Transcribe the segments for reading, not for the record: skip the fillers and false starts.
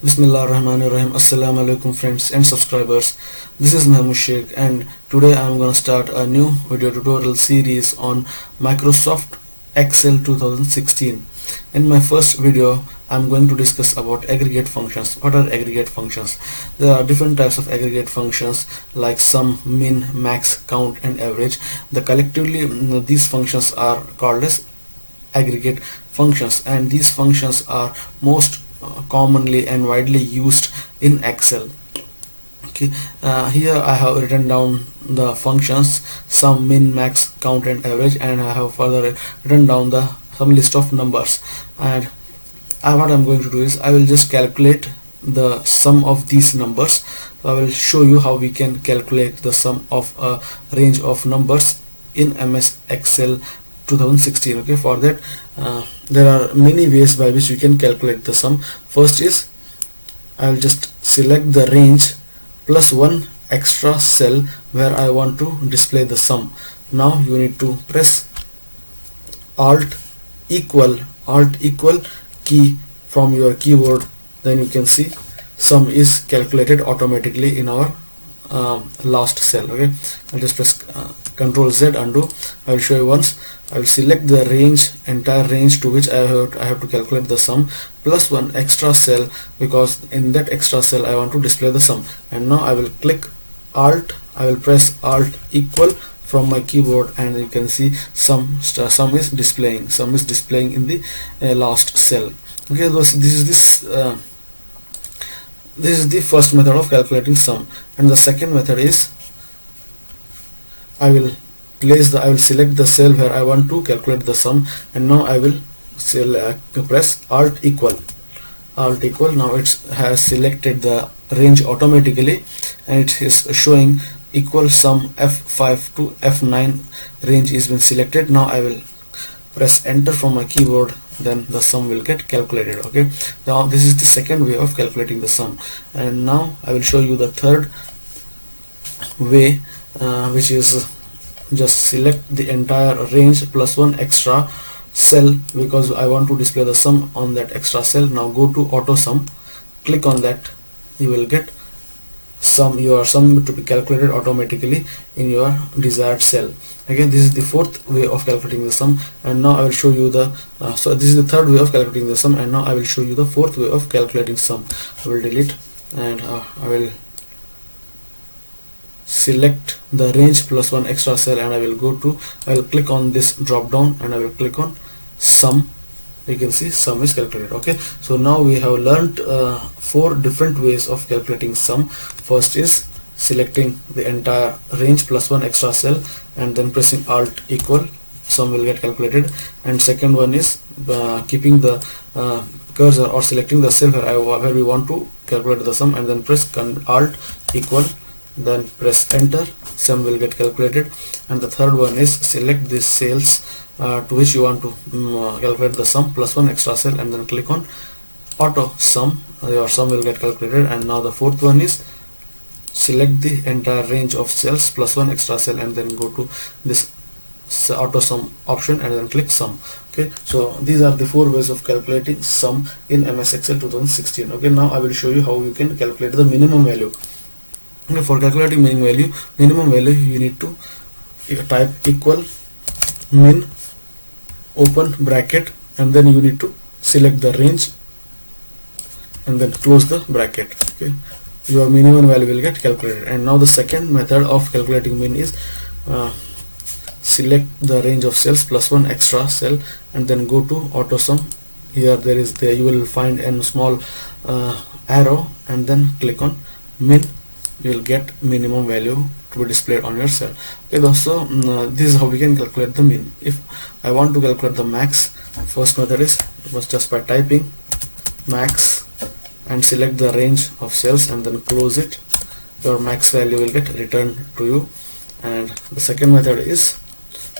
Bismillahirrahmanirrahim. Assalamu alaikum friends and subscribers. This is Mahmoud Sheikh and today I am going to start a new video tutorial series on Microsoft Excel 2016. In my first video I am going to discuss about aggregate functions. What are aggregate functions? There are different types of aggregate functions like sum, min, max, count and average. Collectively these functions are called as aggregate functions, and these functions are most commonly and widely used in Excel. Okay, here I have written down the functions sum, min, max, count and average, and I have further written down some list of numbers. And what I'm going to do is I will just calculate the sum of these numbers. So I will show you how we can calculate the sum of a range of numbers in MS Excel 2016. Okay, for that there are many ways by which we can calculate the sum. First is I will just select the range plus one extra cell where I want to display the sum. Now you need to press alt equal key from your keyboard, then you can see sum is calculated automatically in our last cell. Okay, I'll just press Ctrl Z, undo. I will show you once. I will select the range, entire range to which I have to calculate the sum, plus one extra cell, because in that extra cell I want to display the sum. And now I will click alt, I will press alt equal from my keyboard, and you can see sum is displaying in the last cell. Okay, this is the first method of calculating sum, and the second method is I will select the cell where I want to calculate the sum, and now I will press alt equal. Now it has selected the range automatically, and it is showing equal sum F5 to F9 range is been selected. Now I will press enter from my keyboard, then the sum will get calculated. Okay, now this is the second way of calculating the sum, and now I will show you the third way, which is just select the entire range plus one extra cell, because I want to display the sum on that extra cell. Now go to auto sum, click on that, you will get your sum to be calculated automatically in your desired cell. Again, this is the fourth way of calculating the sum, and now I will show you the so this is the third way of calculating the sum, and now I will show you the fourth way of calculating sum. I will delete, and I will select the range plus one extra cell, and I will click on this drop down, and I will click on sum. You can see sum is calculated. Okay, so now we have learned four different ways of calculating sum. First is selecting the entire range plus one extra cell and then pressing alt equal, sum will get calculated. And second one is keeping the cursor or selecting the cell where we want to calculate the sum, and then press alt equal, then press enter, sum will get calculated. And the third one is select these cells to which you want to calculate the sum plus one extra cell, and then click on auto sum, your sum will get calculated. And now the fourth one is select the entire range of cells plus one extra cell, and then go to this auto sum option and then click sum. Okay, so these are the four ways of calculating sum in MS Excel 2016. Okay, now I will show you how you can calculate the minimum value. Okay, for calculating minimum value you need to type equal min open bracket, and then you need to select the range and then close the bracket. Okay, your minimum value will get calculated. And now the second method of calculating min is select the range of cells plus one extra cell, and then go to auto sum. Here you will find a small arrow, and then click on min. You will get minimum value to be displayed on your cell. Okay, so this is how we can calculate the min. If I want to calculate the max, first method is just by typing max and select the range of cells and then close it. Your max value will get returned to you. And the second method is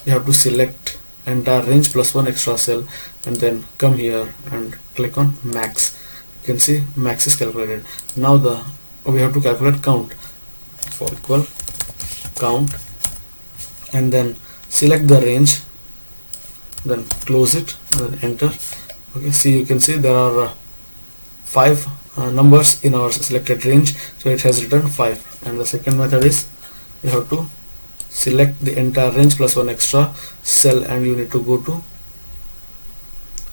you have to select entire range plus one extra cell, and then come here and click on max. You can see max is calculated. Now we have to calculate count. For equal count, and then select the range, then close it, and then enter. Okay, see, you can see there are 5 numbers in our selected range, so it has written 5. And the second method is you have to select the entire range plus one extra cell, and you need to go to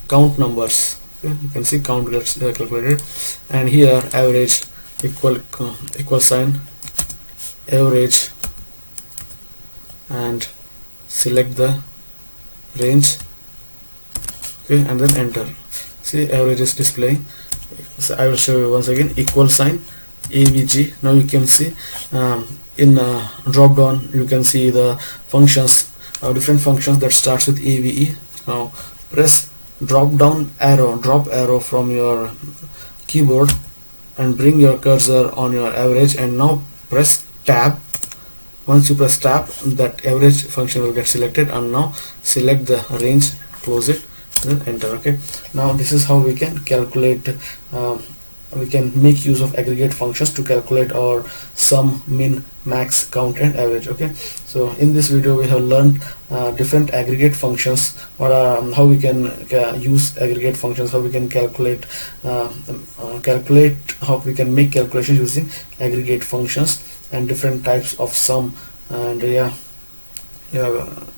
count numbers. Okay, you can see count gets calculated, and here average equal sign average, and select the range. Okay, and then enter. See, average is displaying. So I will show you once again, equal sign avg. Now you can see in drop down you can see the functions, different functions that starts with ave. Now press drop arrow from your keyboard and bring your cursor on your average, and now press tab. Once you press tab, that average function will get selected, and now select the range, close it, then enter. Okay, now this is how we can calculate, we can make use of aggregate functions to calculate our sum, min, max, count, and average. Okay, so in this video we have learned different aggregate functions, how we can use aggregate functions, how we can calculate how we can make calculations using aggregate functions, and different types of sum. And yeah,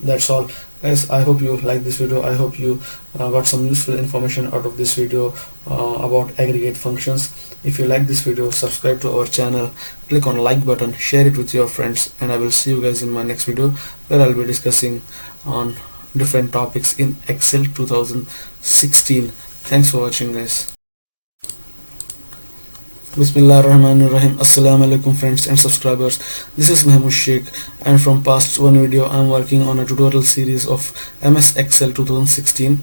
that's all guys. I hope you like this video. I hope you got some useful information out of this video about aggregate functions. If you like this video, subscribe to our channel, click on like button, share it with your friends, and I will see you guys in my next video, where I'll be discussing on different topics in Excel 2016. Thanks for watching guys. Bismillahirrahmanirrahim. Assalamu alaikum friends and subscribers. This is Mahmoud Sheikh, and from past one video I am working on a tutorial series of MS Excel 2016.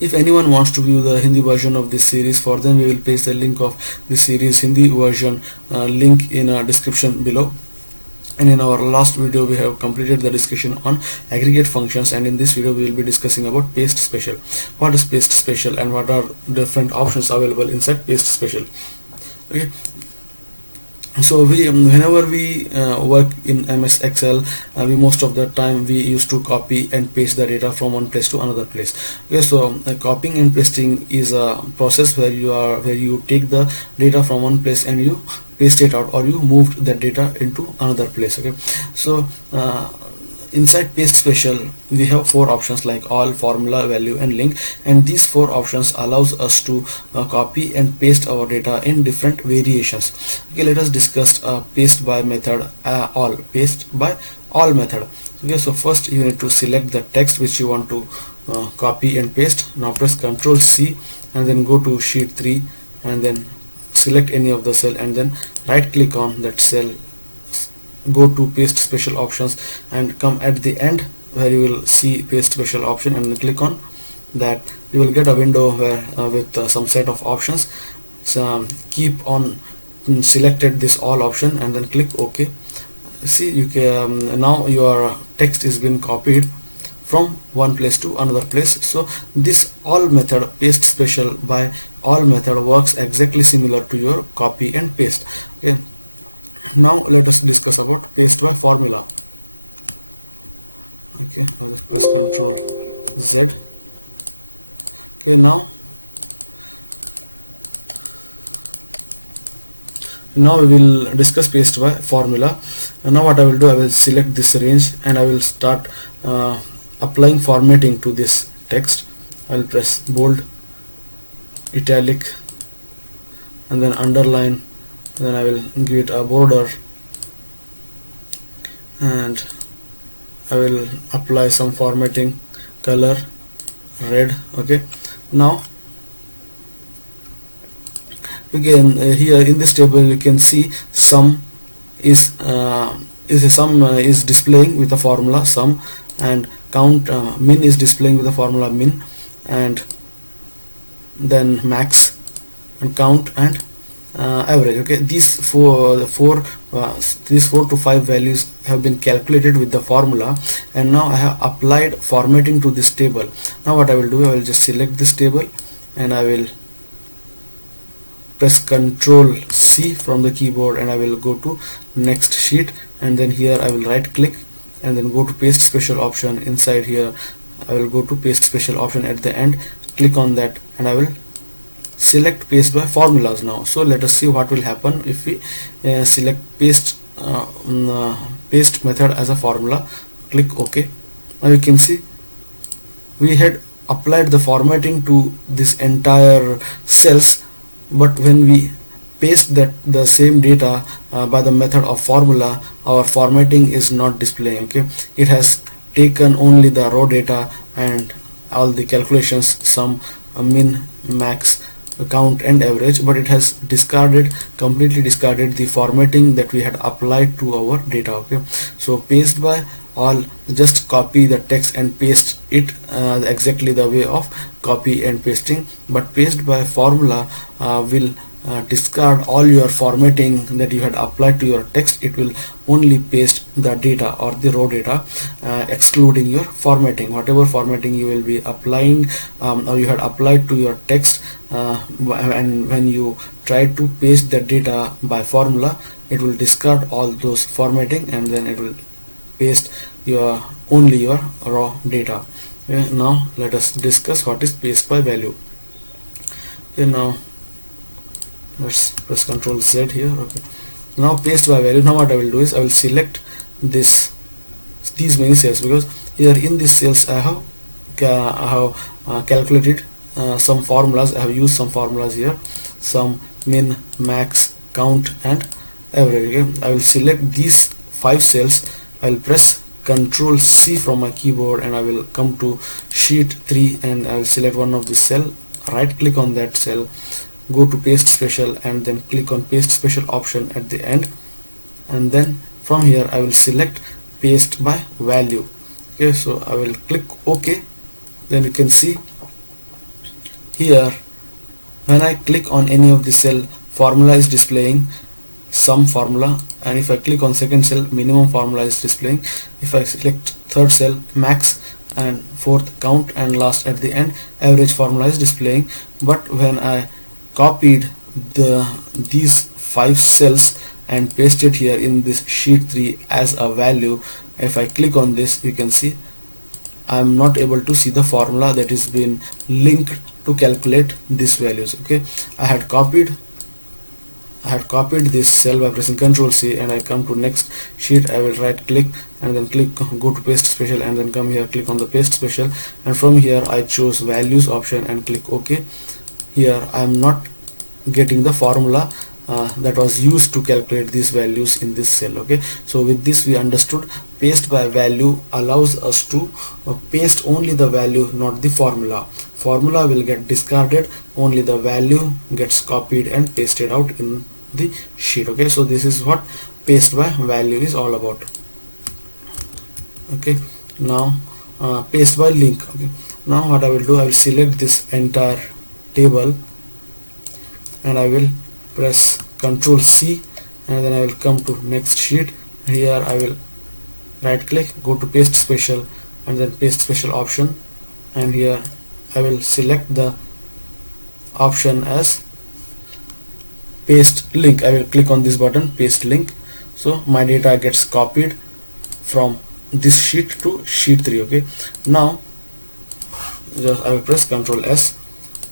If anyone wants to view the Hindi version of this series, for them we will paste the link of this series Hindi version link in a description below. And in our last video we have completed the discussion on aggregate functions, and in this video we will be discussing about paste special. What is paste special and what are different options available inside paste special. Okay, so we whenever we work in MS Excel, we most of the time we used to copy and paste the data from one place to another place. Okay, so copying and pasting is a process where you take the data from one place and you paste it out, or you moved that data into another place. Okay, so inside paste special we have four options like all, formula, value, and link, and these four options allows us to copy and paste our data in different variations. Okay, let us discuss paste by method, paste by all method. Okay, so first you need to select the text which you want to copy and paste. Now press Ctrl C and then go to sheet 3 and then select any of the cell, and then right click on that cell, go to paste special options, and come at the end where you will see paste special option, and click on that. You will get a window where with some set of options. So keep on selected this all option and then click OK. See, you can now your text is been copied from one place to another place. So this all method, paste special by all method, works exactly similar to your copy and paste. Okay, now let us discuss about paste by formula. Okay, I'll just press Ctrl Z. Okay, now we will discuss paste by formula. And now what I will do, I will select this range and I will start applying formatting to this text. I will press bold, italic, and then underline. Then I will give it a border, and I will apply some formatting, color red. Okay, now again here in this table you can see sum is displaying with the formula sum, and count, min is displaying with the formula min, and then max and count and average. Okay, these four to five values have been calculated with the formula, and now I have applied formatting to this table. Now what I will do, I will just select this table and I will press Ctrl C from the keyboard, and I will go to next sheet, and then here I will right click and then go to paste special option. Inside here I will go to paste special option at the end, click on that, and I will select paste by formulas now. So let us see what will happen if we select paste method as a formula. Click OK. Now you can see we had applied the formatting to this entire cells, but when we paste the same data by the method of formula, our formatting is not displaying. Okay, it has taken only the raw data and all the calculations, sum, min, max, count and average, but it has completely discarded the formatting that we had applied to our data. Okay, so paste by all, just copy the text and paste it exactly the way of copy and pasting, but paste by formula will discard all your formatting that you had applied to your text. It will only paste the data or the raw data, excluding your formatting. Whatever formatting you will be applying or you had applied to your text, and when you try to paste the data by formula, it will discard all those formatting and then it will paste only your raw data. Okay, now let us discuss what is paste by value. Okay, now let's press Ctrl Z here. Okay, now paste by value. Now what I will do is I will select these many cells, because here in these cells I have calculated some formulas. I have used some formulas here, some, min, max, count and average. Okay, I will select these 5 cells. I will press Ctrl C from my keyboard and I will come to sheet 3 and I will select one of the cell, right click on that cell, go to paste special and then click on paste special option at the end, and then from here I will select paste by value. Okay, so I will click OK. Then you can see here when I click on any of the cell, formula is displaying sum formula, and if I click on second cell, minimum formula is displaying. If I select third cell, max, and fourth, count, and last at the end, average formula is displaying. But when I copied these 5 cells and pasted here in this sheet 3 as a value, if I click on this, you can see I am not able to see the formula that is been linked to calculate these values. Okay, I had copied this cell by pressing Ctrl C and I come to next sheet. I will right click and then go to paste special and then come here, click on the paste special, and from here I chose values option and click OK. Here I am not getting the formula that was used to calculate these values in this cell. Okay, so with this we understood paste by value allows us to paste only the value, not the formula. Formula will get discarded, only the value gets copied and pasted out in the sheet. Okay, so this is what paste by value is all about. Okay, now paste by link. Okay, now what I will do, I will select this entire table and I will press Ctrl C and then I will come to next sheet. Here I will right click, go to paste special and then paste special option, and here I will select the option as paste link. I will click on this button, paste link, so my data gets copied from this sheet to sheet 3. Okay, now just I will press Ctrl S,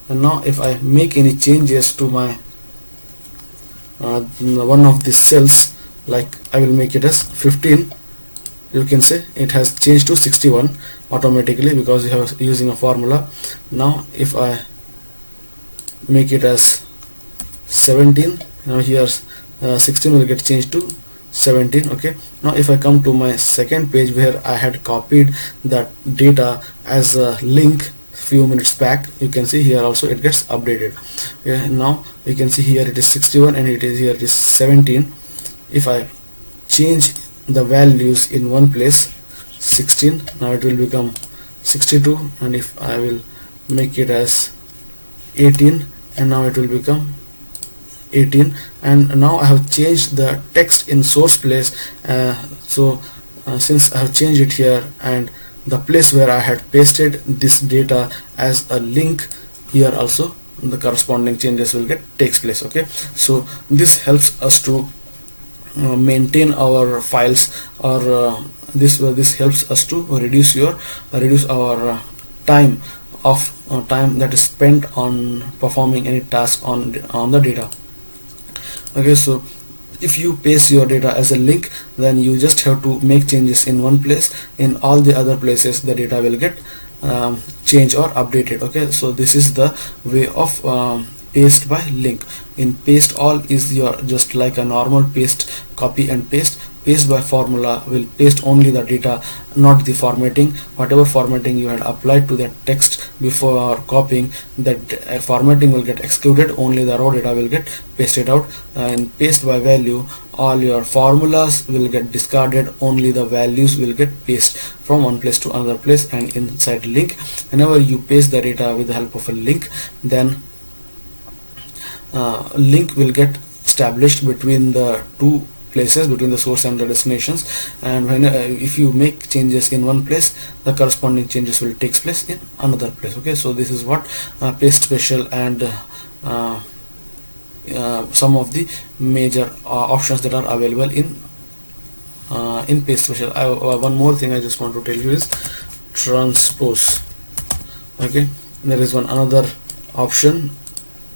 and now if I make any changes to my one of these cells, like I will make it as 15, you can say it has changed to 61 automatically because you have using a formula. Now if I make it as 17, now here 16 will get changed to 17. Okay, now if I come to my second page where I had copied that data as a link few minutes back, you can see here also it gets updated. Okay, now you can see here it is 61 and it is here it is 17. If I change the values in one place, 16, now it will become 62, and if I will make it as 18, and now it will become 18, and now I have changed the text in source place. Since I have changed it here, and the place where I had pasted this data as a link, here also the corresponding changes will takes place. Okay, so this helps us to maintain our files, or this helps us to reduce our time of time that is spent on performing any task on the data. Okay, so if you paste your data as a link, then you just have to make changes in one place. In all the other places the data will get changed or updated. Okay, so this is the way of paste by link. In paste all is your just like a normal paste, copy and paste. Paste by formula will paste only the data, not the formatting. Whatever formatting you had applied to that text before copying, that formatting will get excluded, only the raw data will get pasted out. And paste by value, all your formulas will get discarded, only the values will get pasted from one place to another place. And inside link, whenever you paste the data with the help of a link, then link will get established between the two places, between the source and the destinations. And when if you make changes in one place, the corresponding changes will take place in another place. Okay, so this is what paste special and some of the major options that are available in paste special. One more thing I just want to tell you is transpose. Okay, there is one another option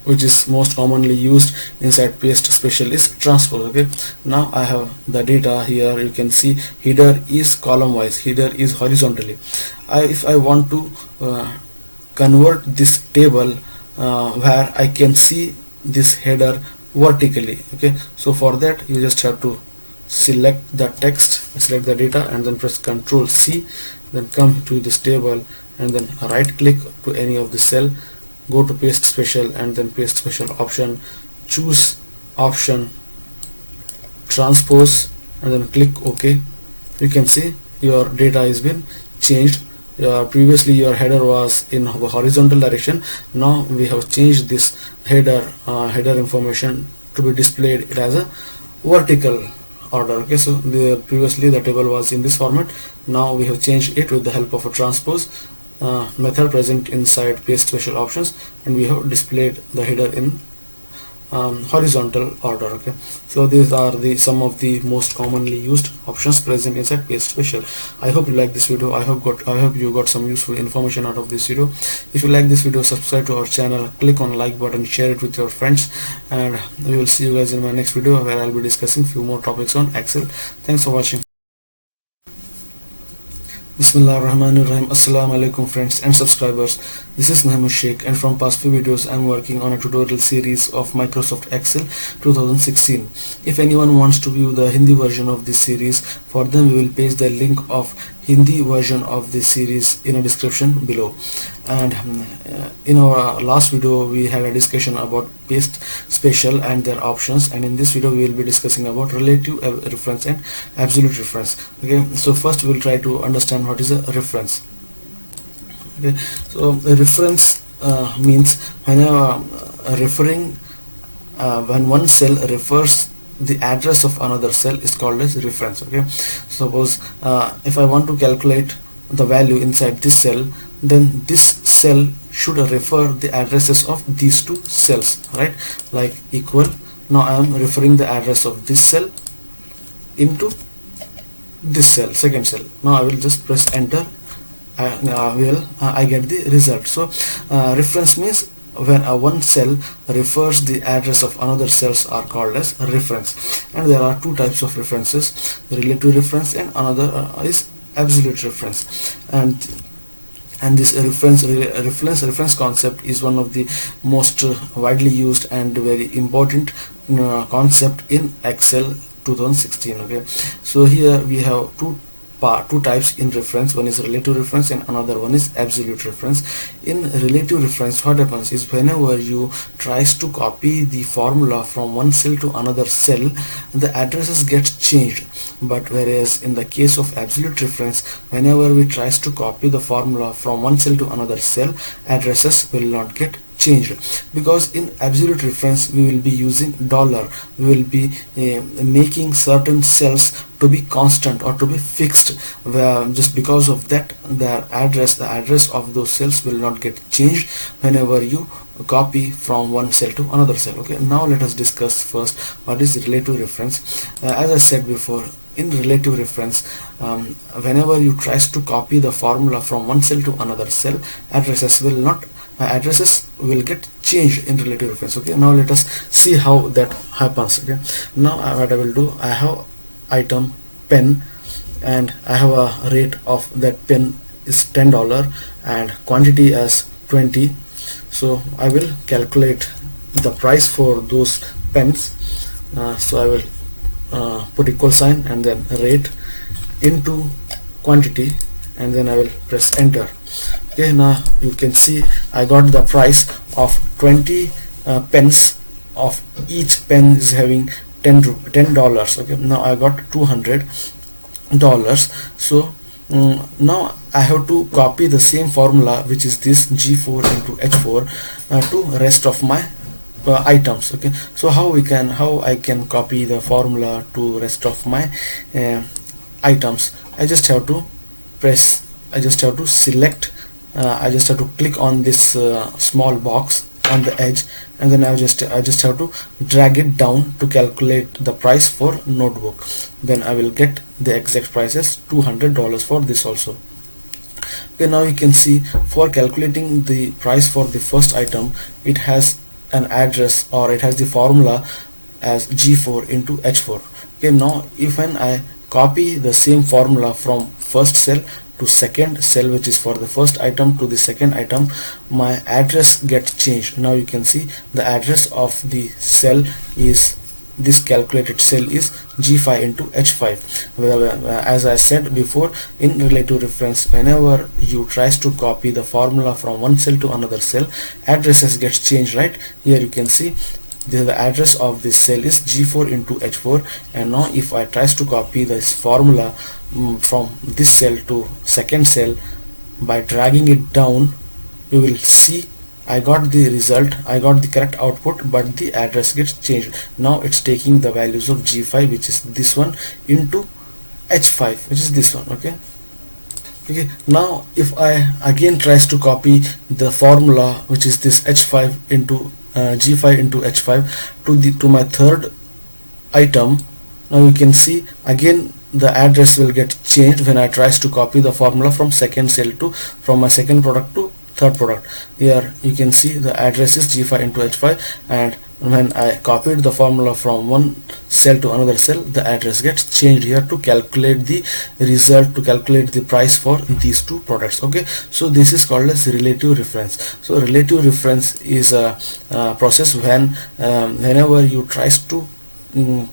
which is most commonly used inside paste special is transpose. Okay, now I have the data here. You can see header is column wise, header is horizontally. If I want to convert this table where I can see this header vertically, okay, so for that you just have to select the text, select the data, and then press Ctrl C, then come to this table and then right click to any of the cell, go to paste special and then paste special option, choose option transpose and then click OK. You can see your data has been changed. Previously your header was in horizontal direction. Now we have changed this header information to be displayed as a vertical order. Okay, so previously the table was in this format. Now we have changed it with the help of a transpose method present inside paste special options, and we have displayed the header in horizontal order. Okay, so these are some of the most commonly used options present inside paste special. I hope you like this video. I hope you got some useful information out of this video. If you like this video, subscribe to our channel, click on like button, share it with your friends, and we will see you guys in my next video where I'll be discussing few more topics on Excel. Thanks for watching. Bismillahirrahmanirrahim. Assalamu alaikum friends and subscribers. This is Mahmoud Sheikh, and from past few videos I'm working on a tutorial series of Microsoft Excel 2016. If anyone wants to view the Hindi version of this series, for them we will paste the link of Hindi version of this series in a description below. And in our last video we had a discussion about paste special and their options, and in this video we will be discussing about relative reference and absolute reference. Okay, so first we will try to understand what is a reference. Okay, so a reference means when when one cell refers the address of another cell is called as reference. Okay, suppose if I want to calculate the value inside this cell, then this cell should refer the addresses of these two cells, right? Like equal. Now I am referring the address of this cell into this cell, second cell. Now I will just press enter. I get the result. So reference means when one cell refers the address of another cells are called as reference. And there are two types of references: relative reference and another is absolute reference. And this reference concept is one of the most widely used and very important concept in Excel 2016. Okay, so here we have two types in reference. One is relative reference and another one is absolute reference. In relative reference, what happens is whenever you tries to copy the formula from one cell to another cell, the addresses get changed. But whereas in the case of absolute reference, whenever we tries to copy the formula from one cell to another cell, addresses will not get changed, because in absolute reference we will be using dollar. We will be making certain cells to be constant or to be fixed, where just because of that the address of those cells will not get changed whenever you copy from one cell to another cell. Okay, now let us discuss first what is relative reference. As I said before, in relative reference, whenever you tries to copy the formula from one cell to another cell, addresses will get changed in relative reference. Okay, now let us see how that happens. Okay, now what I will do, I have item pen and I have a rate of that pen is $10 and quantity as 20. So I will calculate the price for those pens. So I will put equal sign and then rate into quantity, and then I will press enter. Okay, now you can see I got the price of 20 pens. Of each pen is having $10. Okay, now I got $200. So now I have to copy the same formula, which is this G4 into H4 to rest of my items. Okay, so how I can copy the formula to rest of my items? I just have to select, I just have to click on this small box on the edge, and then I just have to drag it down to calculate the price for notebook. Then I will get the exact prices, $200 for this also. Okay, now you can see for calculating the price for the first item, it has an address, or it has the formula as G4 into H4. Okay, now if when I copy the same formula from first cell to second cell, which is for the first item, to the second item, my address gets changed. Now you can see the address of the cell is, this calculated cell is G5 into H5. As I said before, in relative reference, whenever you tries to copy the formula from one cell to another cell, addresses gets changed, right? Here you can see the address of this cell is G4 into H4, and now if I tries to copy this formula from this cell to second cell by dragging it down, you will see I got the result, I got the correct output, but the address gets changed. Now it's taking the values of G5, which is this one, into H5, which is this one. Okay, now if I again tries to copy the formula, which is this H5 into G5 into H5 to my third item, now you can see again the address will get changed when I tries to copy the formula from second cell to, from my second product to third product. Here you can see the address is G5 into H5, and when I copied the formula from one cell to another cell, the address gets changed here to calculate the result, to calculate the price for these two products. Okay, so this is called as relative reference. So relative reference is a process when whenever you tries to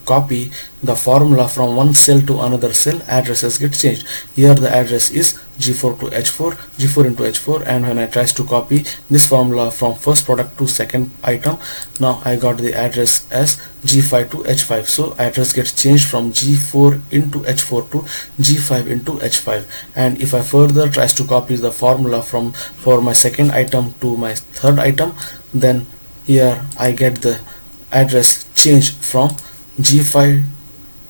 copy the formula from one cell to another cell, addresses get changed. Here the address is G4 to H4, G4 into H4, and when I tries to copy this formula from first product to second item, now I got the address as G5 to H5. So address gets changed from G4 into H4 to G5 into H5. And if I further tries to copy the formula for my second item to my third item, then here I get the address changed from G5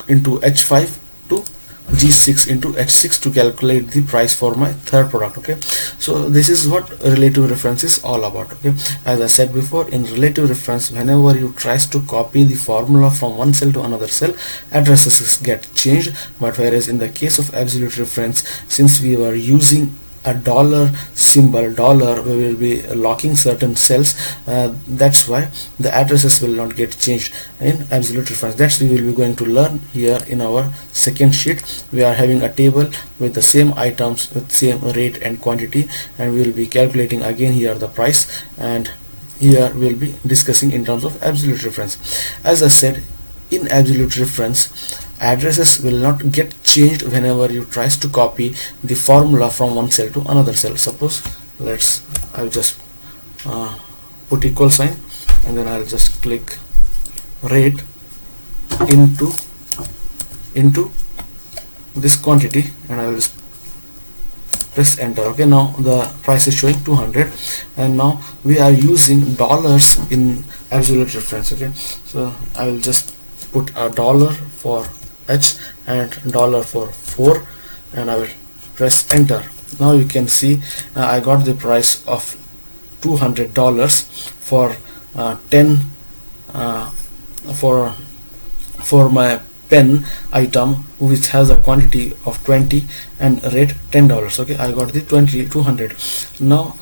into H5 to G6 into H6 to calculate the price for my third product. Okay, so this is what relative reference is all about. Okay, as I said before, in relative reference, whenever you tries to copy the formula from one cell to another cell, addresses get changed. But whereas in the case of absolute reference, since we were using a dollar symbol, dollar, we will be locking certain cells, that's why the addresses will not get changed in absolute reference. That's we will be going to learn here in our second sheet. We are having a table with the same items with same rate and quantity, and we will be calculating again here the price, and here we will be discussing in terms of absolute reference. As I said, in absolute reference, addresses will not get changed whenever you tries to copy the formula from one cell to another cell. Suppose I'll just put equal sign, and then I'll just click rate into this quantity, and I will just press enter. Okay, now the price is showing 200, and now we are using dollars in absolute reference. Okay, so I will just put a dollar for H and dollar for 4, and I will press enter. Now you can see I got the price of $200 for 10 for my pen item which has a quantity of 20 and rate $10. Okay, I got the 200. Now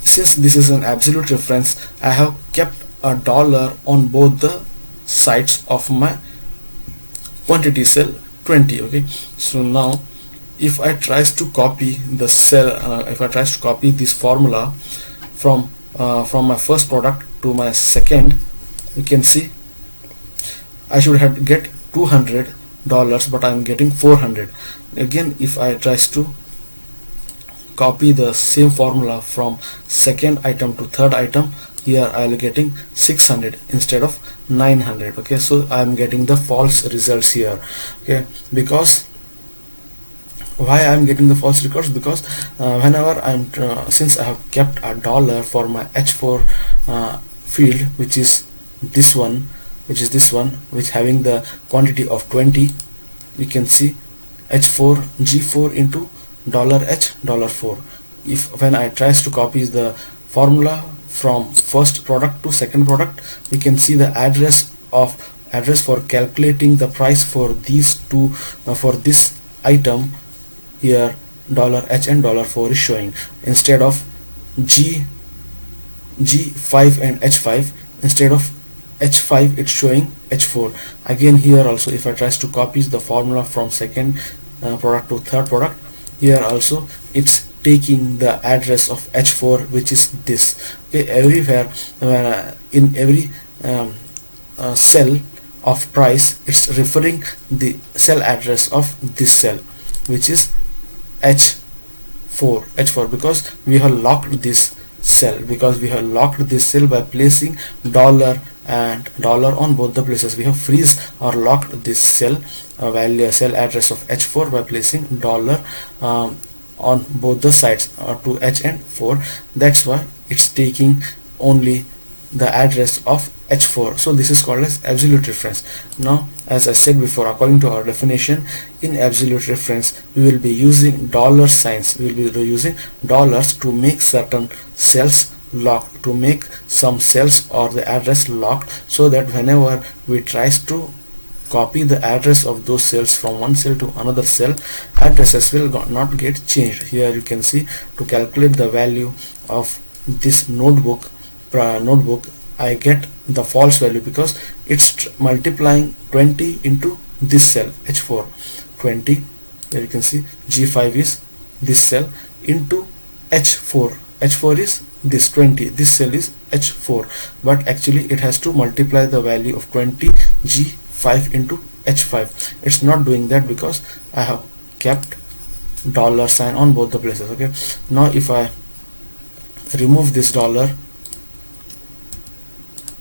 since this is an absolute reference, I have kept a dollar on both the sides of my quantity cell 20. Okay, so now if I tries to copy the cell, if I tries to copy this formula from my first product to my second, you can see I should have get $200, but I'm getting 400. Again, if I tries to copy the same formula from second item to third item, here I will getting 600 instead of 900. Okay, so I am getting the false results here. Okay, because why I am getting the false records? Because whenever I'm since I have kept a dollar for my H4 field, which is this one, which having the quantity of 20, we can see H4 G4 into $H $4. If when I tries to copy the formula from first product to second product, we can see the address for calculating the price for these two for this item. Here $H and $4 is showing instead of G5 and H5. Instead of H5 it's showing H4. Again, here also if I tries to copy the formula from second product to third product, here also it's taking the address of H4, which is this. Okay, everywhere in every cell of price, it's referring the cell address of this cell, which is H4, because we have locked this cell, by placing dollar and dollar on both the places. We have freeze or locked this cell cell address of H4 by placing dollar on both the sides to H and 4. That's why it's taking only the address of H4. So this is called as absolute reference. Now, as I said before, according to our definition, in absolute reference we will be using dollar signs. We will be using dollars to make certain cells locked, to make some cells or the address locked, so that whenever we tries to copy the address of those cells from one cell to another cell, addresses will not get changed. Here you can see, to calculate the value of this notebook, I get the false value because it's multiplying 20 into this cell H4. 20, here you can see G5 is this cell into H4. H4 is this 20, this cell is H4, but actually it has to multiply the value of 20 G5 into H5. It's not doing that because I have kept dollar sign on both the places. Okay, now if I remove this dollar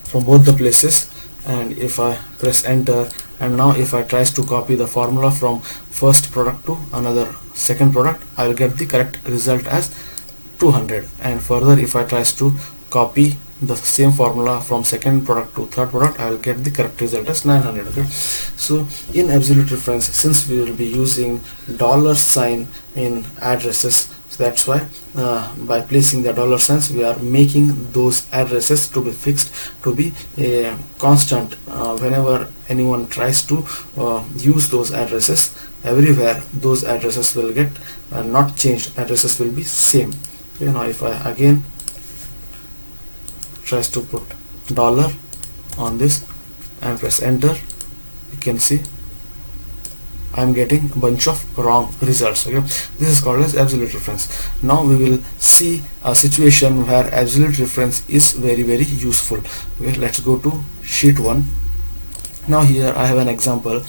from both the places, and if I press enter, and now if I tries to copy the formula from first product to another second product, I will get the correct result as 200. And further, if I tries to copy the same formula from second product to third product, I will get the correct result as 900. Okay, so in absolute reference, since we will be using dollar sign in addresses, so that's why by placing the dollar signs, we are making those addresses to be fixed, to be constant. Whenever anyone tries to use those addresses, everywhere those addresses will get not changed, addresses will be same. Okay, now if I again tries to put dollar on this and press enter, you can see I'm getting a bunch of wrong results. Okay, this is called as absolute reference. Now we will see a situation where absolute reference is very useful. Okay, let's go to sheet 1. Now here I have an example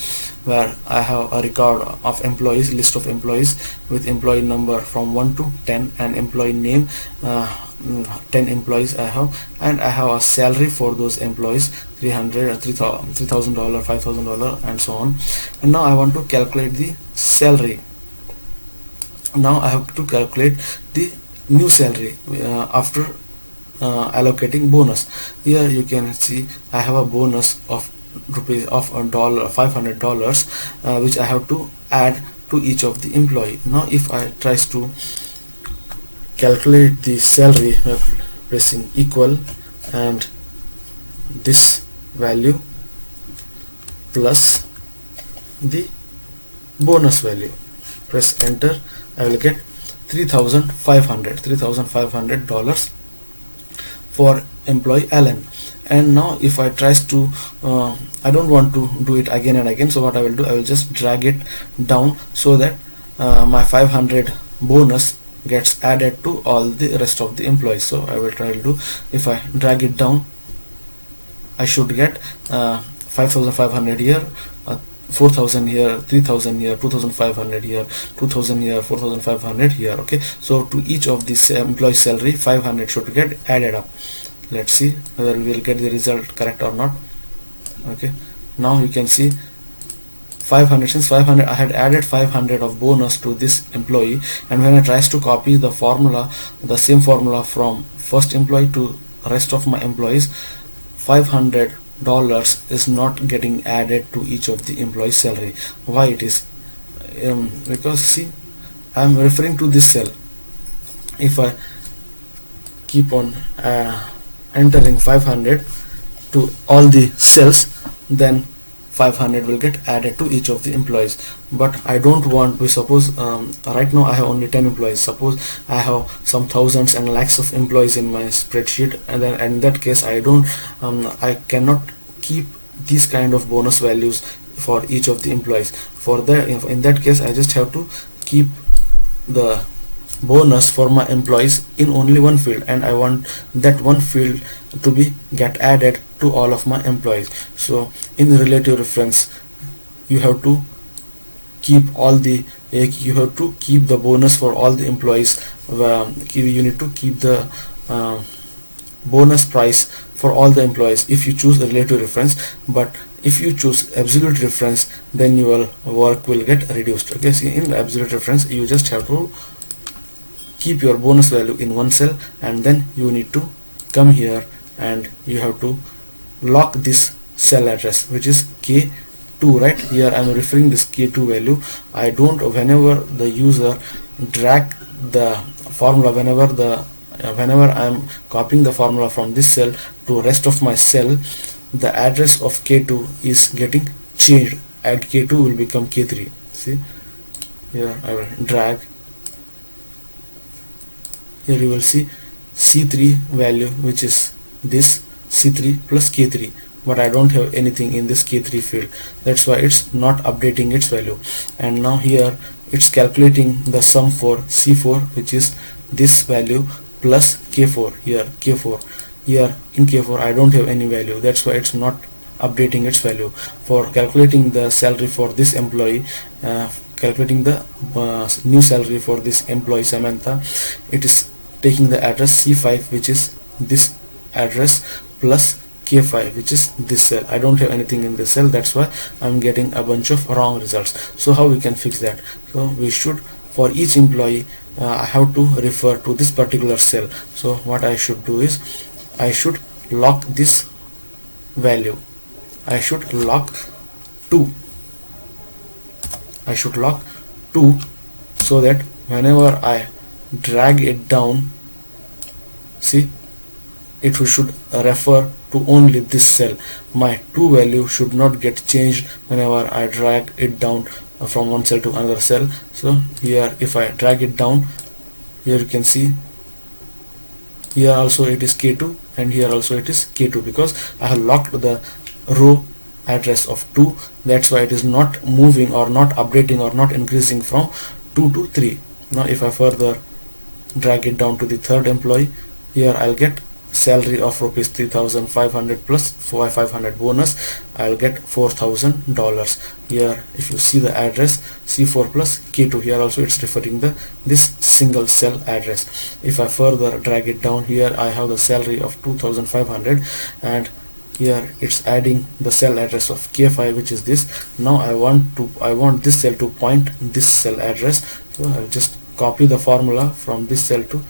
where I have a record of employees, list of employees with employee number from 1 to 10 and employee name. 10 employees I have, and I have a salary for those employees, $300, $3,000, $5,000 and so on. And now I want to calculate the salary. Now I have to calculate the new salary after allocating bonus. Here you can see I have a bonus of $500 which I have to add to each of the employee. Now if I tries to calculate the salary by pressing equal and this value plus the bonus value. Press enter. I will get $3,500 for employee Alan. And now if I tries to I don't want to do it again and again, so what I will do, I will just drag it down so that my 500 bonus gets added to all the rest of the employees. So I will try to do, if I drag it down, I should get 5,500 here, 4,000 here, 3,000 here, 2,500 here, 2,000 here, 4,500 here. Okay, so to each of this employee salary 500 should get added up. Let's see whether we will get the result correct or not. Okay, now you can see 500, since 500 I had added 500 of bonus to this employee, and when I tries to copy the formula, the same formula from first employee to rest of my employees, $500 is not getting added to each of the employee salary. Why it is? Because see, I am referring to this cell. If I keep on entering 500 to all the cells, then 500 will get added to each of the employees. But I don't want, we suppose right now I have only 10 employees. Suppose I have some thousands and lakhs of employees in my spreadsheet, and then in that case I cannot keep these kind of bonus values for each of the employees. For that, in that case I just have to keep the bonus for my employees in only one field, and I want that one field to be get added to all of my employees. So in the relative reference, you have to keep all the you have to keep the bonus for all the employees. You need to keep the bonus price for all the employees if you choose a relative reference. But if you choose absolute reference, then your work will get reduced. Okay, see, in the absolute reference you just have to keep your bonus value in one cell, and then you need to come here and you have to lock this cell address, which is K2. right here I am referring this K2 value. I don't, whenever the user drag the formula, whenever I am copying the formula from this cell to rest of my cell, the address of K2 is getting changed, and K2 will become K3. See, here I will drag. Here you will see C3 value, which is this C3 plus K3, but I don't have anything in this K3 field. That's why it's not updating its value. And now here it's calculating the sum for C4, which is this value, plus K4. Here K4, here in K4 I don't have any value. That's why it's not updating its value. For calculating the salary for this employee, calculating the new salary for this employee Samantha, it is taking the address C5, which is this address, plus K5, which is this cell. I don't have anything in this cell, that's why I'm getting a bunch of wrong results. So how we can fix that? So we should, for each employee, I have to refer to this particular cell. So what I should do is, I should lock this value. I should lock 2. I should lock 2 so that whenever I drag it down, see, it should refer to only this cell. My 2 value should not get changed whenever I drag it down from one cell to another cell. So here if I drag it down, here you can see, here also it is K2 and here also it is K2, because I have locked the row address of 2. That's why it is not moving or not updating or not increasing from 2 to 3. Now if I further drag it down to the third employee, here I'll get salary of rupees 3,500 plus 500 bonus. I'll get $4,000. Here if you see the address C4 plus K2, here also it's referring this single cell address. If I further drag it down, here I have the salary of 2,500, and here it's adding the cell address of K5, which is this. Now I want this cell to point this cell address, so I'll just copy the formula from this cell to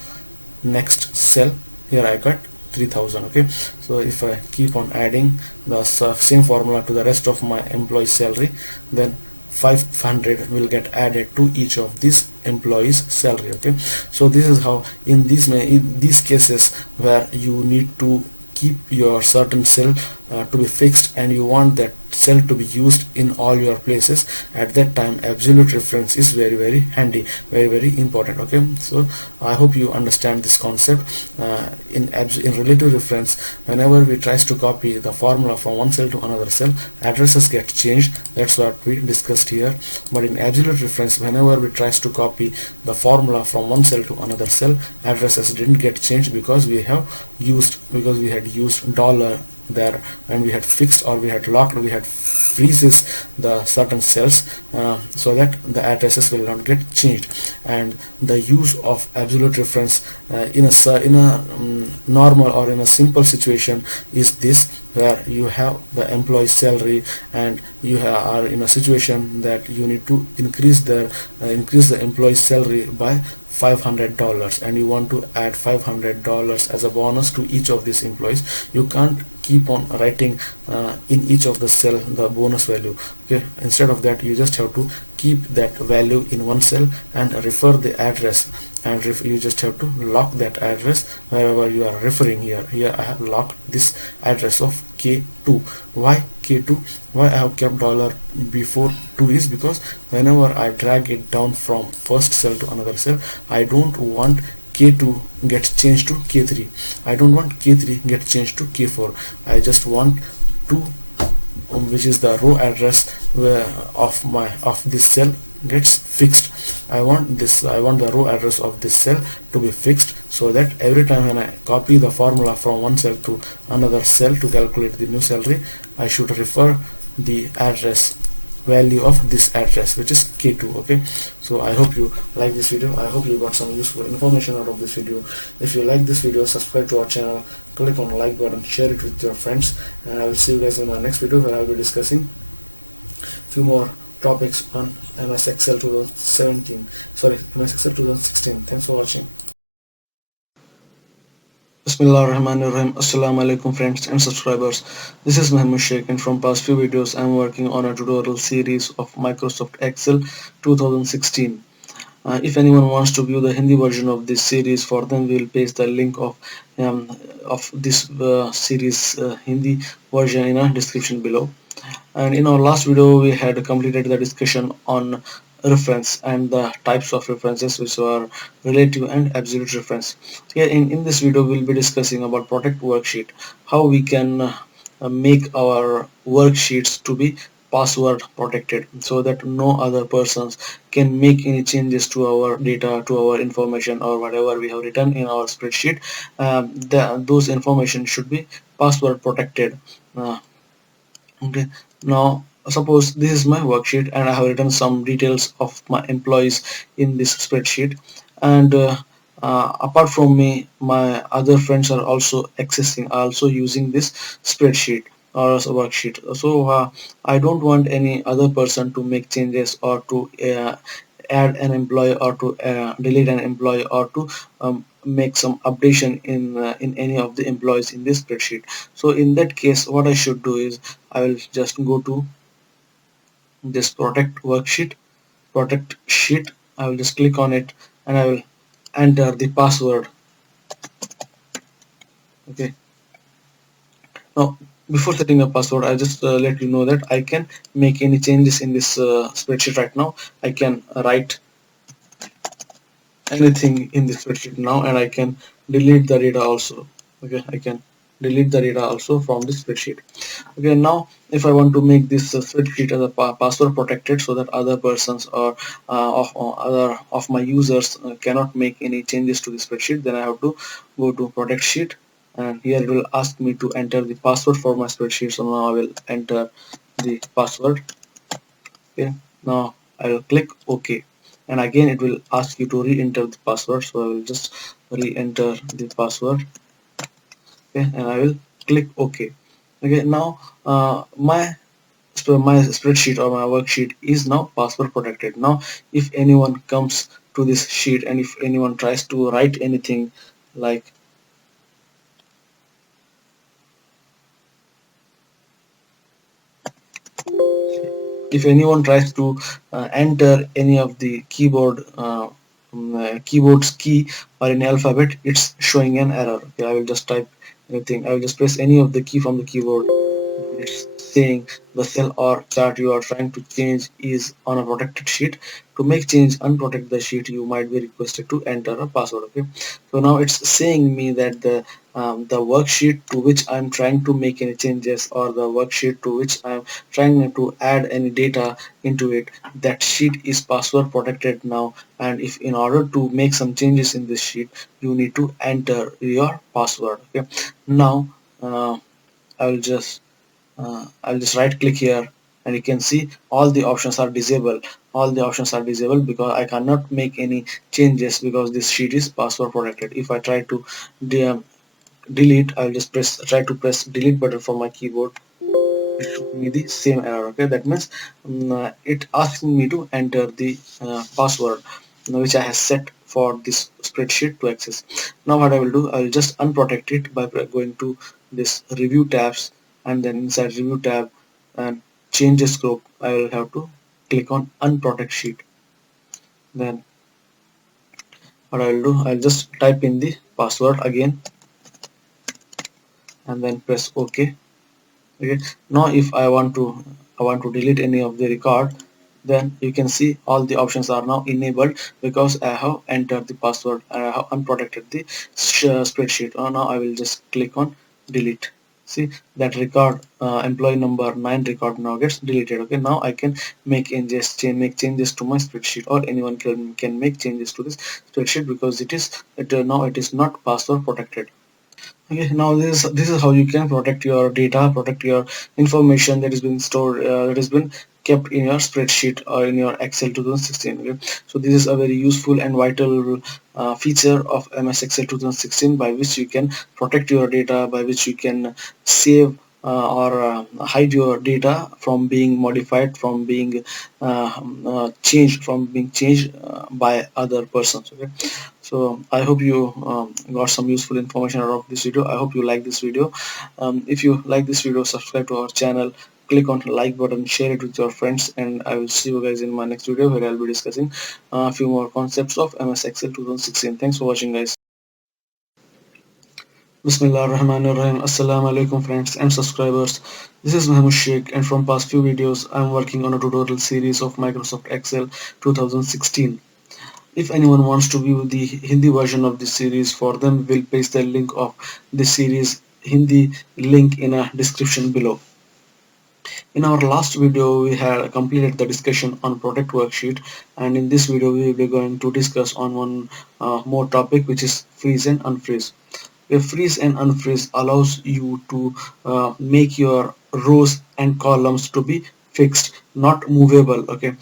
next cell. Here I got 3,000. Okay, so if I keep on adding the same formula to the rest of my employee salary, then 500 will get added to each of these employees salary. Okay, so this is how in these cases where you need to keep your certain cell to be fixed and you want that cell to be used in all your places, at that time absolute reference is very handy, very important. Okay, so I hope you understand this concept. In relative reference, whenever we tries to copy the formula from one cell to another cell, addresses get changed. That's what we discussed here. But in absolute reference, whenever we tries to copy the formula from one cell to another cell, addresses didn't get changed because we had used dollar there, and we had fixed or we had locked, we had freezes the certain cells, so that the addresses will not get changed. And the use of absolute reference in a normal or in a simple situation is this, where you have the employee salary and you are in a situation that you need to increase the employee salary by $500, and you want to add $500 as a bonus to each of these employees. You can't keep on writing in each of the cell the bonus value. Okay, instead of that, you just have to keep that value in one cell and refer the address, and you just have to lock that address wherever you are referring. Here I have locked this address of K2. Why K2? Why I have kept dollar before 2 is because whenever I drag it down from first cell to another cell, I don't want K2 gets changed to K3. I don't want K3 get changed to K4. I just want 2, which is the row address of this cell, gets fixed. I want the row address of this cell to be fixed, so that every time when I copy the formula from one cell to another cell to calculate the new salary, I should refer the address value of this address, which is K2. Okay, so I hope you like this video. I hope you got some useful information out of this video. If you like this video, subscribe to our channel, click on the like button, share it with your friends, and I will see you guys in my next video, where I will be discussing few more topics on MS Excel 2016. Thanks for watching. Bismillahirrahmanirrahim. Assalamu alaikum friends and subscribers. This is Muhammad Sheikh, and from past few videos I am working on a tutorial series of Microsoft Excel 2016. If anyone wants to view the Hindi version of this series, for them we will paste the link of this series Hindi version in a description below. And in our last video we had completed the discussion on reference and the types of references, which are relative and absolute reference. Here in this video we'll be discussing about protect worksheet, how we can make our worksheets to be password protected, so that no other persons can make any changes to our data, to our information, or whatever we have written in our spreadsheet. Those information should be password protected. Okay, now suppose this is my worksheet and I have written some details of my employees in this spreadsheet, and apart from me, my other friends are also using this spreadsheet or as a worksheet. So I don't want any other person to make changes, or to add an employee, or to delete an employee, or to make some updation in any of the employees in this spreadsheet. So in that case, what I should do is I will just go to this protect worksheet, protect sheet. I will just click on it and I will enter the password. Okay, now before setting a password, I just let you know that I can make any changes in this spreadsheet right now. I can write anything in this spreadsheet now, and I can delete the data also. Okay, I can delete the data also from this spreadsheet. Okay, now if I want to make this spreadsheet as a password protected, so that other persons or other of my users cannot make any changes to the spreadsheet, then I have to go to protect sheet, and here it will ask me to enter the password for my spreadsheet. So now I will enter the password. Okay, now I will click OK, and again it will ask you to re-enter the password. So I will just re-enter the password. Okay, and I will click OK. Okay, now my spreadsheet or my worksheet is now password protected. Now if anyone comes to this sheet, and if anyone tries to write anything, like if anyone tries to enter any of the keyboard's key or any alphabet, it's showing an error. Okay, I will just type anything. I will just press any of the key from the keyboard. it's saying the cell or chart you are trying to change is on a protected sheet. To make change unprotect the sheet, you might be requested to enter a password. Okay, so now it's saying me that the worksheet to which I'm trying to make any changes, or the worksheet to which I'm trying to add any data into it, that sheet is password protected now, and if in order to make some changes in this sheet, you need to enter your password. Okay, now uh, I'll just right click here, and you can see all the options are disabled. All the options are disabled because I cannot make any changes because this sheet is password protected. If I try to de delete, I'll just try to press delete button from my keyboard. It took me the same error. Okay, that means it asking me to enter the password which I have set for this spreadsheet to access. Now what I will do, I will just unprotect it by going to this review tabs, and then inside review tab and changes group, I will have to click on unprotect sheet. Then what I will do, I'll just type in the password again and then press OK. Okay, now if I want to delete any of the record, then you can see all the options are now enabled because I have entered the password and I have unprotected the spreadsheet. Now I will just click on delete. See that record, employee number 9 record now gets deleted. Okay, now I can make changes to my spreadsheet, or anyone can make changes to this spreadsheet because now it is not password protected. Okay, now this is how you can protect your data, protect your information that has been stored, that has been kept in your spreadsheet or in your Excel 2016. Okay, so this is a very useful and vital feature of MS Excel 2016, by which you can protect your data, by which you can save or hide your data from being modified, from being changed by other persons. Okay, so I hope you got some useful information out of this video. I hope you like this video. If you like this video, subscribe to our channel, click on the like button, share it with your friends, and I will see you guys in my next video where I'll be discussing a few more concepts of MS Excel 2016. Thanks for watching, guys. Bismillah ar-Rahman ar-Rahim. Assalamu alaikum, friends and subscribers. This is Mahmoud Sheikh, and from past few videos I'm working on a tutorial series of Microsoft Excel 2016. If anyone wants to view the Hindi version of this series, for them we'll paste the link of this series Hindi link in a description below. In our last video we had completed the discussion on product worksheet, and in this video we will be going to discuss on one more topic, which is freeze and unfreeze. A freeze and unfreeze allows you to make your rows and columns to be fixed, not movable. Okay,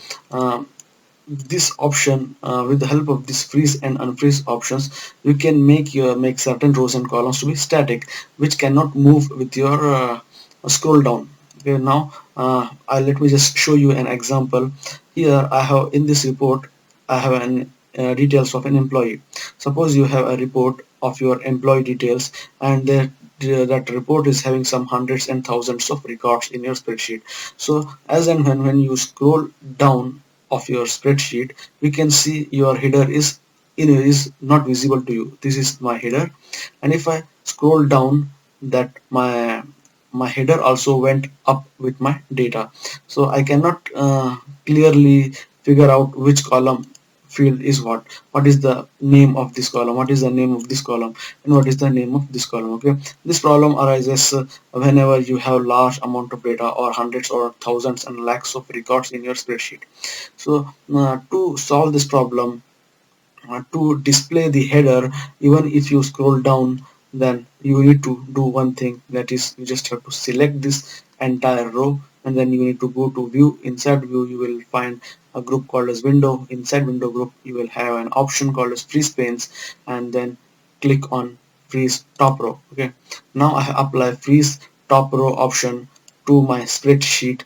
this option, with the help of this freeze and unfreeze options, you can make certain rows and columns to be static, which cannot move with your scroll down. Okay, now let me just show you an example. Here I have, in this report I have an details of an employee. Suppose you have a report of your employee details, and that report is having some hundreds and thousands of records in your spreadsheet. So as and when you scroll down of your spreadsheet, we can see your header is not visible to you. This is my header, and if I scroll down, that my header also went up with my data, so I cannot clearly figure out which column field is what is the name of this column, what is the name of this column, and what is the name of this column. Okay, this problem arises whenever you have large amount of data, or hundreds or thousands and lakhs of records in your spreadsheet. So to solve this problem, to display the header, even if you scroll down, then you need to do one thing, that is you just have to select this entire row, and then you need to go to view. Inside view you will find a group called as window. Inside window group you will have an option called as freeze panes, and then click on freeze top row. Okay, now I apply freeze top row option to my spreadsheet.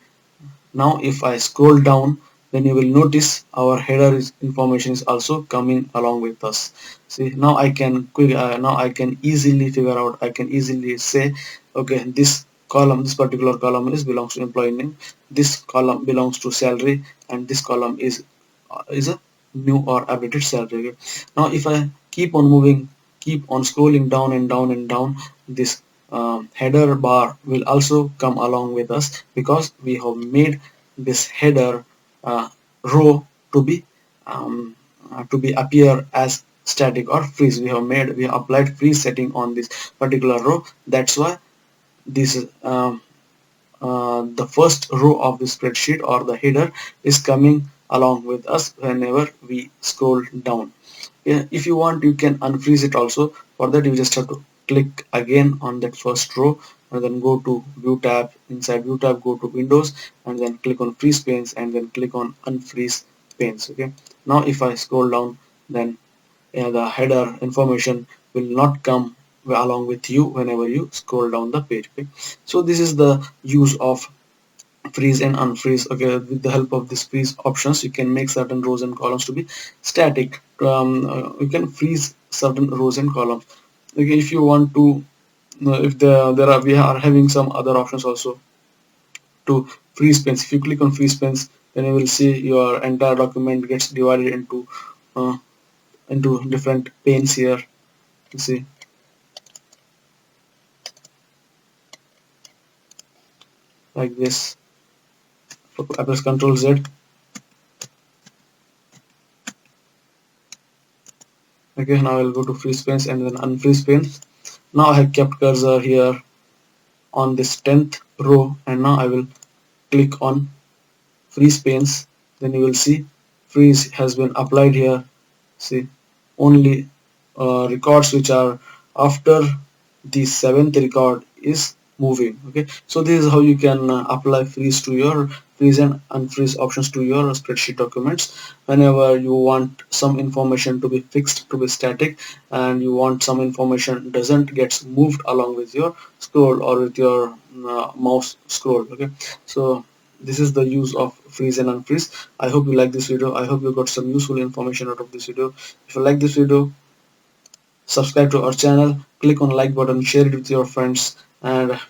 Now if I scroll down, then you will notice our header information is also coming along with us. See, now now I can easily figure out, I can easily say, okay, this column, this particular column belongs to employee name, this column belongs to salary, and this column is a new or updated salary. Okay. Now if I keep on moving, keep on scrolling down and down and down, this header bar will also come along with us, because we have made this header row to be appear as static or freeze. We have applied freeze setting on this particular row. That's why this the first row of the spreadsheet or the header is coming along with us whenever we scroll down. Yeah, if you want, you can unfreeze it also. For that, you just have to click again on that first row and then go to view tab. Inside view tab, go to windows and then click on freeze panes and then click on unfreeze panes. Okay, now if I scroll down, then the header information will not come along with you whenever you scroll down the page. Okay, so this is the use of freeze and unfreeze. Okay, with the help of this freeze options, you can make certain rows and columns to be static. You can freeze certain rows and columns. Okay, if you want to, if there are we are having some other options also to freeze panes. If you click on freeze panes, then you will see your entire document gets divided uh, into different panes here. You see, like this. I press Ctrl Z. Okay, now I will go to freeze panes and then unfreeze panes. Now I have kept cursor here on this 10th row, and now I will click on freeze panes. Then you will see freeze has been applied here. See, only records which are after the 7th record is moving. Okay, so this is how you can apply freeze and unfreeze options to your spreadsheet documents whenever you want some information to be fixed, to be static, and you want some information doesn't get moved along with your scroll or with your mouse scroll. Okay, so this is the use of freeze and unfreeze. I hope you like this video. I hope you got some useful information out of this video. If you like this video, subscribe to our channel, click on like button, share it with your friends, and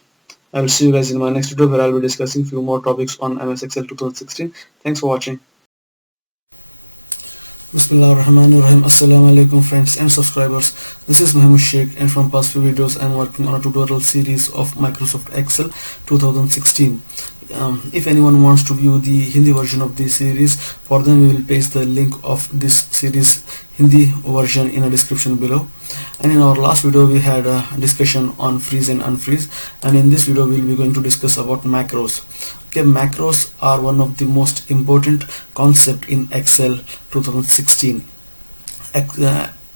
I will see you guys in my next video where I will be discussing few more topics on MS Excel 2016. Thanks for watching. Bismillahirrahmanirrahim. Assalamu alaikum friends and subscribers. This is Muhammad Sheikh, and from past few videos I am working on a tutorial series of Microsoft Excel 2016. If anyone wants to view the Hindi version of this series, for them we will paste the link of this series Hindi version in a description below. And in our last video we had a discussion on freeze and unfreeze, and in this video we will be going to discuss about macros. Okay, macros are one of the most important concept in Excel 2016.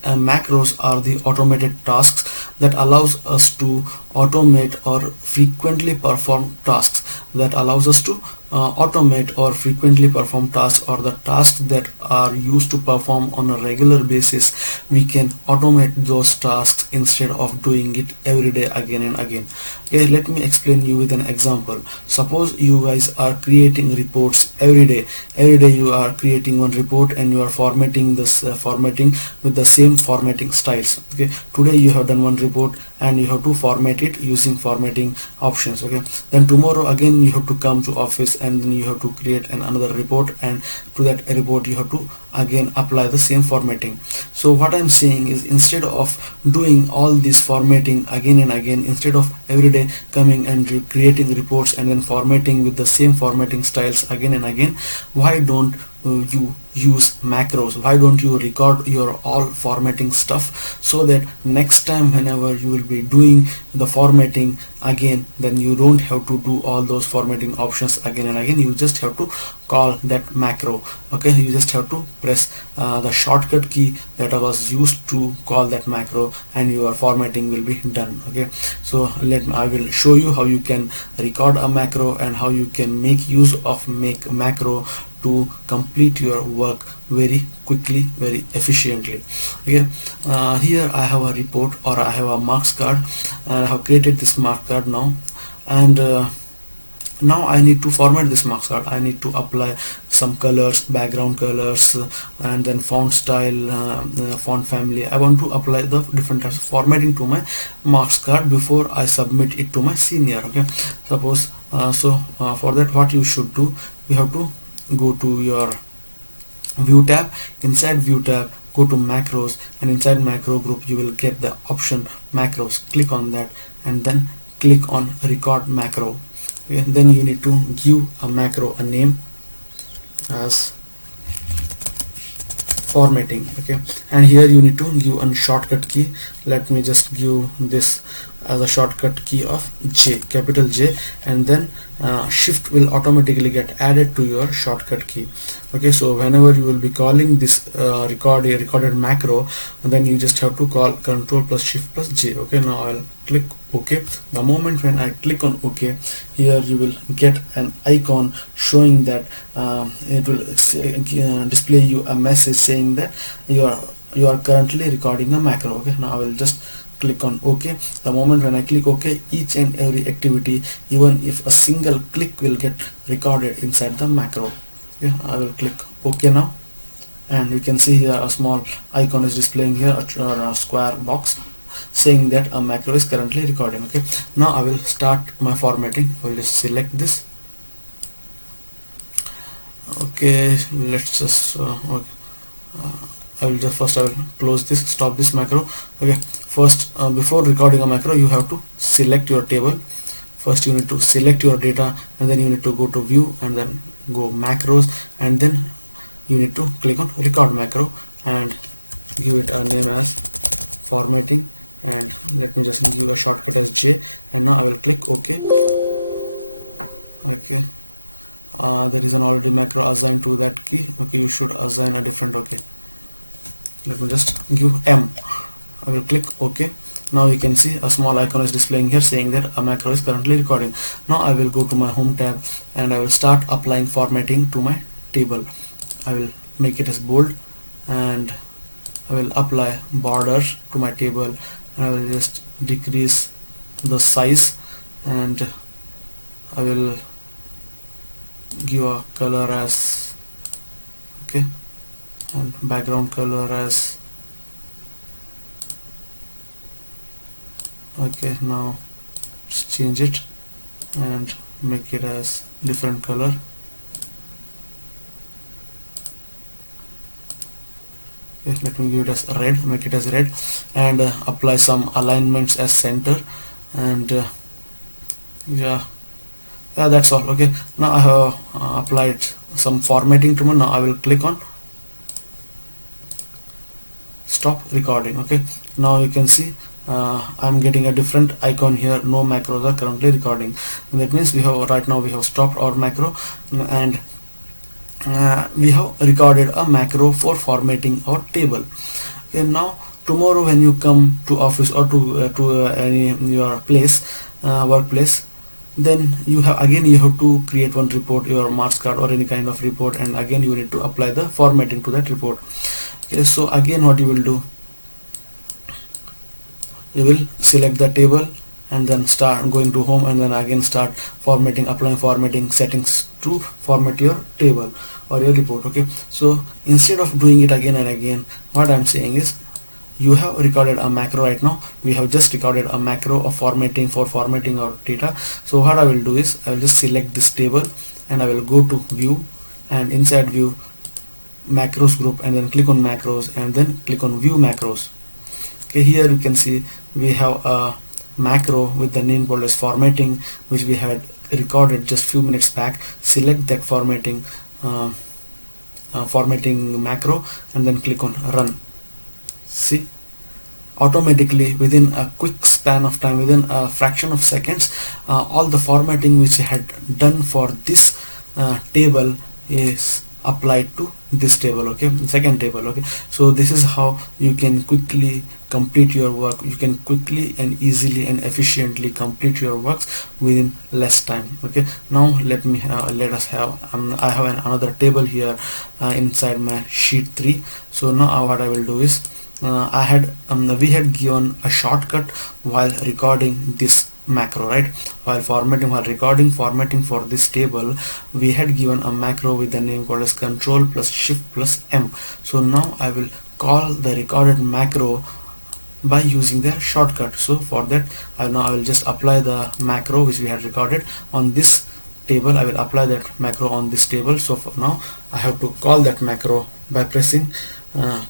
Macros are the automated tasks that allows us to automate or frequently perform tasks that allows us to automate or frequently perform tasks, or the tasks that are used to perform on a regular basis. We can automate those tasks instead of doing it every day again and again. Okay, let me explain you with an example. Suppose you guys are creating reports every day. Every day you are creating one report and you are formatting this formatting with the same formatting styles. Okay, today you have done one report and you have to format it using formatting options. Okay, then tomorrow again you have to come to office and then you have to create another report, and to that report you have to again apply the same formatting. So what I'm saying is, instead of doing all this formatting again and again, instead of every day coming and creating reports and then formatting with the same formatting styles again and again, why don't you use macros? Why don't you record your all formatting stuff, so that next time whenever you will be doing the formatting again, then you don't have to do all those formatting options again and again. You just have to call that macro. Okay, you just have to press the shortcut key that was used to call that macro, and your formatting will be done. Okay, so I will show you how you can record a macro and how you can make use of macro to complete your work very quickly, very efficiently. Okay, here I have a report, or I have a marks card, and I have created this mark card now, and now I need to format this marks card. I need to apply some colors, background colors, and then font style, font family. I want to apply the different types of formatting to my marks card before I submit it to my senior. Okay, suppose for that, what you should do, you have to go to your view tab. Inside view tab, go to macros, and inside macro group you will get the option macros. Click on that and then click on record macro. Okay, then you need to give a macro a name as formatting. Okay, and here you need to give a shortcut key. Let me just give this as a shortcut key of J, capital J, and then shift will automatically get added to your shortcut key. Okay, so whenever you will be calling this recorded macro, then you just have to call control plus shift plus J. Okay, now I'll click OK. The moment when I click on OK, here you will get an icon showing that it will display you a message saying that you are currently recording a macro. Okay, now I will just click on OK. The moment when I click OK, each and every activity, even if a single click, will get recorded inside the macro. Okay, I will click OK now, and you can see here a small icon is displaying here, a square box saying that a macro is currently recording. Okay, now I will start my formatting. I will just select this. Okay, let's just I will close this, stop this macro. Okay, first before recording a macro, you have to select your table. First you need to select your data, and then you need to go to view and then go macros, and then you need to click on record macro and give it a name as formatting, and let me just give a shortcut as J, and now I will click OK. Okay, there is an already macro assigned to that key. Okay, you should assign a different. Okay, let me just give M. I will click OK. Now you can see a small icon is displaying here saying that a macro is currently recording. Now I will go to my home tab and I will start applying formatting to my table. I will make it as bold, and I will apply border to my table, and I will just decrease the size, and I will give a color as okay, and background color as okay. Now just change it and make it as different color. Okay, let me give it as red, make it as red, and apply some alignments as center, and yeah, that's all. Okay, now I have applied some formatting to me. Now I will click on stop recording. Okay, now you can see I'm getting a different icon here. No macros are currently recording, and that means we have right now we have stopped our macro, and we have recorded a macro for formatting our table. Okay, now tomorrow when you come to office or to any your place, workplace, then you have to create one report, your marks card or any kind of report, and again you need to apply the formatting to that report. Okay, so again what you will do, you will select the table and then start going to home, and then again start formatting, applying formatting settings to format your table or your report. Okay, so instead of doing it again and again, what I'm saying is you have recorded a macro right now. We have just recorded a macro of formatting for formatting our data. So what I will do is I will just select this table and I will go to view, and inside view macros group, and then click on macros and then click on view macros. Okay, here you can see we have a macro with the name called as formatting, which we had recorded just few minutes back. Select that formatting macro and then click on run. See, automatically within a quick span of time, within a fraction of seconds, all the formatting which I had done for this table is applied to this table. Okay, second table. Okay, so this is how you can quickly complete your work. You can quickly and easily and efficiently complete your works within less time. Okay, now let us have I have another table here inside my sheet 3. So now what I will do is we had given a shortcut while recording this macro, right? While recording formatting for this table, we had given a macro with the name called as control plus shift plus M. So now I will call the recorded macro by using their shortcut. So for that I will just apply the macro which we had recorded on this table. I will apply that macro on this table. So for now I have to call that macro by pressing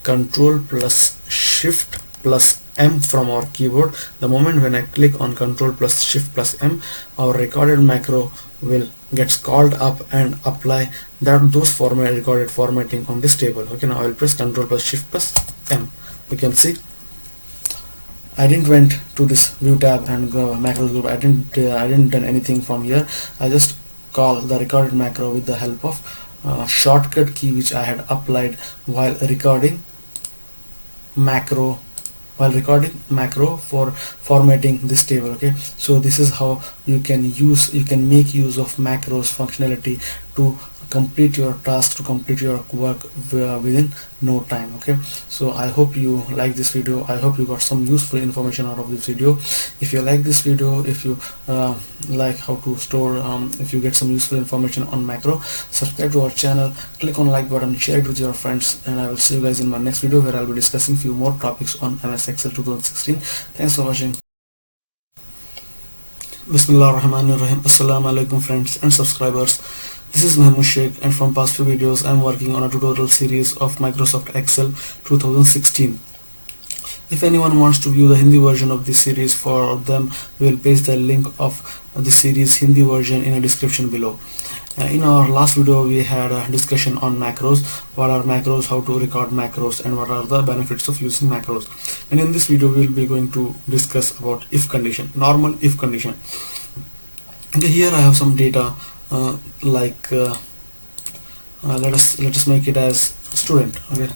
control plus shift plus M from our keyboard. The moment when I click on Control plus Shift plus M, our recorded macro will gets called up and apply those recorded formatting on this table. Okay, now I will press Control plus Shift plus M. You can see I didn't went to this view tab and go macros group. I didn't done anything from here. I just call the recorded macro with the help of shortcut key which I had applied while recording macro for formatting this table. Okay, so this is how you can make use of macros functionality to complete your task, to complete your work within no time. Okay, so I hope you like this video. I hope you got some useful information out of this video. If you like this video, if you like how to store if you get some useful information on macro, subscribe to our channel, click on like button, share it with your friends, and I will see you guys in my next video where I'll be discussing few more topics on MS Excel 2016. Thanks for watching. Bismillah ar-Rahman ar-Rahim. Assalamu alaikum friends and subscribers. This is Mahmoud Sheikh, and from past few videos I am working on a tutorial series of Microsoft Excel 2016. If anyone wants to view the Hindi version of this series, for them we will paste the link of the series Hindi version in a description below. In our last video we had a discussion on macros, what are macros, how to record macros, and what are the benefits of using macros. And in this video we will be going to discuss about if condition, normal if condition. Okay, here I have some data let us make it as student. Okay,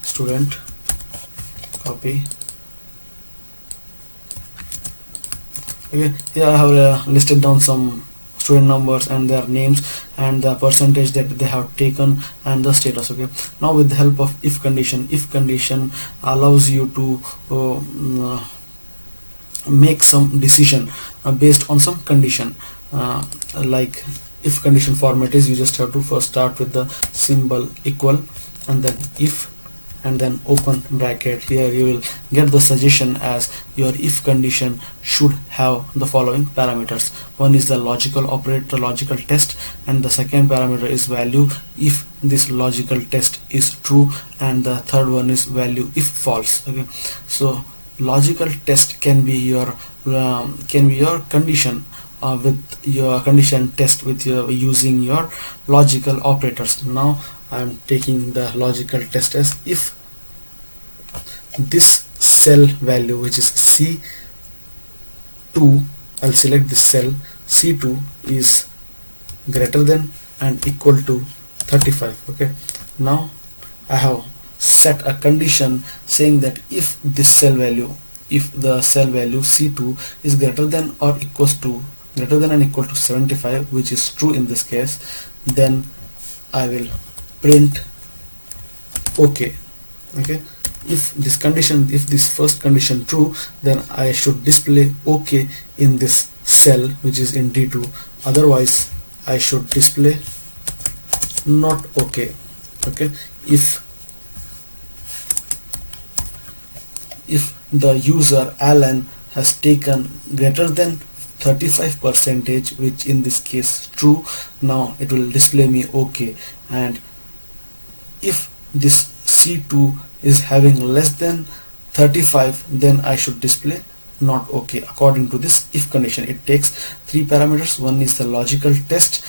student, copy. Okay, here I have listed down some student numbers and their names and the percentage that they have taken and the status. Okay, now with the help of if condition allows you to make some decision based on some condition. Like if condition format is, you just have to first start with the symbol equal and then if and then open bracket. Here you will get the suggestion as your if condition should have the following parameters. One is the logical operator, logical test, and the second parameter is value if this logical test is true, and the third one is value if false. Okay, so logical test can be your condition with your condition test with your using your logical operators. Now I am taking the logical test as if this cell value, which is C2, I'll select this cell, C2 is greater than and equal to 35. Okay, now I have set a condition saying that if this cell value, if the cell value C2 is greater than and equal to 75, which is true in this case, then I will print OK. Okay, if this first condition true, then I should display OK in this cell which is in D2, otherwise I should display not OK. Okay, if the user Alan has taken greater than 35%, which in this case true, now it will display me OK. And if this C2 is having less than 35, then I should display not OK. According to this if condition, it takes three parameters. One is the logical test,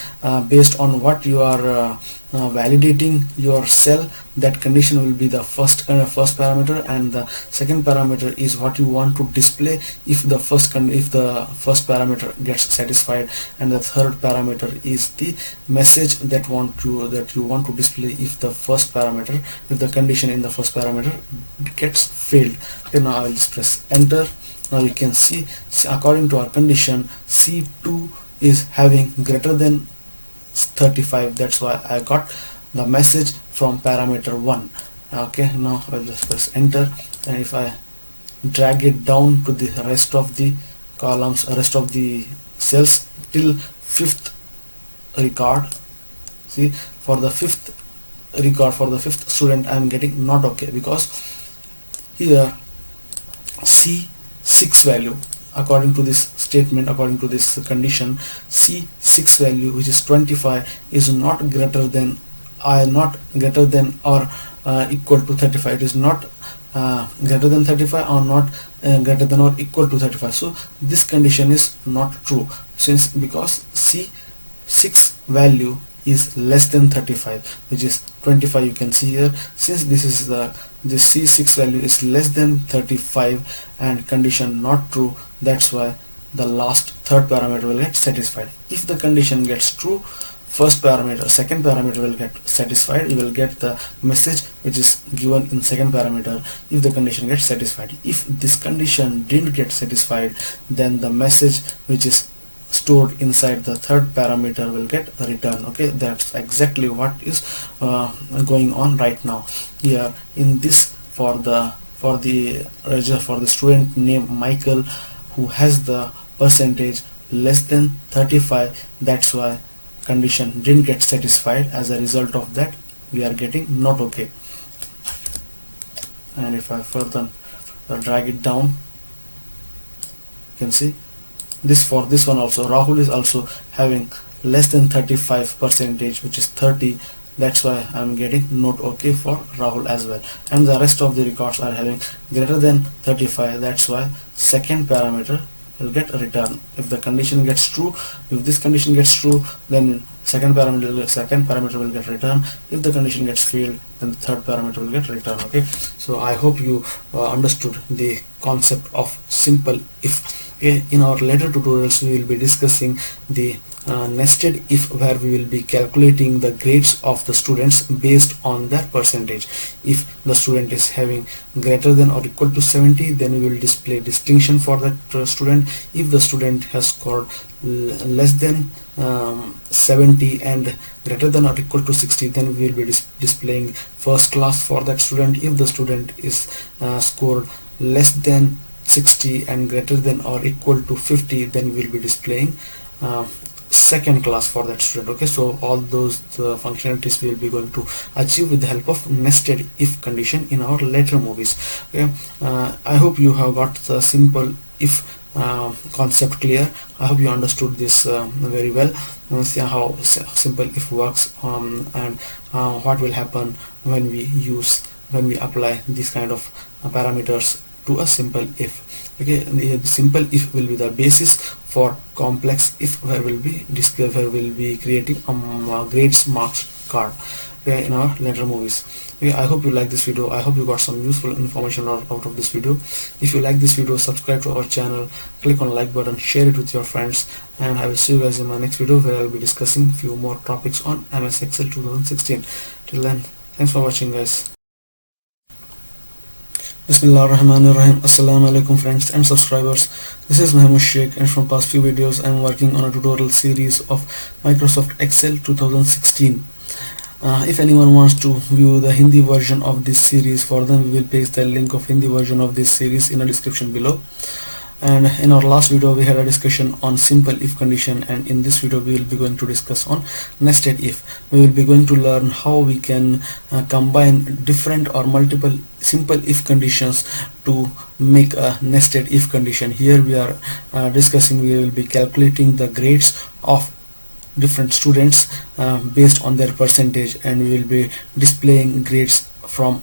based on what you are validating your cell, that condition will be the first parameter, and the second parameter is what you want to display if the first parameter gets satisfied, and the third parameter is the message that you want to display if the condition in the first parameter gets failed. Okay, now I will just press enter. Now you can see according to our condition, C2 is having greater than 35. That's why I got the message from parameter 1. Okay, now I'll just press enter, and if I drag it down to the rest of the columns, rest of the cells till fifth record, see, for the fifth record, for the fifth student, I am getting not OK, because here C6 value, according to this statement, according to this condition, C6 value, which is 25, is not greater than or equal to 35. It is not greater than 35 or not greater than or equal to 35. So this condition is not true, since because C6 value is less than 35, which is 25. You can see here, since this C6 value is less than 35 and condition not true, that's why the last third parameter will get satisfied. If the condition gets true, second parameter will get satisfied. You will get the message which is given in second parameter if the condition gets satisfied. If this condition didn't get satisfied, then the message which is stored inside the third parameter will get returned. Okay, that's exactly what is going on right now here in this. For the student named Michael, who has the percentage less than 35, that's why condition didn't get satisfied. As a result of that, we are getting not okay. And if I further drag it down, you can see this. For this one also, Rahul is also having less than 35 percentage, which is 30. That's why I'm getting not okay for Rahul as well. And the rest of the records are having greater than 35. That's why second parameter will get returned. If the condition gets true, if this condition gets true, then second parameter will get returned. If the condition gets failed, then the third parameter will get returned. Okay, so I hope you understood the concept of simple if. In our later tutorials, we will be discussing the nested if, where we will be calculating the grades of the students based on their percentage. If the student is having greater than or equal to 70, then we will display distinction for that student. If the student has scored less than 70 and greater than or equal to 60, then we will be displaying first class for that student. If the student is scored less than 60 and greater than or equal to 50, then we will be displaying second class for that student. Okay, so all those functionalities we will be going to achieve with the help of nested if condition in our later movies. Okay, I hope you have got the simple if concept clear. I hope you understood this very well. See how simple if works and what will happen when we apply these kind of parameters to a simple if. Okay, the simple if will be the basis for complex if, where we'll be creating grades marks card in our later movies. Okay, I hope you like this video. I hope you got some useful information out of this video. If you like this video, subscribe to our channel, click on like button, share it with your friends, and I will see you guys in my next video, where I will be discussing few more topics on MS Excel 2016. Till then, thanks for watching, guys. Bismillahirrahmanirrahim. Assalamu alaikum friends and subscribers. This is Mahmoud Sheikh, and from past few videos I am working on a tutorial series of Microsoft Excel 2016. If anyone wants to view the Hindi version of this series, for them we will paste the link of Hindi version of this series in the description below. And in our last video we had a discussion on simple if condition, and in this video we will be going to discuss on nested if. We will be going to learn how we can combine different or multiple simple if conditions to make a nested if condition. Here we are we will be calculating the grades of different students based on their percentage, and we will be displaying grades from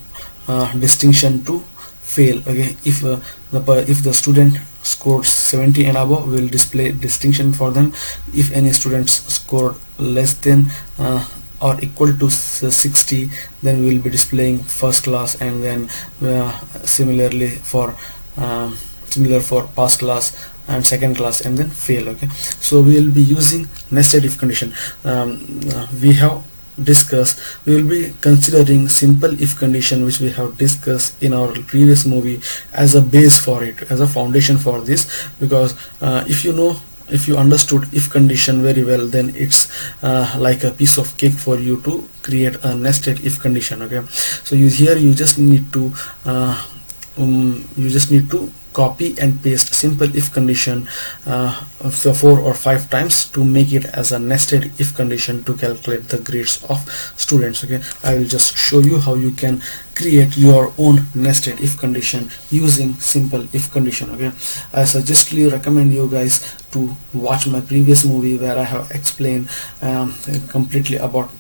distinction to fail. Okay, if the student scored 70 and above, we will display distinction for them. If any students scored less than or equal to 60, then we will be displaying first class, and then similar for pass class and second class, and then fail. Okay, so we will be using nested if condition. We will be considering simple if condition, which we have discussed in our previous movie, as a base for it, as a foundation for this, because if you understood if condition very well, then it's like a piece of cake for you to create a nested if condition. Okay, so you just need to copy and paste simple if condition 4 or 5 times to make it as a nested if condition to calculate the grades of students. Okay, I will just show you how you can create your own nested if condition using simple if condition. Okay, I suggestly recommend you guys to watch my previous movie where I have explained completely about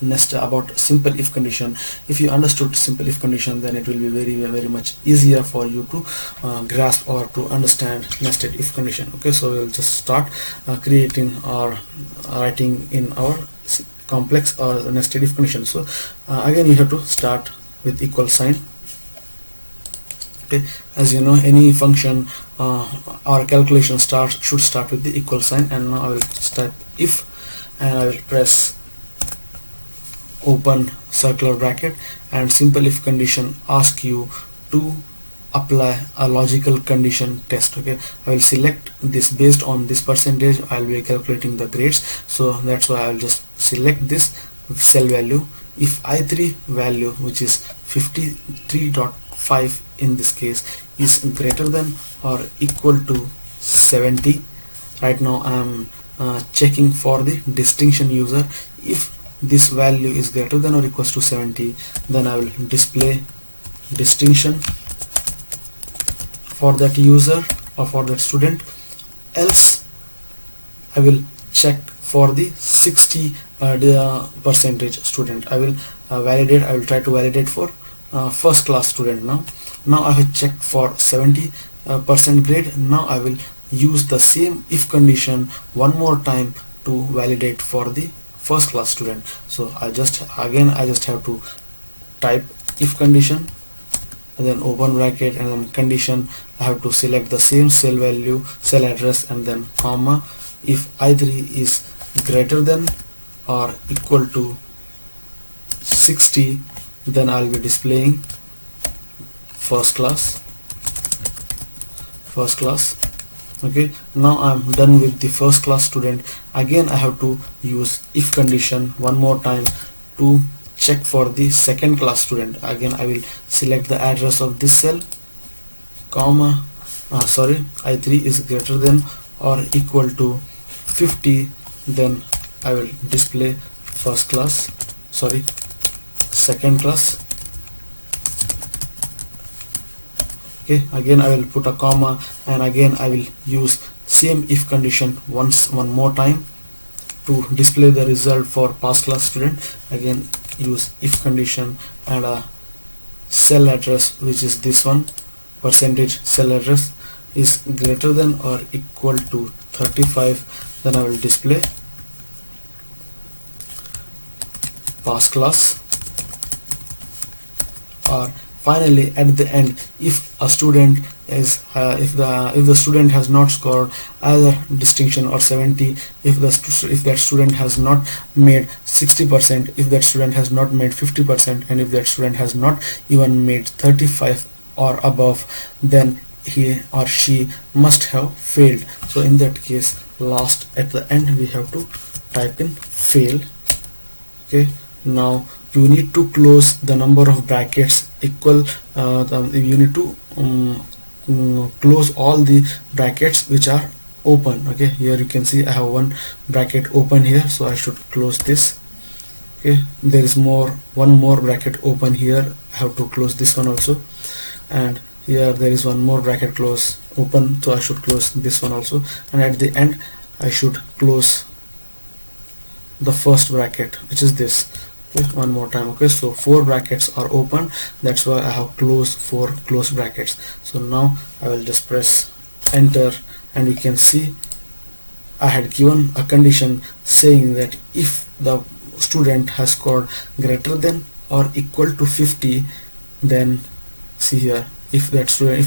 simple if condition. If you understood simple if condition, then it will be very much easier for you to grasp or to understand nested if condition. Okay, so we'll just start creating or writing in our complex or nested if condition. So again, you have to start with equal sign. Okay, as you know, any function our calculation should start with the equal sign. And now I will type if, and I will press open circular bracket, and simple if condition asks you to apply a logical condition test. Okay, I will select this based on this percentage. I will be calculating the grades, so that's why I will just select this cell value. If I3 value, which is 53.5 in this case, is greater than or equal to 70, right now I am checking for the distinction user. If this value is greater than or equals to 70, then I will display distinction for that user or for that student. Else I will check for the 60 percentage student. I will validate. I will try to validate for first class student. Now I have checked for 70% grade. Now I will use the same if condition one more time to validate for the first class student. So I just have to type if condition, and then open bracket, and then condition. I have to select the same cell value, cell address, and then comma. If I3 is greater than or equal to 60, then I'll be displaying first class. Okay, now I'm done with the first class student. Again, I have to use if condition one more time to check for the second class student. Again, I will select the address of this cell, comma, I3 is greater than or equal to 50, then I will display second class. Okay, again I will put a comma, and again I will use same if condition one more time to display the result for past class student. Again, use if condition and a cell address, which is this one, percentage cell address is greater than or equal to 35, then I will display past class. Or finally, at the end, if a student is if the student has not scored either distinction or 70, if that student has not made 60%, if that student has not made 50%, and if that student has not even made 35 or above, then he or she must have failed. So in that case, last at the end we have to type in fail. Okay, now you need to close the number of brackets equal. You need to close all the brackets which are open. Okay, here you can see I have one bracket open here, so I should close this. Okay, there is one more bracket open here. I have to close this one also, and here there is one more bracket open, so I should close this one also, and at the end I should close the first bracket, which is this. Okay, one more time. Okay, so 4 brackets are open, that's why I have closed 4 closed brackets. So now I will just press enter, and you can see I had given a condition saying that if the student has scored greater than or equal to 50, then see here, if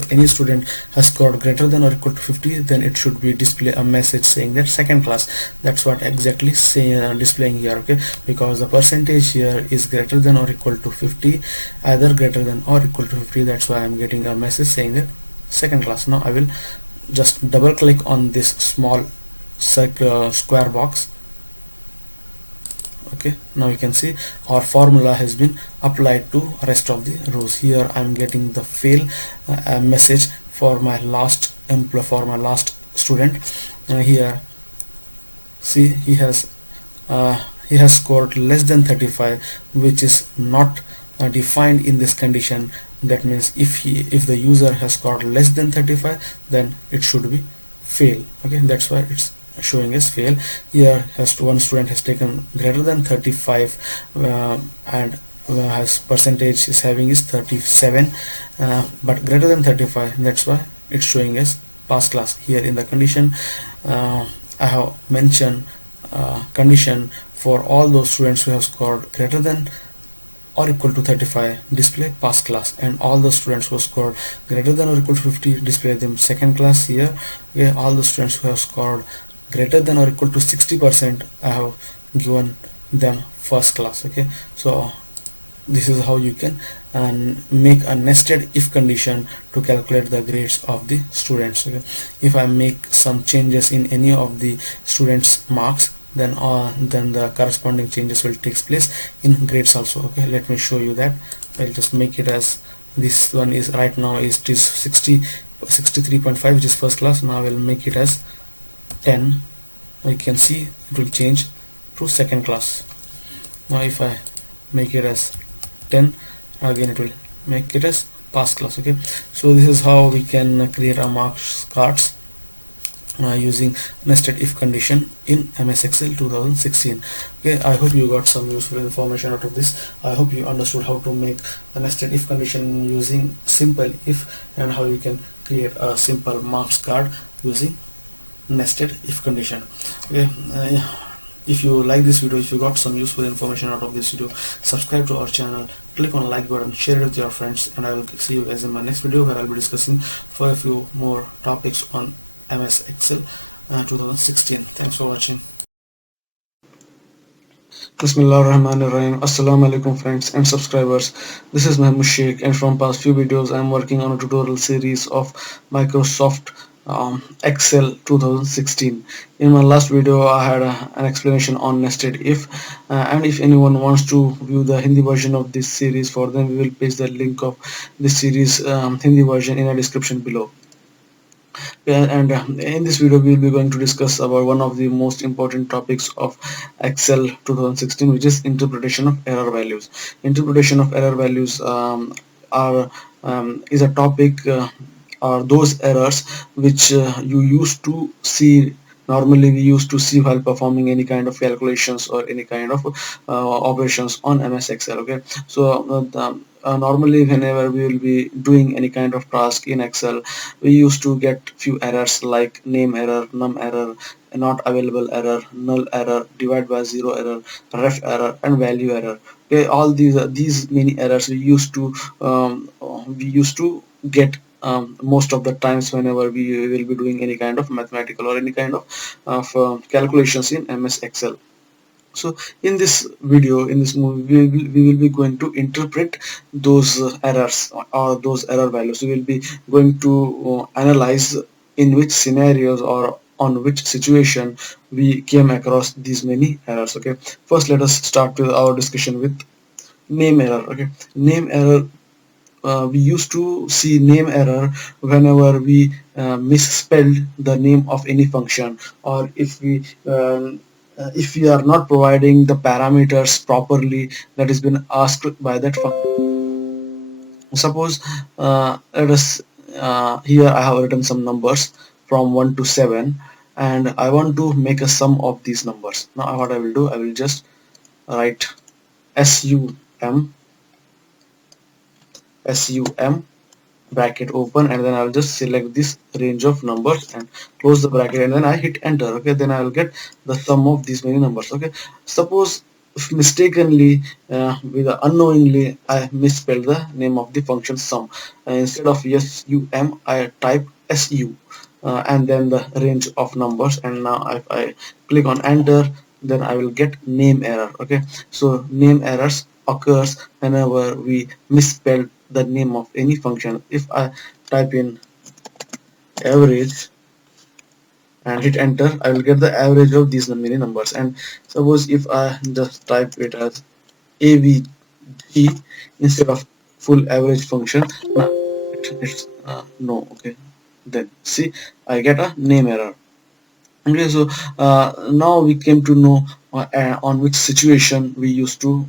any student has scored greater than or equal to 50, then it should be display a message saying that second class. That's what exactly displaying here. Okay, because the percentage here is greater than or equal to 50, either greater than or equal to 50. That's why I'm getting a message saying that second class. Now I will just double click on this small square box. Okay, now you can see our formula has been applied to rest of the rows. Here I'm getting the fail message for my last student. Here see he has scored less than 35, which is not defined in this condition. That means if the user has scored less than 35, then it should be fail. Okay, that's why it's showing as fail. Here has one student has taken greater than 35 and has percentage is having is 37, but greater than 35, that's why it's showing as pass class. Here in the condition I have mentioned condition for all those students who have scored greater than or equal to 35 display pass class, and all the students who scored greater than or equal to 50 display them second class. Here okay, all the students who have scored greater than or equal to 60%, I have given them first class. Okay, so this is how you can make a nested if condition to calculate the grades of the students. Okay, if I make some changes in any of the students marks, then the corresponding changes will take place in grades also. Okay, let me show you that. I'll just make it as this one is right now is it is 63.5, which is first class. Now I will make it as 10. You can see it will change to second class. Now if I make it as 10, again it will make it as pass class. Okay, so this is how we can create a marks cards using nested if condition in MS Excel 2016. Okay, I hope you got some useful information out of this. I hope you understood how to make a nested if condition using simple if, and how you can create a simple marks card using nested if condition. Okay, if you like this video, if you got some useful information out of this video, subscribe to our channel, click on like button, share it with your friends, and I will see you guys in my next video, where I'll be discussing for a few more topics on MS Excel 2016. Thanks for watching. Bismillahirrahmanirrahim. Assalamu alaikum friends and subscribers. This is Mahmoud Sheikh, and from past few videos I am working on a tutorial series of Microsoft Excel 2016. In my last video I had an explanation on nested if, and if anyone wants to view the Hindi version of this series, for them we will paste the link of this series Hindi version in the description below. And in this video we will be going to discuss about one of the most important topics of Excel 2016, which is interpretation of error values. Interpretation of error values is a topic are those errors which you used to see. Normally we used to see while performing any kind of calculations or any kind of operations on MS Excel. Okay, so normally whenever we will be doing any kind of task in Excel, we used to get few errors like name error, num error, not available error, null error, divide by zero error, ref error, and value error. Okay, all these many errors we used to get most of the times whenever we will be doing any kind of mathematical or any kind of calculations in MS Excel. So in this video, in this movie, we will be going to interpret those errors or those error values. We will be going to analyze in which scenarios or on which situation we came across these many errors. Okay, first let us start with our discussion with name error. Okay, name error. We used to see name error whenever we misspelled the name of any function, or if we are not providing the parameters properly that has been asked by that function. Suppose let us here I have written some numbers from 1 to 7, and I want to make a sum of these numbers. Now what I will do, I will just write sum bracket open, and then I'll just select this range of numbers and close the bracket, and then I hit enter. Okay, then I will get the sum of these many numbers. Okay, suppose if mistakenly with unknowingly I misspelled the name of the function sum. Instead of sum I type su and then the range of numbers, and now if I click on enter, then I will get name error. Okay, so name errors occurs whenever we misspell the name of any function. If I type in average and hit enter, I will get the average of these many numbers. And suppose if I just type it as avg instead of full average function, it's no. Okay, then see, I get a name error. Okay, so now we came to know on which situation we used to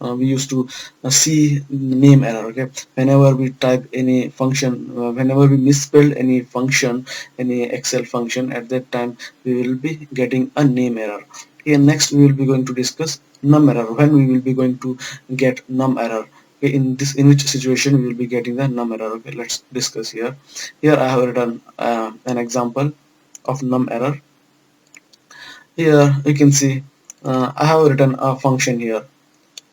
we used to see name error. Okay, whenever we type any function, whenever we misspelled any function, any Excel function, at that time we will be getting a name error. Okay, next we will be going to discuss num error. When we will be going to get num error? Okay, in which situation we will be getting the num error? Okay, let's discuss here. Here I have written an example of num error. Here you can see I have written a function here,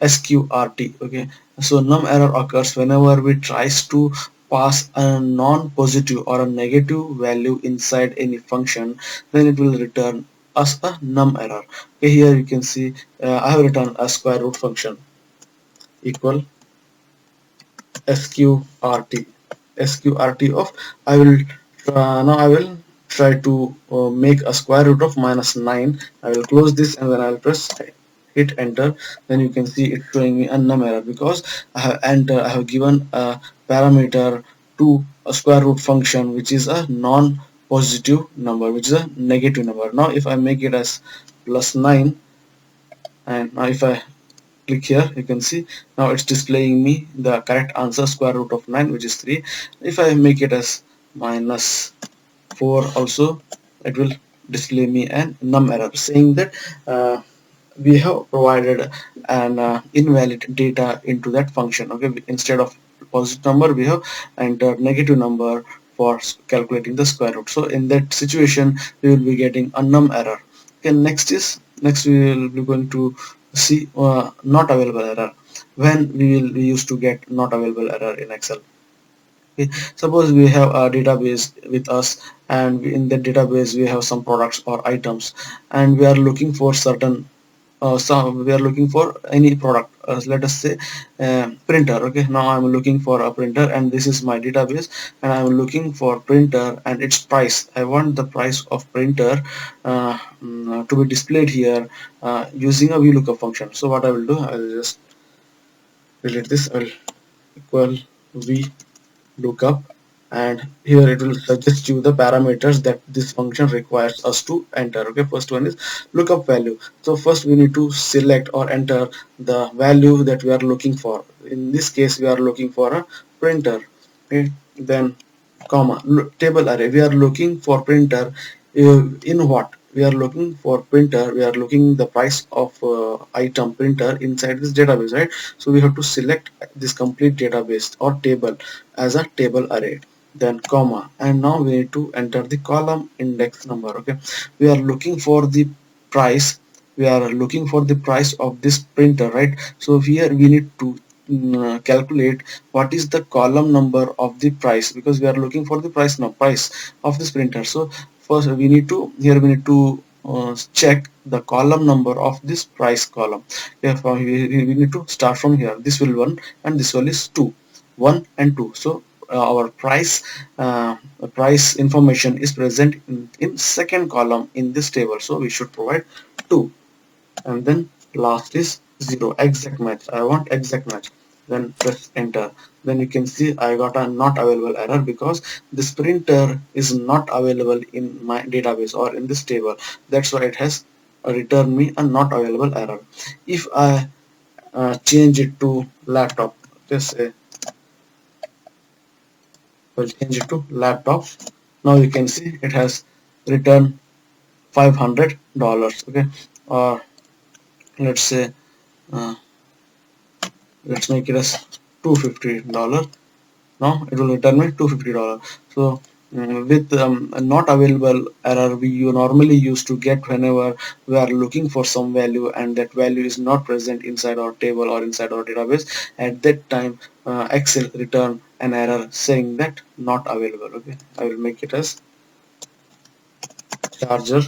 sqrt. Okay, so num error occurs whenever we tries to pass a non-positive or a negative value inside any function, then it will return us a num error. Okay, here you can see I have written a square root function equal sqrt of, I will now I will try to make a square root of -9. I will close this and then I will press hit enter. Then you can see it's showing me a num error because I have given a parameter to a square root function which is a non-positive number, which is a negative number. Now if I make it as +9, and now if I click here, you can see now it's displaying me the correct answer, square root of 9, which is 3. If I make it as -4 also, it will display me an num error saying that we have provided an invalid data into that function. Okay, instead of positive number we have entered negative number for calculating the square root. So in that situation we will be getting a num error. Okay, next we will be going to see not available error. When we used to get not available error in Excel. Okay, suppose we have a database with us, and in that database we have some products or items, and we are looking for certain we are looking for any product, let us say printer. Okay, now I'm looking for a printer and this is my database, and I'm looking for printer and its price. I want the price of printer to be displayed here using a VLOOKUP function. So what I will do, I will just delete this. I will equal VLOOKUP, and here it will suggest you the parameters that this function requires us to enter. Okay, first one is lookup value. So first we need to select or enter the value that we are looking for. In this case we are looking for a printer. Okay, then comma, table array, we are looking for printer in what we are looking for printer, we are looking the price of item printer inside this database, right? So we have to select this complete database or table as a table array, then comma, and now we need to enter the column index number. Okay, we are looking for the price, we are looking for the price of this printer, right? So here we need to calculate what is the column number of the price, because we are looking for the price now, price of this printer. So first we need to, here we need to check the column number of this price column. Therefore we need to start from here. This will 1 and this one is 2, 1 and 2. So our price information is present in second column in this table, so we should provide 2. And then last is 0, exact match. I want exact match. Then press enter. Then you can see I got a not available error because this printer is not available in my database or in this table. That's why it has returned me a not available error. If I change it to laptop, just say I'll change it to laptop. Now you can see it has returned $500. Okay, or let's say uh, let's make it as $250. Now it will return me $250. So with a not available error we normally used to get whenever we are looking for some value and that value is not present inside our table or inside our database. At that time Excel return an error saying that not available. Okay, I will make it as charger.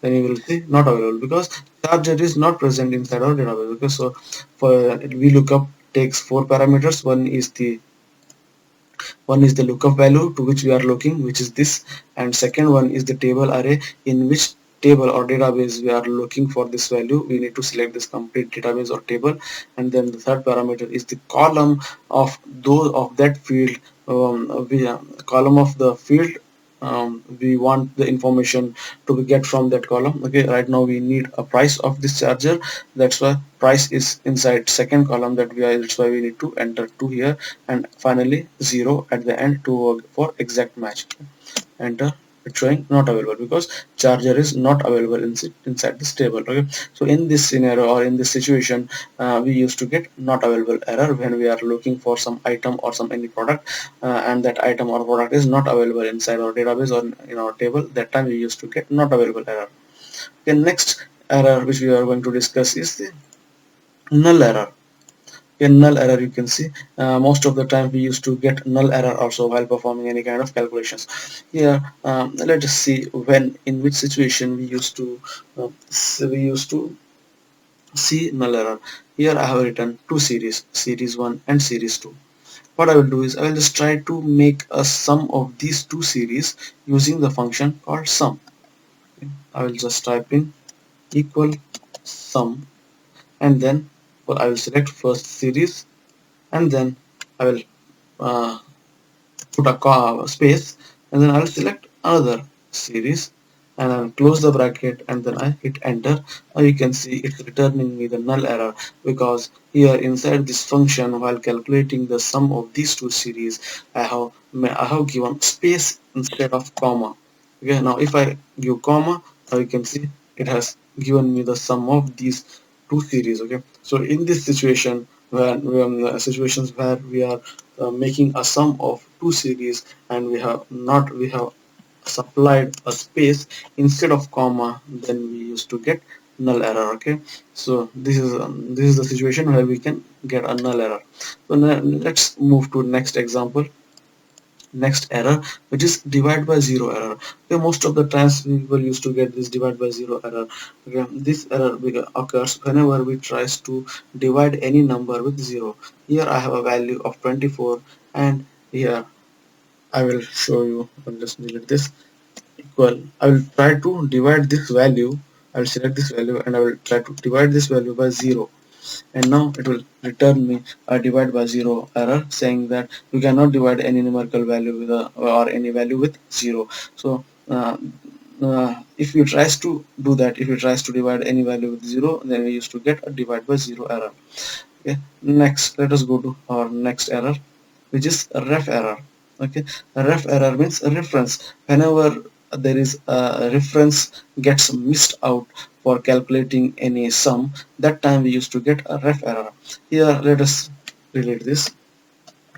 Then you will see not available because charger is not present inside our database. Okay, so for VLOOKUP takes 4 parameters. One is the lookup value to which we are looking, which is this, and second one is the table array in which table or database we are looking for this value. We need to select this complete database or table, and then the third parameter is the column of those of that field, column of the field we want the information to be get from that column. Okay, right now we need a price of this charger. That's why price is inside second column, that's why we need to enter 2 here, and finally 0 at the end to work for exact match. Enter. It's showing not available because charger is not available inside this table. Okay, so in this scenario or in this situation, we used to get not available error when we are looking for some item or some any product, and that item or product is not available inside our database or in our table. That time we used to get not available error. Okay, next error which we are going to discuss is the null error. In null error, you can see most of the time we used to get null error also while performing any kind of calculations. Here, let us see when in which situation we used to see null error. Here I have written two series 1 and series 2. What I will do is I will just try to make a sum of these two series using the function called sum. I will just type in equal sum, and then I will select first series, and then I will uh, put a space, and then I'll select another series, and I'll close the bracket, and then I hit enter. Now you can see it's returning me the null error, because here inside this function, while calculating the sum of these two series, I have given space instead of comma. Okay, now if I give comma, now you can see it has given me the sum of these two series. Okay, so in this situation, situations where we are making a sum of two series, and we have supplied a space instead of comma, then we used to get null error. Okay, so this is the situation where we can get a null error. So now let's move to next example, next error, which is divide by zero error. Okay, most of the times people used to get this divide by zero error. Okay, this error occurs whenever we tries to divide any number with zero. Here I have a value of 24, and here I will show you. I'll just delete this. Equal, I will try to divide this value. I will select this value, and I will try to divide this value by 0, and now it will return me a divide by zero error, saying that you cannot divide any numerical value with or any value with 0. So if you tries to do that, if you tries to divide any value with 0, then we used to get a divide by 0 error. Okay, next let us go to our next error, which is a ref error. Okay, a ref error means a reference. Whenever there is a reference gets missed out for calculating any sum, that time we used to get a ref error. Here let us delete this.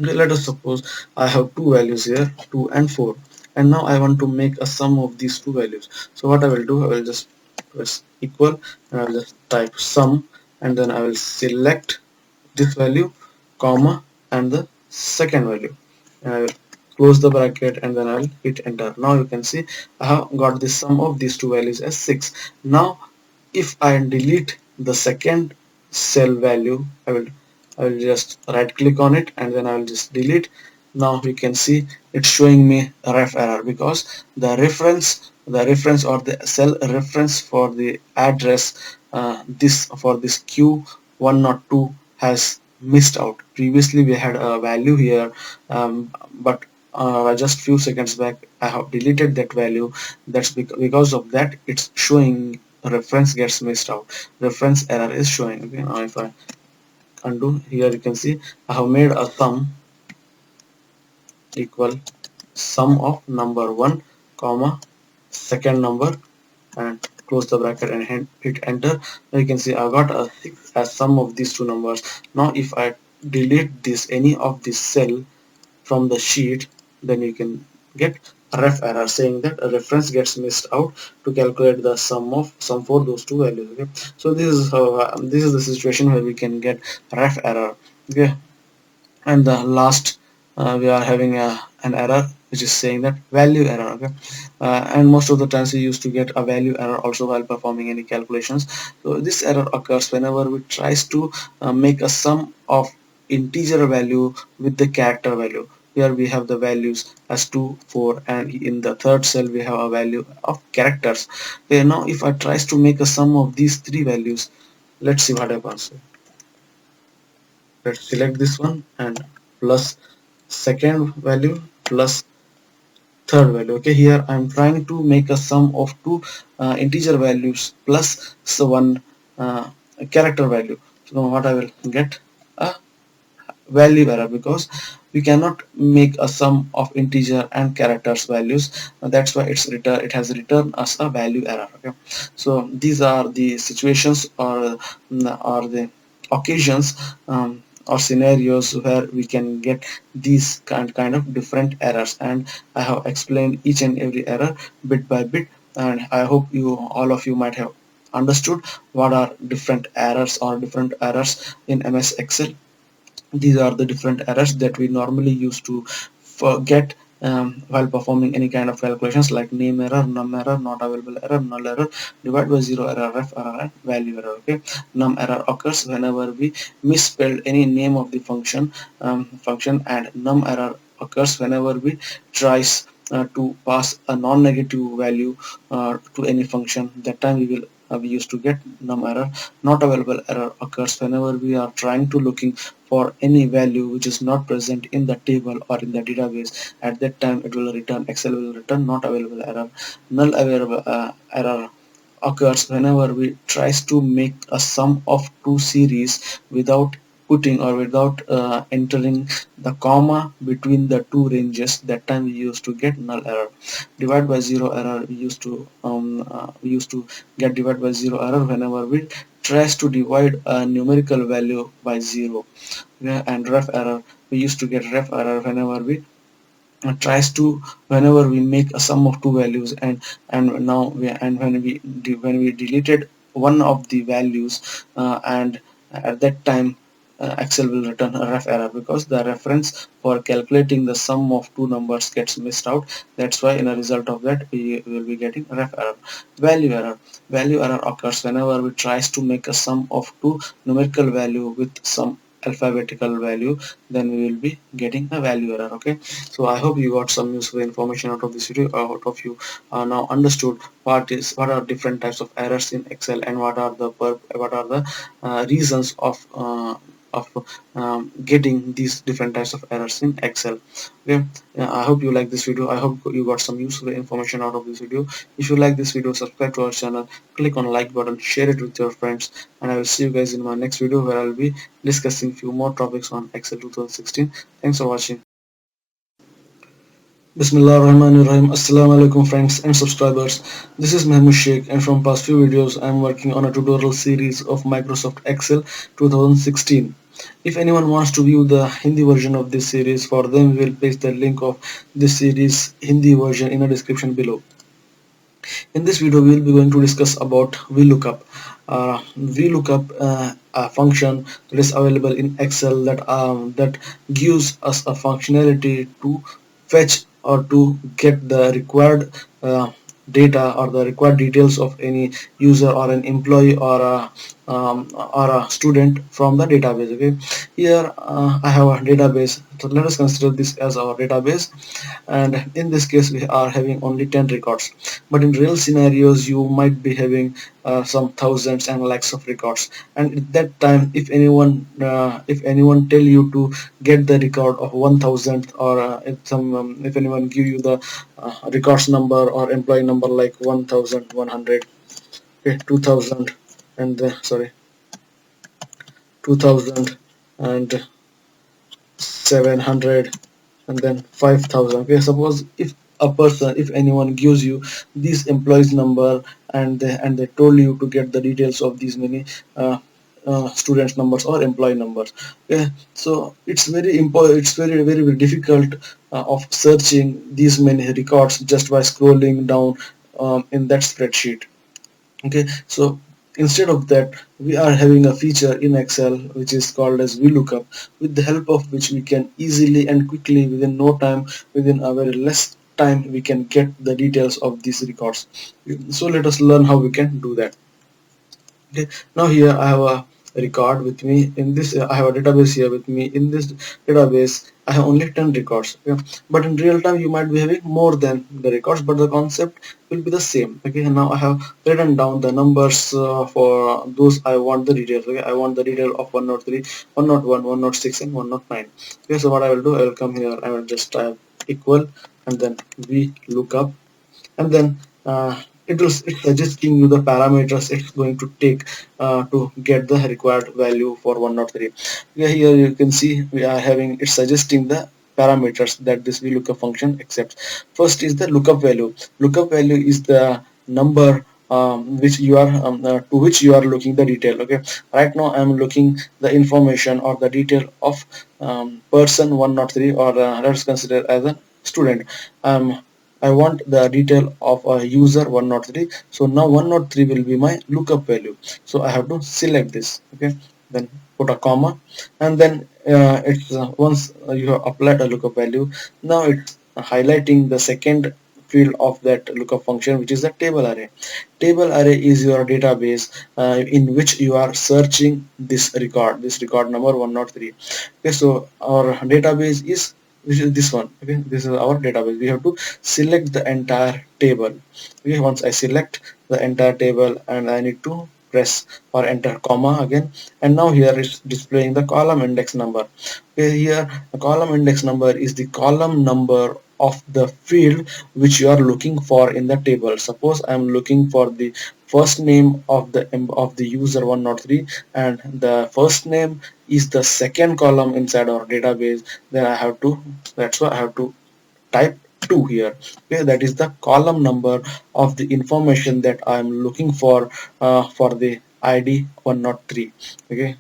Okay, let us suppose I have two values here, 2 and 4, and now I want to make a sum of these two values. So what I will do, I will just press equal, and I will just type sum, and then I will select this value, comma, and the second value, and I will close the bracket, and then I will hit enter. Now you can see I have got the sum of these two values as 6. Now if I delete the second cell value, I will just right click on it, and then I will just delete. Now you can see it's showing me a ref error, because the reference or the cell reference for the address, this for this Q102 has missed out. Previously we had a value here, but just few seconds back I have deleted that value. That's because of that it's showing reference gets missed out. Reference error is showing. Okay, now if I undo, here you can see I have made a sum equal sum of number 1 comma second number, and close the bracket and hit enter. Now you can see I got a 6 as sum of these two numbers. Now if I delete this any of this cell from the sheet, then you can get a ref error saying that a reference gets missed out to calculate the sum for those two values. Okay, so this is the situation where we can get ref error. Okay, and the last, we are having an error which is saying that value error. Okay, and most of the times we used to get a value error also while performing any calculations. So this error occurs whenever we tries to make a sum of integer value with the character value. Here we have the values as 2, 4, and in the third cell we have a value of characters. Okay, now if I tries to make a sum of these three values, let's see what happens. Let's select this one, and plus second value plus third value. Okay, here I'm trying to make a sum of two integer values plus one character value. So now what I will get, a value error, because we cannot make a sum of integer and characters values. That's why it has returned us a value error. Okay, so these are the situations or the occasions or scenarios where we can get these kind of different errors, and I have explained each and every error bit by bit, and I hope you all of you might have understood what are different errors or different errors in MS Excel. These are the different errors that we normally use to forget while performing any kind of calculations, like name error, num error, not available error, null error, divide by zero error, ref error, and value error. Okay, num error occurs whenever we misspelled any name of the function, and num error occurs whenever we tries to pass a non-negative value to any function. That time we used to get num error. Not available error occurs whenever we are trying to looking for any value which is not present in the table or in the database. At that time it will return, Excel will return not available error. Null available error occurs whenever we tries to make a sum of two series without putting or without entering the comma between the two ranges. That time we used to get null error. Divide by zero error, we used to get divide by zero error whenever we tries to divide a numerical value by zero. Yeah, and ref error, we used to get ref error whenever we make a sum of two values, and now when we deleted one of the values, and at that time Excel will return a ref error, because the reference for calculating the sum of two numbers gets missed out. That's why in a result of that we will be getting ref error. Value error occurs whenever we tries to make a sum of two numerical value with some alphabetical value. Then we will be getting a value error. Okay, so I hope you got some useful information out of this video. I hope you now understood what are different types of errors in Excel, and what are the reasons of getting these different types of errors in Excel. Okay, I hope you like this video. I hope you got some useful information out of this video. If you like this video, subscribe to our channel, click on like button, share it with your friends, and I will see you guys in my next video, where I will be discussing few more topics on Excel 2016. Thanks for watching. Bismillahirrahmanirrahim. Assalamu alaikum friends and subscribers. This is Mehmood Sheikh, and from past few videos I am working on a tutorial series of Microsoft Excel 2016. If anyone wants to view the Hindi version of this series, for them we will paste the link of this series Hindi version in the description below. In this video we will be going to discuss about VLOOKUP. VLOOKUP, a function that is available in Excel that gives us a functionality to fetch or to get the required data or the required details of any user or an employee or a student from the database. Okay, here I have a database, so let us consider this as our database, and in this case we are having only 10 records, but in real scenarios you might be having some thousands and lakhs of records. And at that time, if anyone tell you to get the record of 1000, or if anyone give you the records number or employee number like 1100, okay, 2000, and sorry, 2000 and 700, and then 5000. Okay, suppose if anyone gives you this employees number, and they told you to get the details of these many students numbers or employee numbers. Okay, so it's very important, it's very difficult of searching these many records just by scrolling down in that spreadsheet. Okay, so instead of that we are having a feature in Excel which is called as VLOOKUP, with the help of which we can easily and quickly, within no time, within a very less time, we can get the details of these records. So let us learn how we can do that. Okay, now here I have a record with me in this, I have a database here with me. In this database I have only 10 records. Okay, but in real time you might be having more than the records, but the concept will be the same. Okay, and now I have written down the numbers for those I want the details. Okay, I want the detail of 103, 101, 106, and 109. Okay, so what I will do, I will come here, I will just type equal and then VLOOKUP, and then it's suggesting you the parameters it's going to take to get the required value for 103. Here you can see we are having it's suggesting the parameters that this VLOOKUP function accepts. First is the lookup value. Lookup value is the number which you are to which you are looking the detail. Okay, right now I'm looking the information or the detail of person 103, or let's consider as a student. I want the detail of a user 103. So now 103 will be my lookup value. So I have to select this. Okay, then put a comma, and then it's once you have applied a lookup value, now it's highlighting the second field of that lookup function, which is the table array. Table array is your database in which you are searching this record number 103. Okay, so our database is, which is this one. Okay, this is our database. We have to select the entire table. Okay, once I select the entire table, and I need to press or enter comma again, and now here it's displaying the column index number. Okay, here the column index number is the column number of the field which you are looking for in the table. Suppose I am looking for the first name of the user 103, and the first name is the second column inside our database. Then that's why I have to type 2 here. Okay, that is the column number of the information that I am looking for the ID 103. Okay,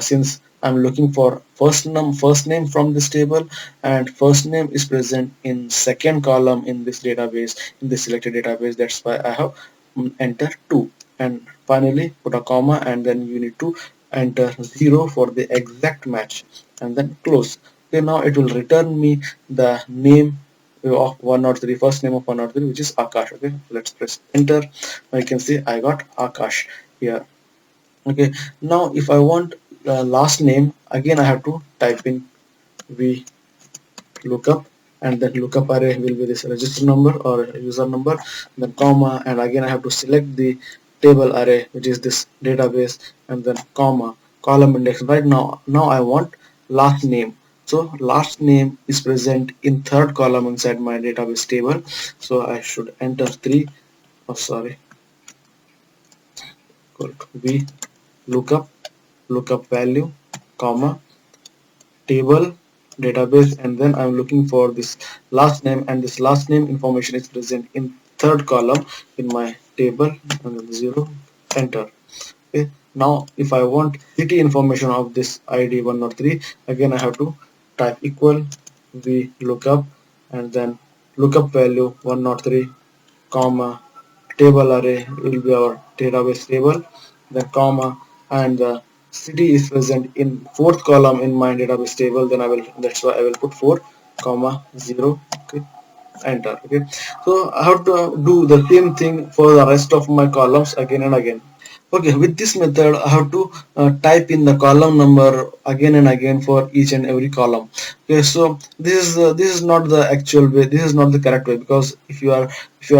since I'm looking for first name from this table, and first name is present in second column in this database, in the selected database, that's why I have enter 2, and finally put a comma, and then you need to enter 0 for the exact match, and then close. Okay, now it will return me the name of 103, first name of 103, which is Akash. Okay, let's press enter. Now you can see I got Akash here. Okay, now if I want last name, again I have to type in VLOOKUP, and then lookup array will be this register number or user number, then comma, and again I have to select the table array, which is this database, and then comma, column index. Right now I want last name. So last name is present in third column inside my database table. So I should enter 3. Oh, sorry. Equal to lookup value, comma, table database, and then I'm looking for this last name, and this last name information is present in third column in my table, and then 0, enter. Okay, now if I want city information of this ID 103, again I have to type equal VLOOKUP, and then lookup value 103, comma, table array will be our database table, then comma, and the city is present in fourth column in my database table, then that's why I will put 4, comma, 0. Okay, enter. Okay, so I have to do the same thing for the rest of my columns again and again. Okay, with this method I have to type in the column number again and again for each and every column. Okay, so this is not the actual way, this is not the correct way, because if you are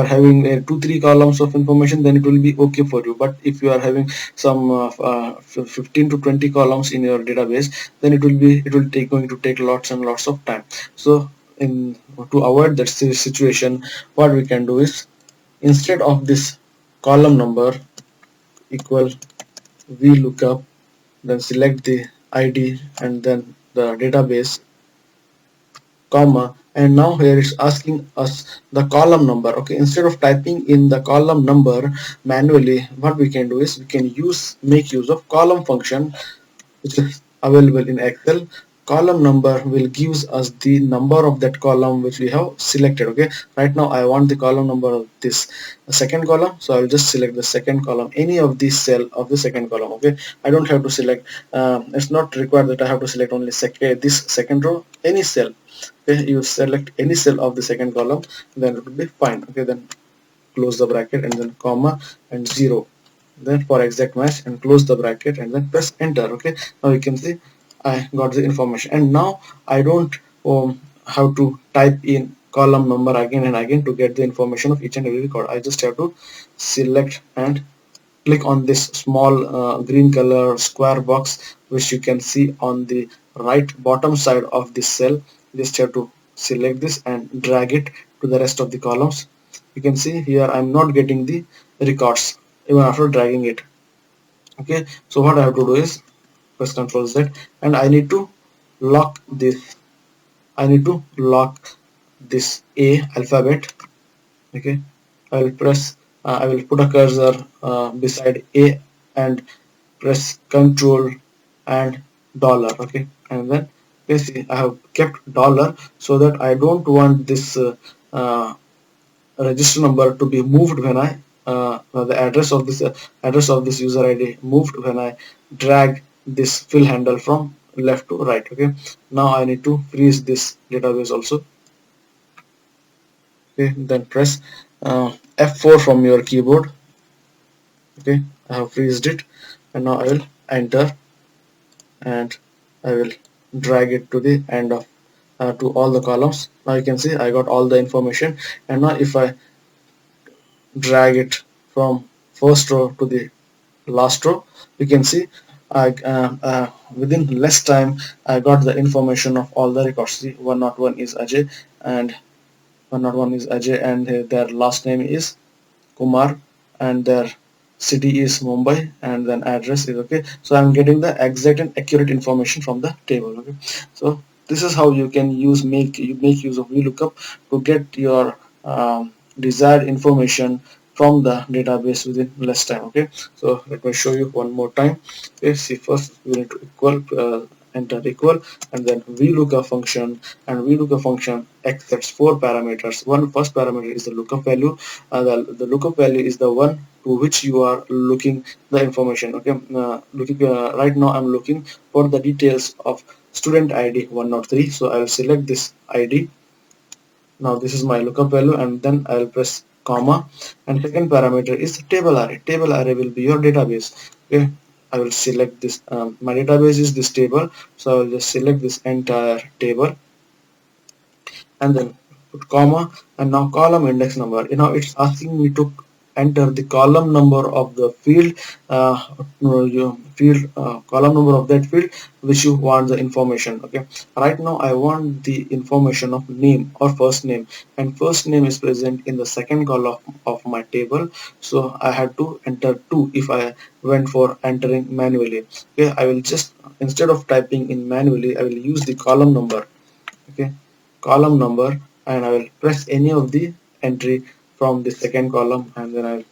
having 2-3 columns of information, then it will be okay for you. But if you are having some 15 to 20 columns in your database, then it will going to take lots and lots of time. So in to avoid that situation, what we can do is, instead of this column number equal VLOOKUP, then select the ID and then the database, comma, and now here it's asking us the column number. Okay, instead of typing in the column number manually, what we can do is we can make use of column function, which is available in Excel. Column number will gives us the number of that column which we have selected. Okay, right now I want the column number of this second column, so I will just select the second column, any of this cell of the second column. Okay, I don't have to select, it's not required that I have to select only this second row, any cell. Okay, you select any cell of the second column, then it will be fine. Okay, then close the bracket and then comma and 0, then for exact match, and close the bracket and then press enter. Okay, now you can see I got the information, and now I don't have to type in column number again and again to get the information of each and every record. I just have to select and click on this small green color square box, which you can see on the right bottom side of this cell. Just have to select this and drag it to the rest of the columns. You can see here I'm not getting the records even after dragging it. Okay, so what I have to do is press Ctrl Z, and I need to lock this. I need to lock this A alphabet. Okay, I will press. I will put a cursor beside A and press Ctrl and dollar. Okay, and then you see I have kept dollar so that I don't want this register number to be moved when I the address of this user ID moved when I drag this fill handle from left to right. Okay, now I need to freeze this database also. Okay, then press F4 from your keyboard. Okay, I have freezed it, and now I will enter, and I will drag it to the end of to all the columns. Now you can see I got all the information, and now if I drag it from first row to the last row, you can see within less time I got the information of all the records. See, 101 is Ajay, and 101 is Ajay, and their last name is Kumar, and their city is Mumbai, and then address is okay. So I'm getting the exact and accurate information from the table. Okay, so this is how you can make use of VLOOKUP to get your desired information from the database within less time. Okay, so let me show you one more time. Okay, see, first we need to enter equal, and then VLOOKUP function, and VLOOKUP function accepts four parameters. One first parameter is the lookup value. The lookup value is the one to which you are looking the information. Okay, looking right now I'm looking for the details of student ID 103, so I will select this ID. Now this is my lookup value, and then I will press comma, and second parameter is table array. Table array will be your database. Okay, I will select this. My database is this table, so I will just select this entire table, and then put comma, and now column index number. You know, it's asking me to enter the column number of the field, column number of that field which you want the information. Okay, right now I want the information of name or first name, and first name is present in the second column of my table, so I had to enter 2 if I went for entering manually. Okay, I will just, instead of typing in manually, I will use the column number. Okay, column number, and I will press any of the entry from the second column, and then I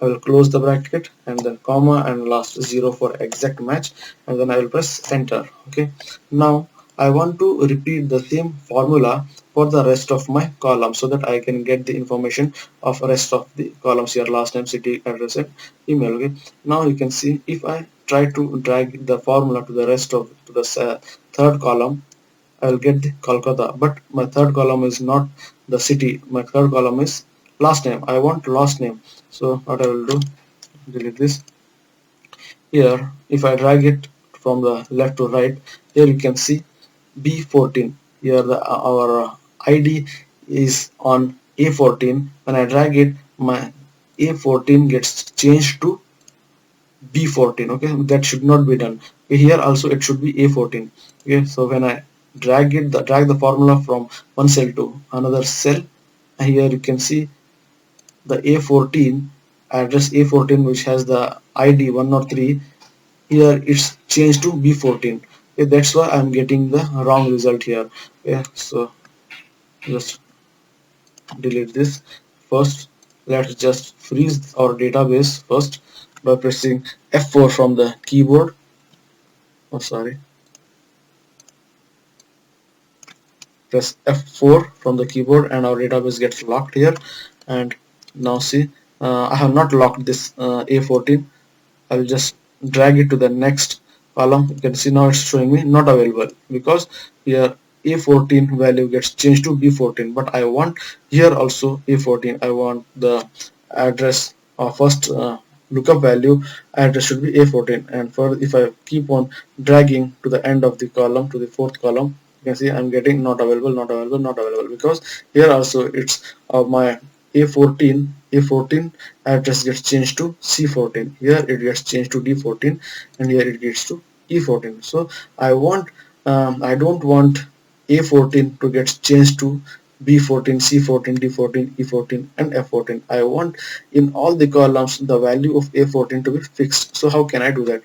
will close the bracket and then comma and last 0 for exact match, and then I will press enter. Okay, now I want to repeat the same formula for the rest of my columns so that I can get the information of rest of the columns here: last name, city, address, and email. Okay, now you can see if I try to drag the formula to the rest of the third column, I will get the Kolkata, but my third column is not the city. My third column is last name. I want last name. So what I will do, delete this. Here, if I drag it from the left to right, here you can see B14. Here our ID is on A14. When I drag it, my A14 gets changed to B14. Okay, that should not be done. Okay, here also it should be A14. Okay, so when I drag the formula from one cell to another cell, here you can see the A14 address A14, which has the ID 103. Here it's changed to B14. Okay, that's why I'm getting the wrong result here. Okay, so just delete this. First, let's just freeze our database first by pressing F4 from the keyboard. Oh, sorry. Press F4 from the keyboard, and our database gets locked here. And now see, I have not locked this A14. I will just drag it to the next column. You can see now it's showing me not available because here A14 value gets changed to B14, but I want here also A14. I want the address of first lookup value address should be A14, and for if I keep on dragging to the end of the column, to the fourth column, you can see I'm getting not available, not available, not available, because here also it's my A14 address gets changed to C14. Here it gets changed to D14, and here it gets to E14. So I don't want A14 to get changed to B14, C14, D14, E14 and F14. I want in all the columns the value of A14 to be fixed. So how can I do that?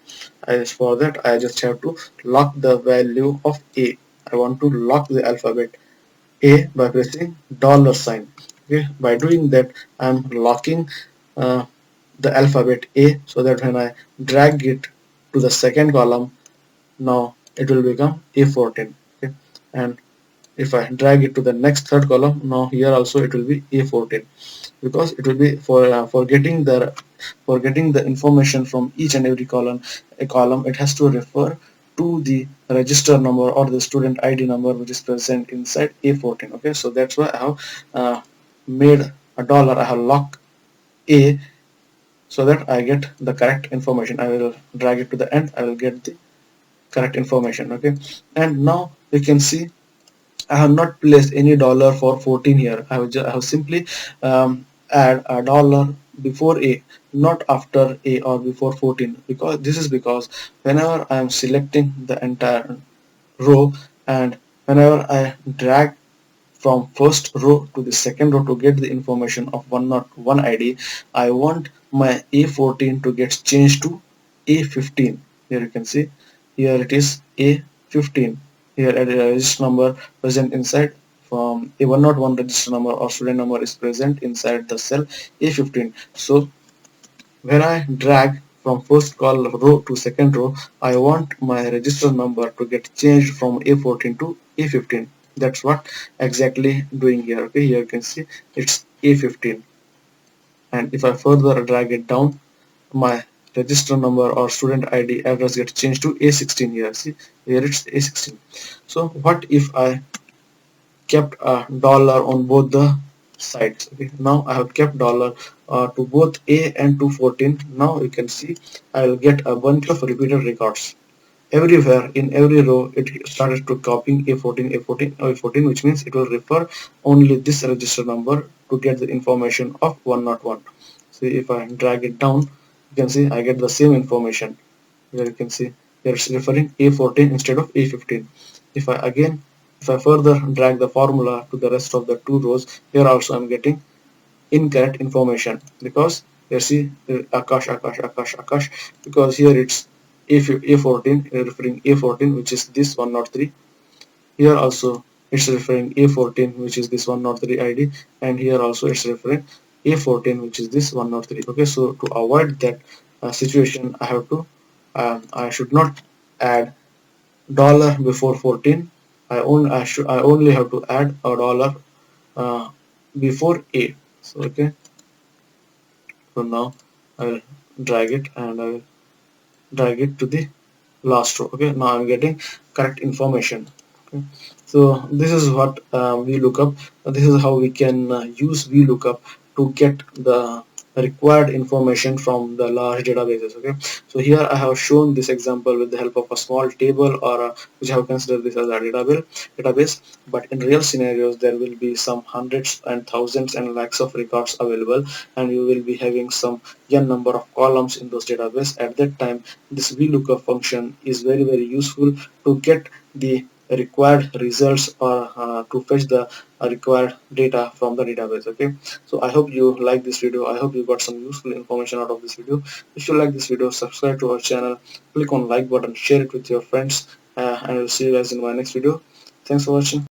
For that I just have to lock the value of A. I want to lock the alphabet A by pressing dollar sign. Okay, by doing that I'm locking uh, the alphabet A, so that when I drag it to the second column, now it will become A14. Okay, and if I drag it to the next third column, now here also it will be A14, because it will be for getting the information from each and every column it has to refer to the register number or the student ID number which is present inside A14. Okay, so that's why I have made a dollar. I have locked A so that I get the correct information. I will drag it to the end. I will get the correct information. Okay, and now you can see I have not placed any dollar for 14 here. I have simply add a dollar before A, not after A or before 14, because this is because whenever I am selecting the entire row and whenever I drag from first row to the second row to get the information of 101 ID, I want my A14 to get changed to A15. Here you can see, here it is A15. Here a register number present inside from A101 register number or student number is present inside the cell A15. So when I drag from first call row to second row, I want my register number to get changed from A14 to A15. That's what exactly doing here. Okay, here you can see it's A15, and if I further drag it down, my register number or student ID address gets changed to A16. Here, see, here it's A16. So what if I kept a dollar on both the sides? Okay, now I have kept dollar to both A and to 14. Now you can see I will get a bunch of repeated records everywhere. In every row it started to copying A14, A14, A14, which means it will refer only this register number to get the information of 101. See, if I drag it down, you can see I get the same information. Here you can see here it's referring A14 instead of A15. If I again, if I further drag the formula to the rest of the two rows, here also I'm getting incorrect information, because you see Akash, because here it's A14 referring A14, which is this 103. Here also it's referring A14, which is this 103 ID, and here also it's referring A14, which is this 103. Okay, so to avoid that situation, I have to I should not add dollar before 14. I only have to add a dollar uh, before A. So okay, so now I'll drag it and I'll drag it to the last row. Okay, now I'm getting correct information. Okay, so this is what VLOOKUP. This is how we can use VLOOKUP to get the required information from the large databases. Okay, so here I have shown this example with the help of a small table, or which I have considered this as a database. But in real scenarios there will be some hundreds and thousands and lakhs of records available, and you will be having some n number of columns in those database. At that time this VLOOKUP function is very useful to get the required results, or to fetch the required data from the database. Okay, so I hope you like this video. I hope you got some useful information out of this video. If you like this video, subscribe to our channel, click on like button, share it with your friends, and I will see you guys in my next video. Thanks for watching.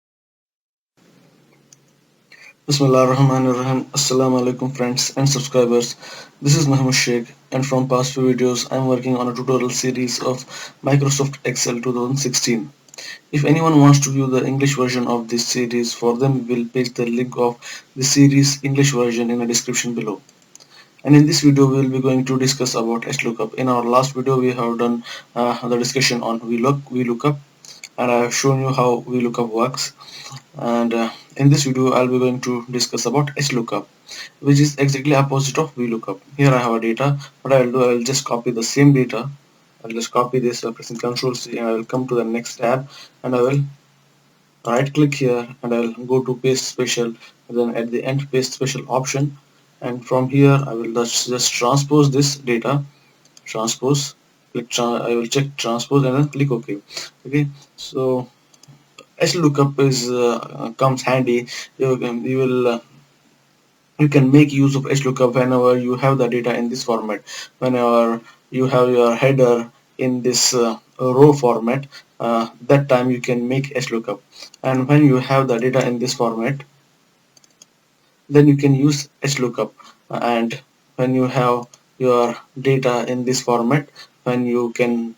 Bismillahirrahmanirrahim. Assalamu alaikum friends and subscribers. This is Mahmoud Sheikh, and from past few videos I am working on a tutorial series of Microsoft Excel 2016. If anyone wants to view the English version of this series, for them we will paste the link of the series English version in the description below. And in this video we will be going to discuss about Hlookup. In our last video we have done the discussion on VLOOKUP, and I have shown you how VLOOKUP works. And in this video I'll be going to discuss about Hlookup, which is exactly opposite of VLOOKUP. Here I have a data. What I will do, I will just copy the same data. I'll just copy this by pressing Ctrl C, and I will come to the next tab, and I will right click here, and I will go to paste special, and then at the end paste special option, and from here I will just transpose this data. Transpose, I will check transpose and then click OK. Okay, so HLOOKUP is comes handy. You can make use of HLOOKUP whenever you have the data in this format. Whenever you have your header in this row format, that time you can make HLOOKUP. And when you have the data in this format, then you can use HLOOKUP. And when you have your data in this format, when you can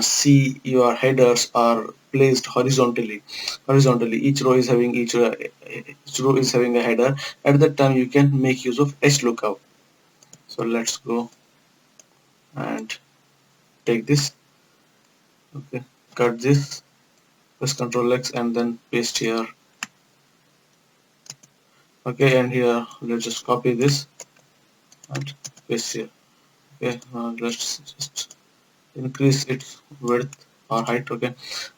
see your headers are placed horizontally, each row is having a header. At that time you can make use of HLOOKUP. So let's go and take this. Okay, cut this, press Ctrl X and then paste here. Okay, and here let's just copy this and paste here. Okay, let's just increase its width or height. Okay,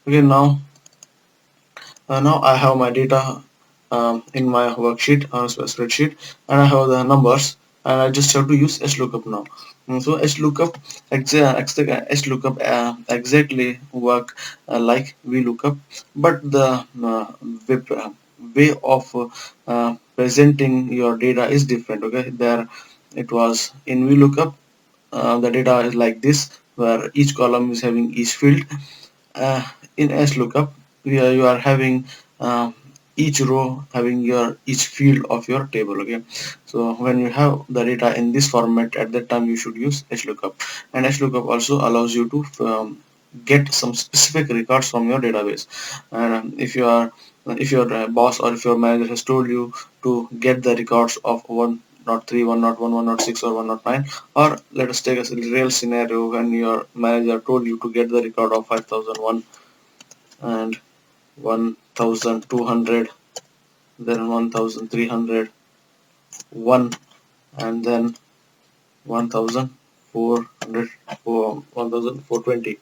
now I have my data in my worksheet or spreadsheet, and I have the numbers, and I just have to use HLOOKUP now. So HLOOKUP exactly work like VLOOKUP, but the way of presenting your data is different. Okay, there it was in VLOOKUP. The data is like this, where each column is having each field. In HLOOKUP, you are having uh, each row having your each field of your table. Okay, so when you have the data in this format, at that time you should use HLOOKUP. And HLOOKUP also allows you to get some specific records from your database. And if your boss or if your manager has told you to get the records of 103, 101, 106 or 109, or let us take a real scenario when your manager told you to get the record of 5001 and 1200, then 1300, 1, and then 1400, 1420.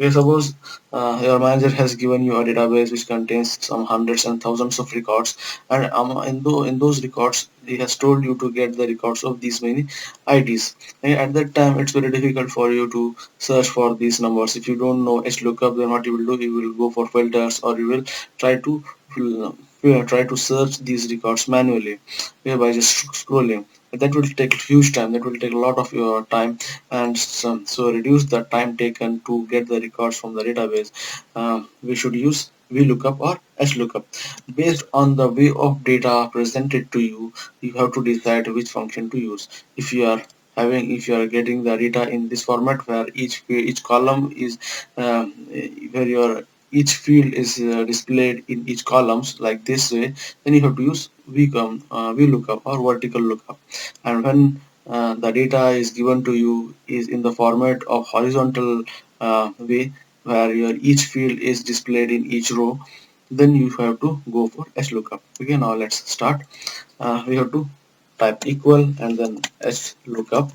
Okay, suppose your manager has given you a database which contains some hundreds and thousands of records, and in those records he has told you to get the records of these many IDs. And at that time it's very difficult for you to search for these numbers. If you don't know HLOOKUP, then what you will do, you will go for filters, or you will try to search these records manually, by just scrolling. That will take huge time, that will take a lot of your time, and so reduce the time taken to get the records from the database. We should use VLOOKUP or HLOOKUP. Based on the way of data presented to you, you have to decide which function to use. If you are getting the data in this format, where each column is where your each field is displayed in each columns like this way, then you have to use VLOOKUP or vertical lookup. And when the data is given to you is in the format of horizontal way, where your each field is displayed in each row, then you have to go for HLOOKUP. Okay, now let's start. We have to type equal and then HLOOKUP,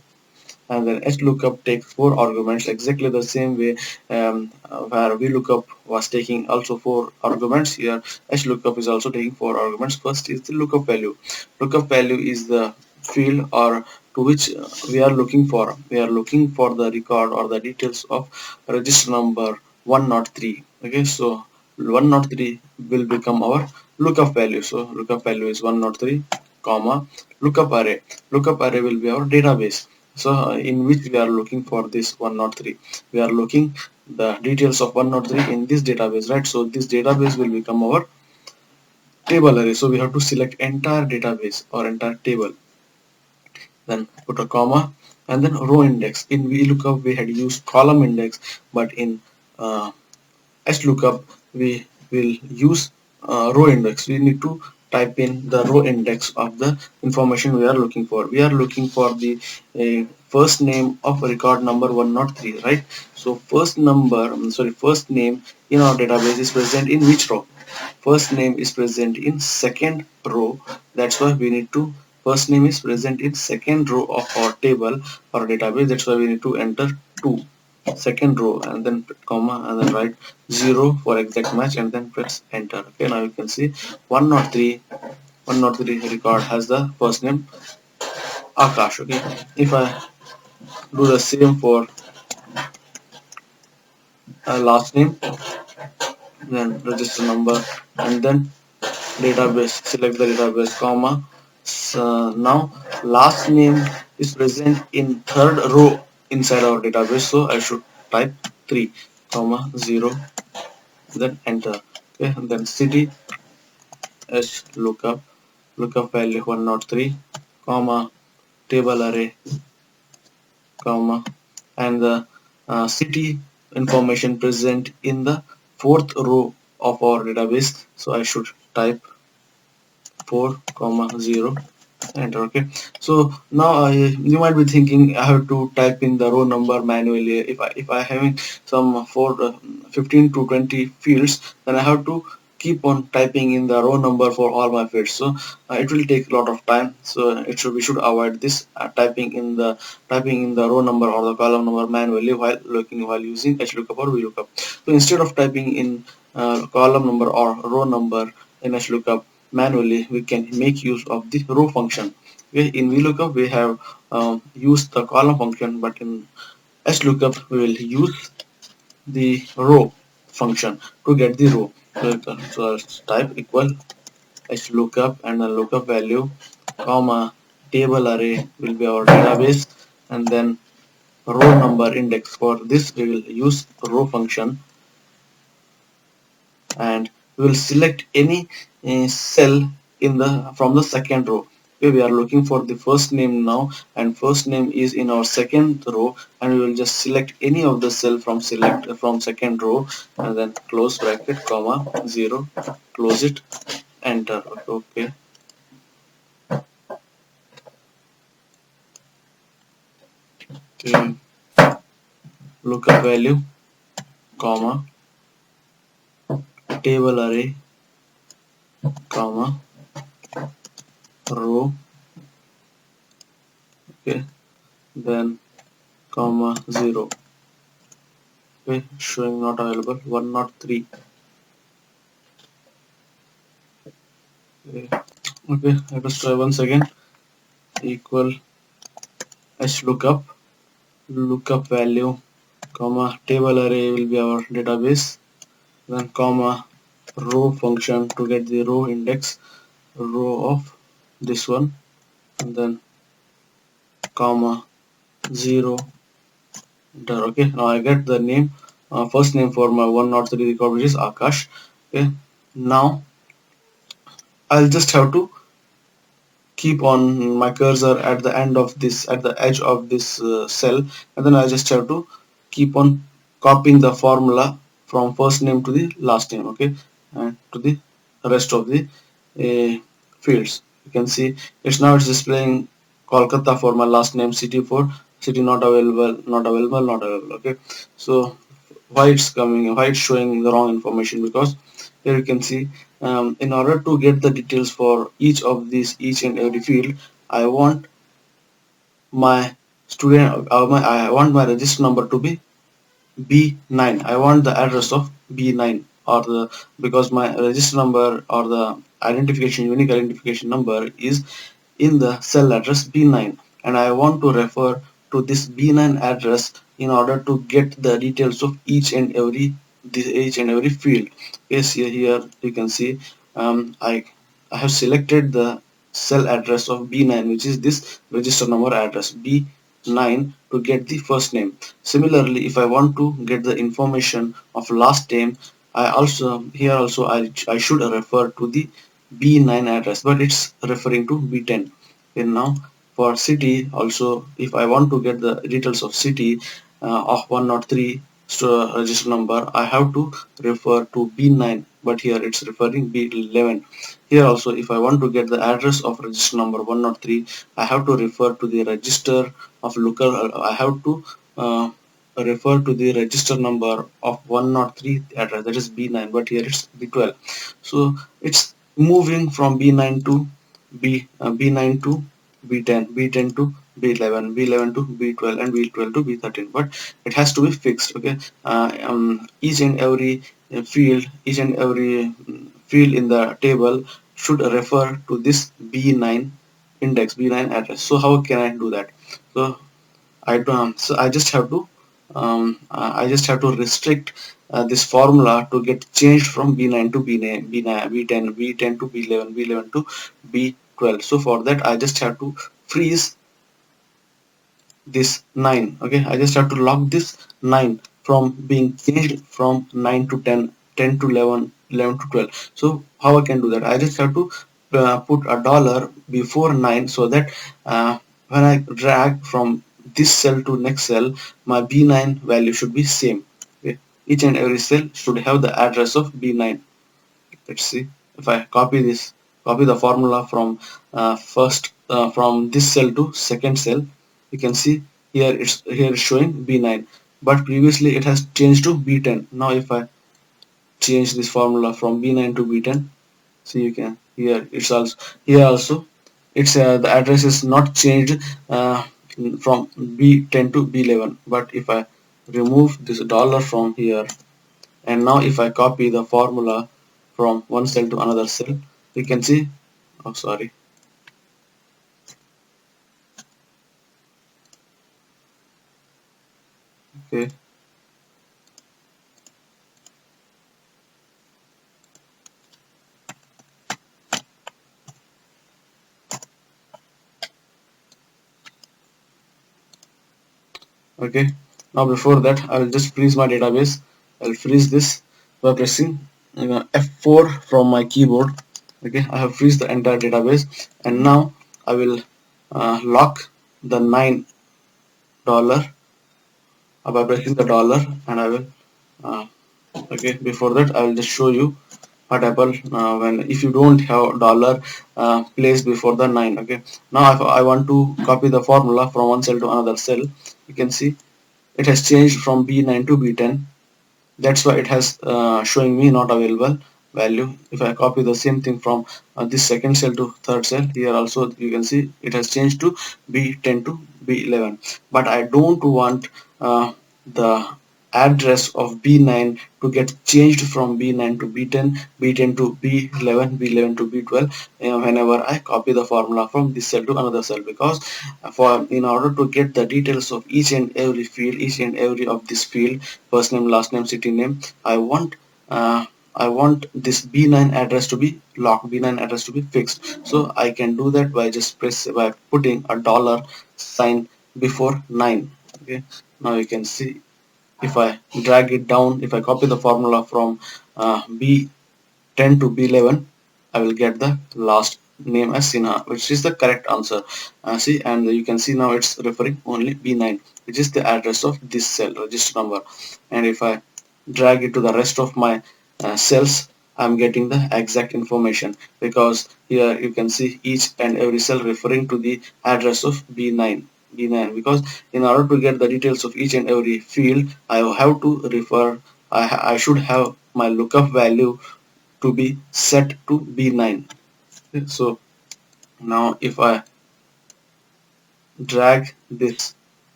and then HLOOKUP takes 4 arguments, exactly the same way where VLOOKUP was taking also 4 arguments. Here HLOOKUP is also taking 4 arguments. First is the lookup value. Lookup value is the field or to which we are looking for. We are looking for the record or the details of register number 103. Okay, so 103 will become our lookup value. So lookup value is 103, comma, lookup array. Lookup array will be our database. So in which we are looking for this 103. We are looking the details of 103 in this database, right? So this database will become our table array. So we have to select entire database or entire table, then put a comma, and then row index. In VLOOKUP we had used column index, but in HLOOKUP we will use row index. We need to type in the row index of the information we are looking for. We are looking for the first name of record number 103, right? So first name in our database is present in which row? First name is present in second row. That's why we need to first name is present in second row of our table or database. That's why we need to enter 2, second row, and then comma, and then write 0 for exact match, and then press enter. Okay, now you can see 103 record has the first name Akash. Okay, if I do the same for last name, then register number, and then database, select the database, comma. So now last name is present in third row inside our database, so I should type 3 comma 0, then enter. Okay, and then city s lookup, lookup value 103 comma table array comma, and the city information present in the fourth row of our database, so I should type 4 comma 0, enter. Okay, so now you might be thinking I have to type in the row number manually. If I having some 15 to 20 fields, then I have to keep on typing in the row number for all my fields, so it will take a lot of time. So we should avoid this typing in the row number or the column number manually while using HLOOKUP or VLOOKUP. So instead of typing in column number or row number in HLOOKUP manually, we can make use of the row function. Okay, in VLOOKUP we have used the column function, but in HLOOKUP we will use the row function to get the row. So let's type equal HLOOKUP and the lookup value comma table array will be our database, and then row number index. For this we will use row function, and we will select any cell in the from the second row. Okay, we are looking for the first name now, and first name is in our second row, and we will just select any of the cell from second row, and then close bracket comma 0, close it, enter. Okay, okay. Lookup value comma table array comma row, okay, then comma 0. Okay, showing not available 103. Okay, okay, let us try once again. Equal HLOOKUP, lookup value comma table array will be our database, then comma row function to get the row index, row of this one, and then comma 0, enter. Okay, now I get the name, first name for my 103 record, which is Akash. Okay, now I'll just have to keep on my cursor at the end of this, at the edge of this cell, and then I just have to keep on copying the formula from first name to the last name. Okay, and to the rest of the fields. You can see it's displaying Kolkata for my last name, city for city not available, not available, not available. Okay, so why it's showing the wrong information? Because here you can see, in order to get the details for each and every field, I want my I want my register number to be B9. I want the address of B9, or the, because my register number or the unique identification number is in the cell address B9, and I want to refer to this B9 address in order to get the details of each and every field. Yes, here you can see, I have selected the cell address of B9, which is this register number address B9, to get the first name. Similarly, if I want to get the information of last name, I should refer to the B9 address, but it's referring to B10. And now for city also, if I want to get the details of city of 103 register number, I have to refer to B9, but here it's referring B11. Here also, if I want to get the address of register number 103, I have to refer to the register of lookup. I have to refer to the register number of 103 address, that is B9, but here it's B12. So it's moving from B9 to B9 to B10, B10 to B11, B11 to B12, and B12 to B13, but it has to be fixed. Okay, each and every each and every field in the table should refer to this B9 index, B9 address. So how can I do that? So I just have to I just have to restrict this formula to get changed from B9 to B9, B9, B10, B10 to B11, B11 to B12. So for that I just have to freeze this 9. Okay, I just have to lock this 9 from being changed from 9 to 10, 10 to 11, 11 to 12. So how I can do that? I just have to put a dollar before 9, so that when I drag from this cell to next cell, my B9 value should be same. Okay, each and every cell should have the address of B9. Let's see, if I copy the formula from from this cell to second cell, you can see here it's showing B9, but previously it has changed to B10. Now if I change this formula from B9 to B10, so you can here also it's the address is not changed from B10 to B11. But if I remove this dollar from here, and now if I copy the formula from one cell to another cell, you can see, oh sorry, okay, okay. Now before that I will just freeze my database. I'll freeze this by pressing F4 from my keyboard. Okay, I have freezed the entire database, and now I will lock the $9 by pressing the dollar, and I will uh, okay, before that I will just show you what happens when if you don't have dollar placed before the 9. Okay, now if I want to copy the formula from one cell to another cell, you can see it has changed from B9 to B10. That's why it has showing me not available value. If I copy the same thing from this second cell to third cell, here also you can see it has changed to B10 to B11. But I don't want the address of B9 to get changed from B9 to B10, B10 to B11, B11 to B12 whenever I copy the formula from this cell to another cell. Because for in order to get the details of each and every field, each and every of this field, first name, last name, city name, I want this B9 address to be locked, B9 address to be fixed. So I can do that by just by putting a dollar sign before 9. Okay, now you can see if I drag it down, if I copy the formula from B10 to B11, I will get the last name as Sinha, which is the correct answer. See, and you can see now it's referring only B9, which is the address of this cell register number. And if I drag it to the rest of my cells, I'm getting the exact information, because here you can see each and every cell referring to the address of B9. Because in order to get the details of each and every field, I have to refer, I should have my lookup value to be set to B9. So now if I drag this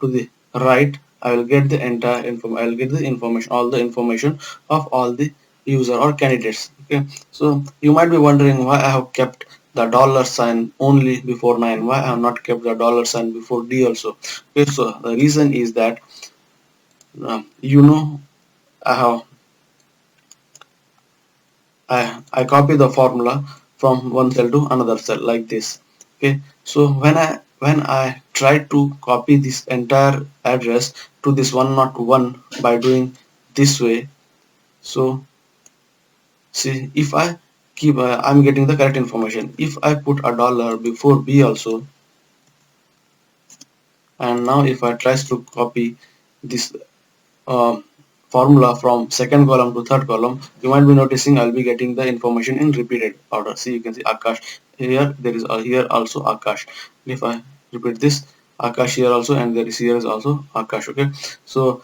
to the right, I will get the entire I will get the information, all the information of all the user or candidates. Okay, so you might be wondering why I have kept the dollar sign only before 9, why I have not kept the dollar sign before D also. Okay, so the reason is that you know, I have I copy the formula from one cell to another cell like this. Okay, so when I try to copy this entire address to this 101 by doing this way, so see, if I keep I'm getting the correct information. If I put a dollar before B also, and now if I try to copy this uh, formula from second column to third column, you might be noticing I'll be getting the information in repeated order. See, you can see Akash here, there is here also Akash. If I repeat this, Akash here also, and there is here is also Akash. Okay, so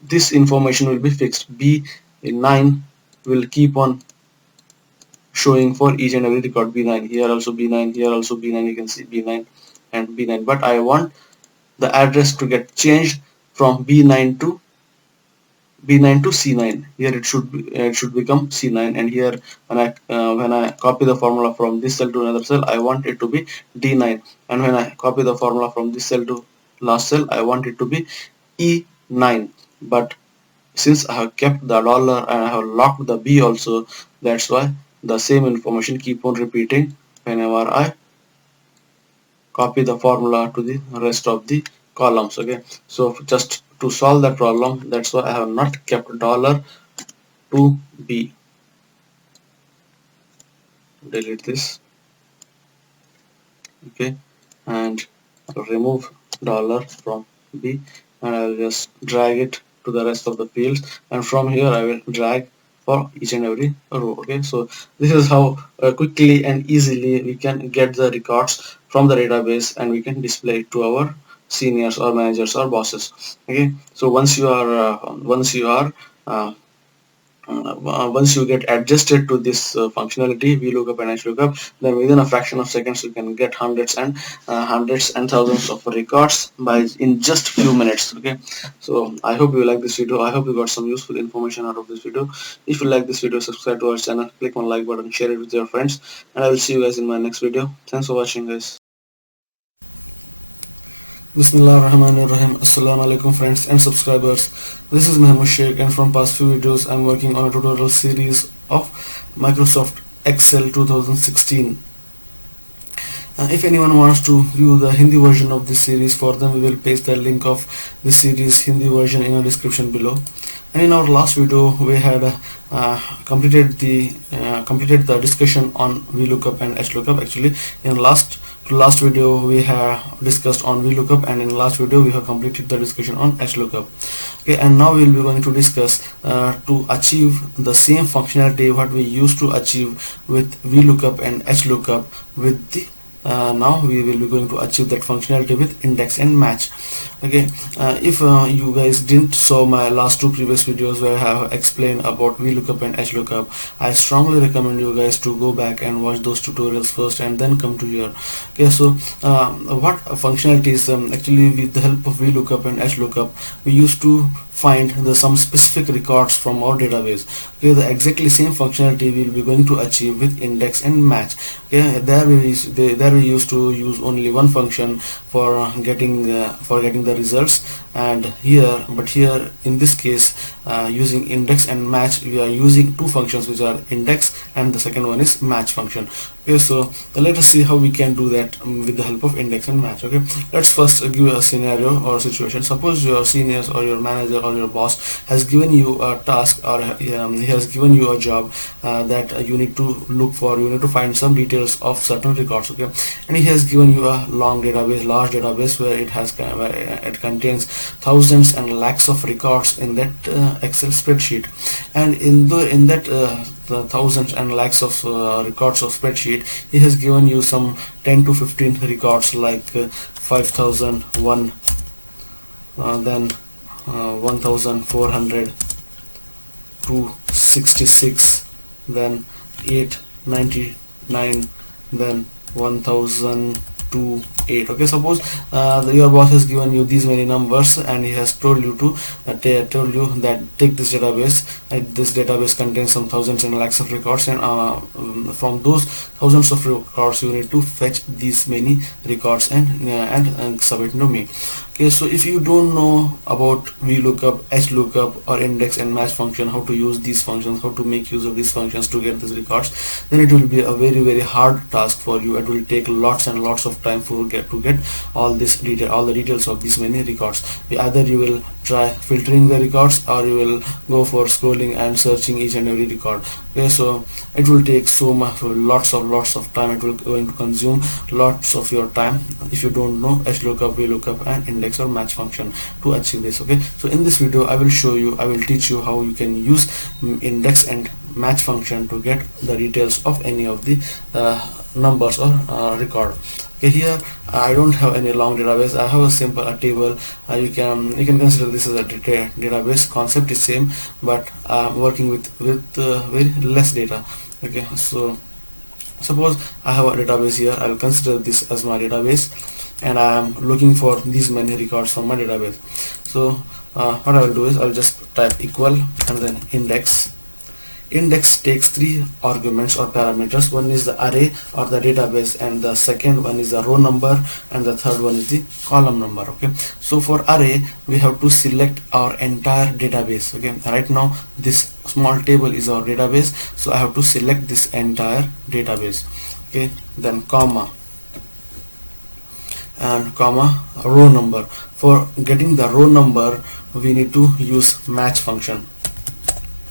this information will be fixed. B9 will keep on showing for each and every record. B9 here also, B9 here also, B9, you can see B9 and B9. But I want the address to get changed from B9 to B9 to C9. Here it should become C9, and here when I copy the formula from this cell to another cell, I want it to be D9, and when I copy the formula from this cell to last cell, I want it to be E9, but since I have kept the dollar and I have locked the B also, that's why the same information keep on repeating whenever I copy the formula to the rest of the columns. Okay, so just to solve that problem, that's why I have not kept dollar to B. Delete this. Okay, and I'll remove dollar from B, and I'll just drag it to the rest of the fields, and from here I will drag for each and every row. Okay, so this is how quickly and easily we can get the records from the database and we can display it to our seniors or managers or bosses. Okay, so once you get adjusted to this functionality, VLOOKUP and HLOOKUP, then within a fraction of seconds you can get hundreds and thousands of records by in just few minutes. Okay, so I hope you like this video. I hope you got some useful information out of this video. If you like this video, subscribe to our channel, click on like button, share it with your friends, and I will see you guys in my next video. Thanks for watching, guys. Bismillahirrahmanirrahim. Assalamu alaikum friends and subscribers. This is Muhammad Sheikh, and from past few videos I'm working on a tutorial series of Microsoft Excel 2016. If anyone wants to view the Hindi version of this series, for them we will paste the link of this series Hindi version in the description below. And in our last video we had completed the discussion on VLOOKUP and HLOOKUP. Actually, in last video we have discussed on VLOOKUP, and in last video we have completed the discussion on HLOOKUP. Okay, and now we will be going to discuss to achieve the same functionality what we used to achieve with VLOOKUP and HLOOKUP with the now we will be going to achieve that functionality with index and match. Okay, if you guys didn't saw my last two previous videos where I have explained about VLOOKUP and HLOOKUP, I strongly recommend you guys to go back and watch those tutorials first and then come to here. Okay, so what functionalities actually with the help of VLOOKUP and HLOOKUP we used to find some specific records from our database. Okay, the exactly same functionality we will be going to achieve with index and match. Okay, there we used to use only one function for getting the results, and here in this case using index and match we are using two functions, which are index and the second one is match function. Okay, so let us see how we can do that with the help of index and match. Okay, let's first give a scenario or situation. Suppose your seniors or your manager or your boss has given you a task, or he has given you a job that you need to look for. You need to find some details of certain records. Okay, and he has given you a large database where it contains thousands and lakhs of records in that Excel spreadsheet, and in that the thousands and lakhs of records of spreadsheet, he has given you some 10 to 15 records like 5001, then 1400, 266, then 899, then 1028. Okay, suppose your boss has given you these many numbers and he has told you to that take this database. This database contains some thousands and lakhs of records, and from those thousands of records you need to fetch these many records and submit to me. Okay, so if you don't know about VLOOKUP, HLOOKUP or index and match function, how to use these functions, how to make use of these functions to get these records, then it will be a very hard task for you. It will take lots and lots of time to get all the details of these many records. Either you will try filtering the records, or you will go for scrolling and searching each and every record. Okay, so it will take lots of time. It will going to consume lots of your time if you don't know HLOOKUP, VLOOKUP and index or match function to achieve this. Okay, so in this video I will teach you how you can use index and match function to get the details of any of the numbers or record. Okay, here I don't have any long database. I have a simple table. You can consider this as a database. Concept is same, but I'm working with very less data. Okay, so suppose I have a database here. I'll consider this as my database, and I am looking for these many records from my database. So what I will do is I'll just type equal and then index index takes three arguments or parameters. One is the array or the database, and the second one is the row number, and the third one is the column number. Okay, so for array we have to select our entire database. Okay, right now this small table is our database, so I have to select this entire database. Okay, then comma and comma row number. For getting the row number we need to use match function,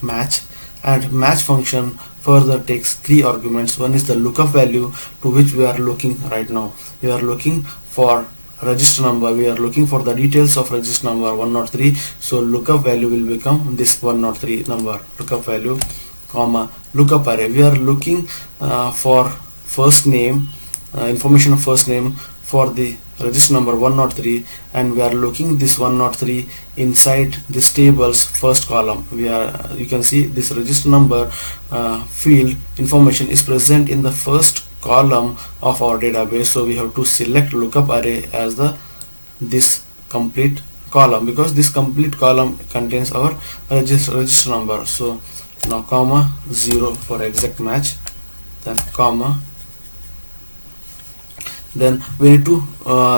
match, and match function further takes three arguments. One is the lookup value, to which we are looking right now. We are looking for register number, we are looking for the details of register number 103, so lookup value will become this 103 number, lookup value, comma lookup array. We are looking for first name, information of first name for the register number 103, and we are looking this 103 inside this table's first column. You can see this register number field information is present in the first column of our database, so we have to select lookup array as this complete column, because this complete column contains our register number. So now comma 0 for exact match, then comma, then we need to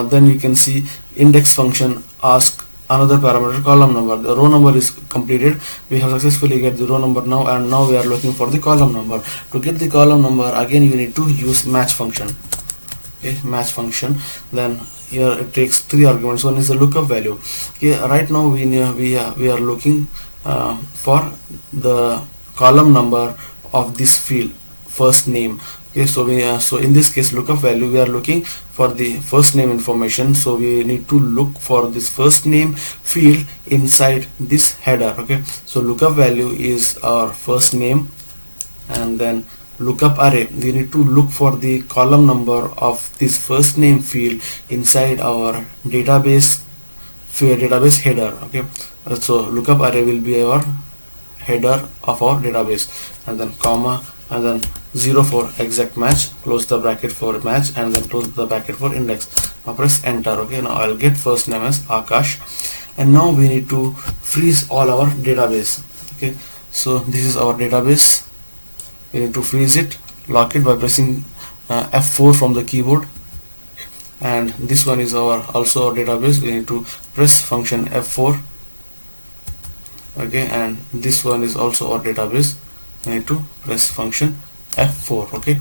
then you can see index function ask another parameter, column number. The row number is completed, we have successfully get the row number now, and now we are looking for the column number. To get the column number, again you need to use match function. Okay, match function, then here it takes three arguments. One is the lookup value. Okay, right now we are looking for the column number of this field, first name. Okay, so so in this case lookup value, we are looking for the first name information, so we need to look for this first name field inside this header. Okay, so lookup value is our first name, and then lookup array, we need to look for the column number of this first name field inside our database header. Okay, so lookup array will be our header of our database, and then comma, and then 0 for exact match, close the bracket for match, and then close the bracket for index. Now press enter. Okay, now I'll get first name as Akash, and now we need to freeze all our database. Okay, so this is our database, we need to freeze it, lock it by pressing F4 from the keyboard, and this one is also our database, we need to press function F4. Okay, and this one is also our database, we need to press function F4. Okay,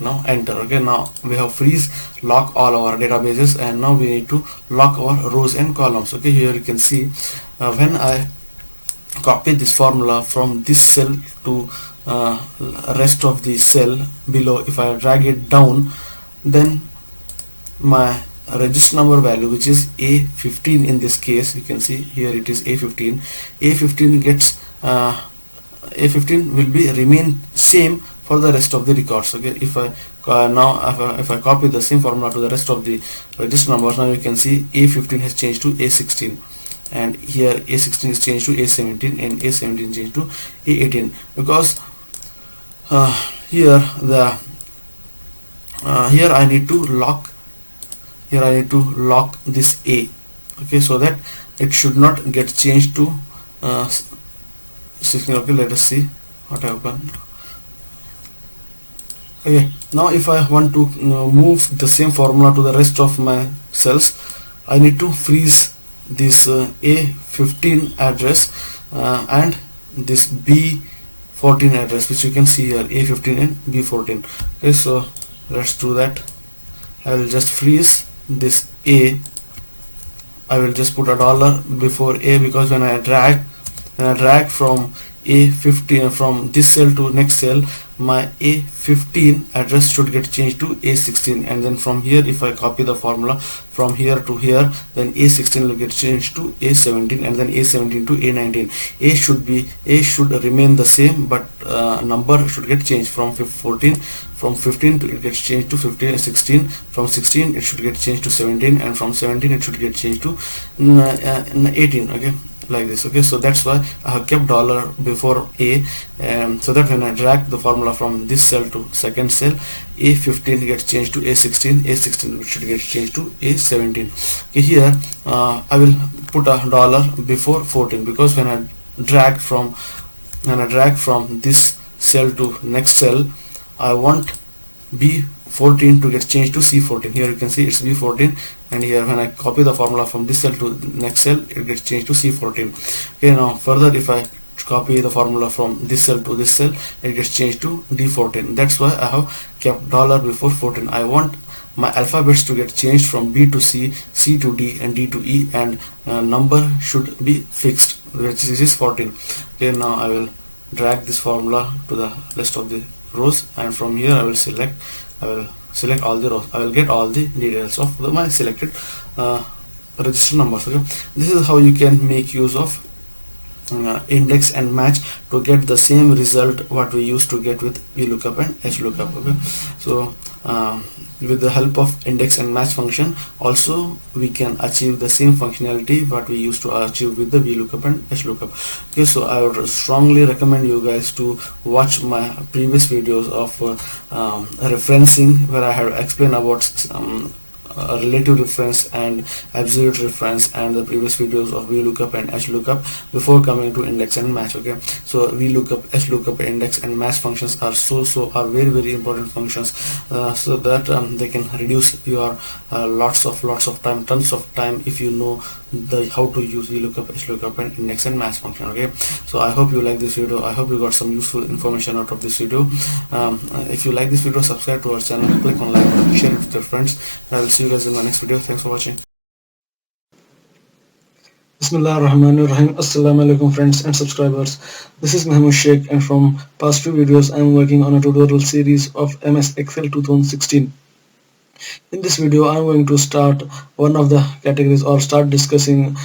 now enter. Okay, now we have freeze, lock all our databases, and now we need to lock our rows and columns. Okay, here you can see when I copy this formula from this cell to rest of the cell below, if I drag it down, then my register number value, which is A15 in this case, you can see here it is A15. A15 gets A15 will be remain same for the rest of the records. Okay, if I copy the same formula to the rest of the register numbers, now you can see A15 has changed to A16, and here A16 is changed to A17, and A17 changed to A18, because here I need to lock this A. Okay, so that it should not get changed to 16. Okay, let us see what happened. Okay, now if I want to move the same formula to the rest of my cells, I need to freeze this A15 address and this B14 address, which you can see here, A15 and B14. Okay, so let's do that. I will just freeze this A. I will just put a dollar before A, because when I drag from A15 from this cell to next cell, my A15 address should get changed to A16, and then from here if I copy the formula from here to here, then A16 will get changed to A17, and then A17 to A19. A should remain the same, but number should get changed from 15 to it gets changed to 16, from 16 it should get changed to 17, and from 17 it should get changed to 18. Okay, like this. Okay, so that's why I have kept dollar before A, so that when I drag the formula from this cell to second cell, A15 gets changed to A16, A16 should get changed to A17. Okay, here I will put a dollar before 14, because when I drag from and I drag from this cell to next cell, I want B14 to get changed to C14. Here you can see it's B14, and here when I copy the formula from this cell to the next cell, it gets changed to C14. Okay, now further if I copy the formula from this cell to this cell, it gets changed to D14. That's why I have kept dollar before 14. I want my alphabets to get changed from B to C, C to D, and D to E, and number should be fixed, which is 14. Okay, now I will drag this formula to the list of the rows, and from here I will select all the rows. I will get all the details of my selected register numbers. Okay, this is how you can make use of index and match to get the same result what we used to get with VLOOKUP and Hlookup. Okay, so with the help of index and match function also we can achieve the same functionality what we used to achieve with the VLOOKUP and Hlookup. Okay, so I would strongly recommend you guys to watch my previous videos of referencing, where I have explained about relative reference and absolute reference, and the previous videos of VLOOKUP and Hlookup before coming to index and match. Okay, so VLOOKUP, Hlookup, index and match functions are are very important functions, so that they can reduce your lots of time, tons of time, if you know how to use VLOOKUP, Hlookup and index and match function. Okay, so I hope you like this video. I hope you got some useful information out of this video. If you like this video, subscribe to our channel, click on like, share it with your friends, and I will see you guys in my next video. Thanks for watching. Bismillahirrahmanirrahim. Assalamu alaikum friends and subscribers. This is Mahmoud Sheikh, and from past few videos I am working on a tutorial series of MS Excel 2016. In this video I am going to start one of the categories, or start discussing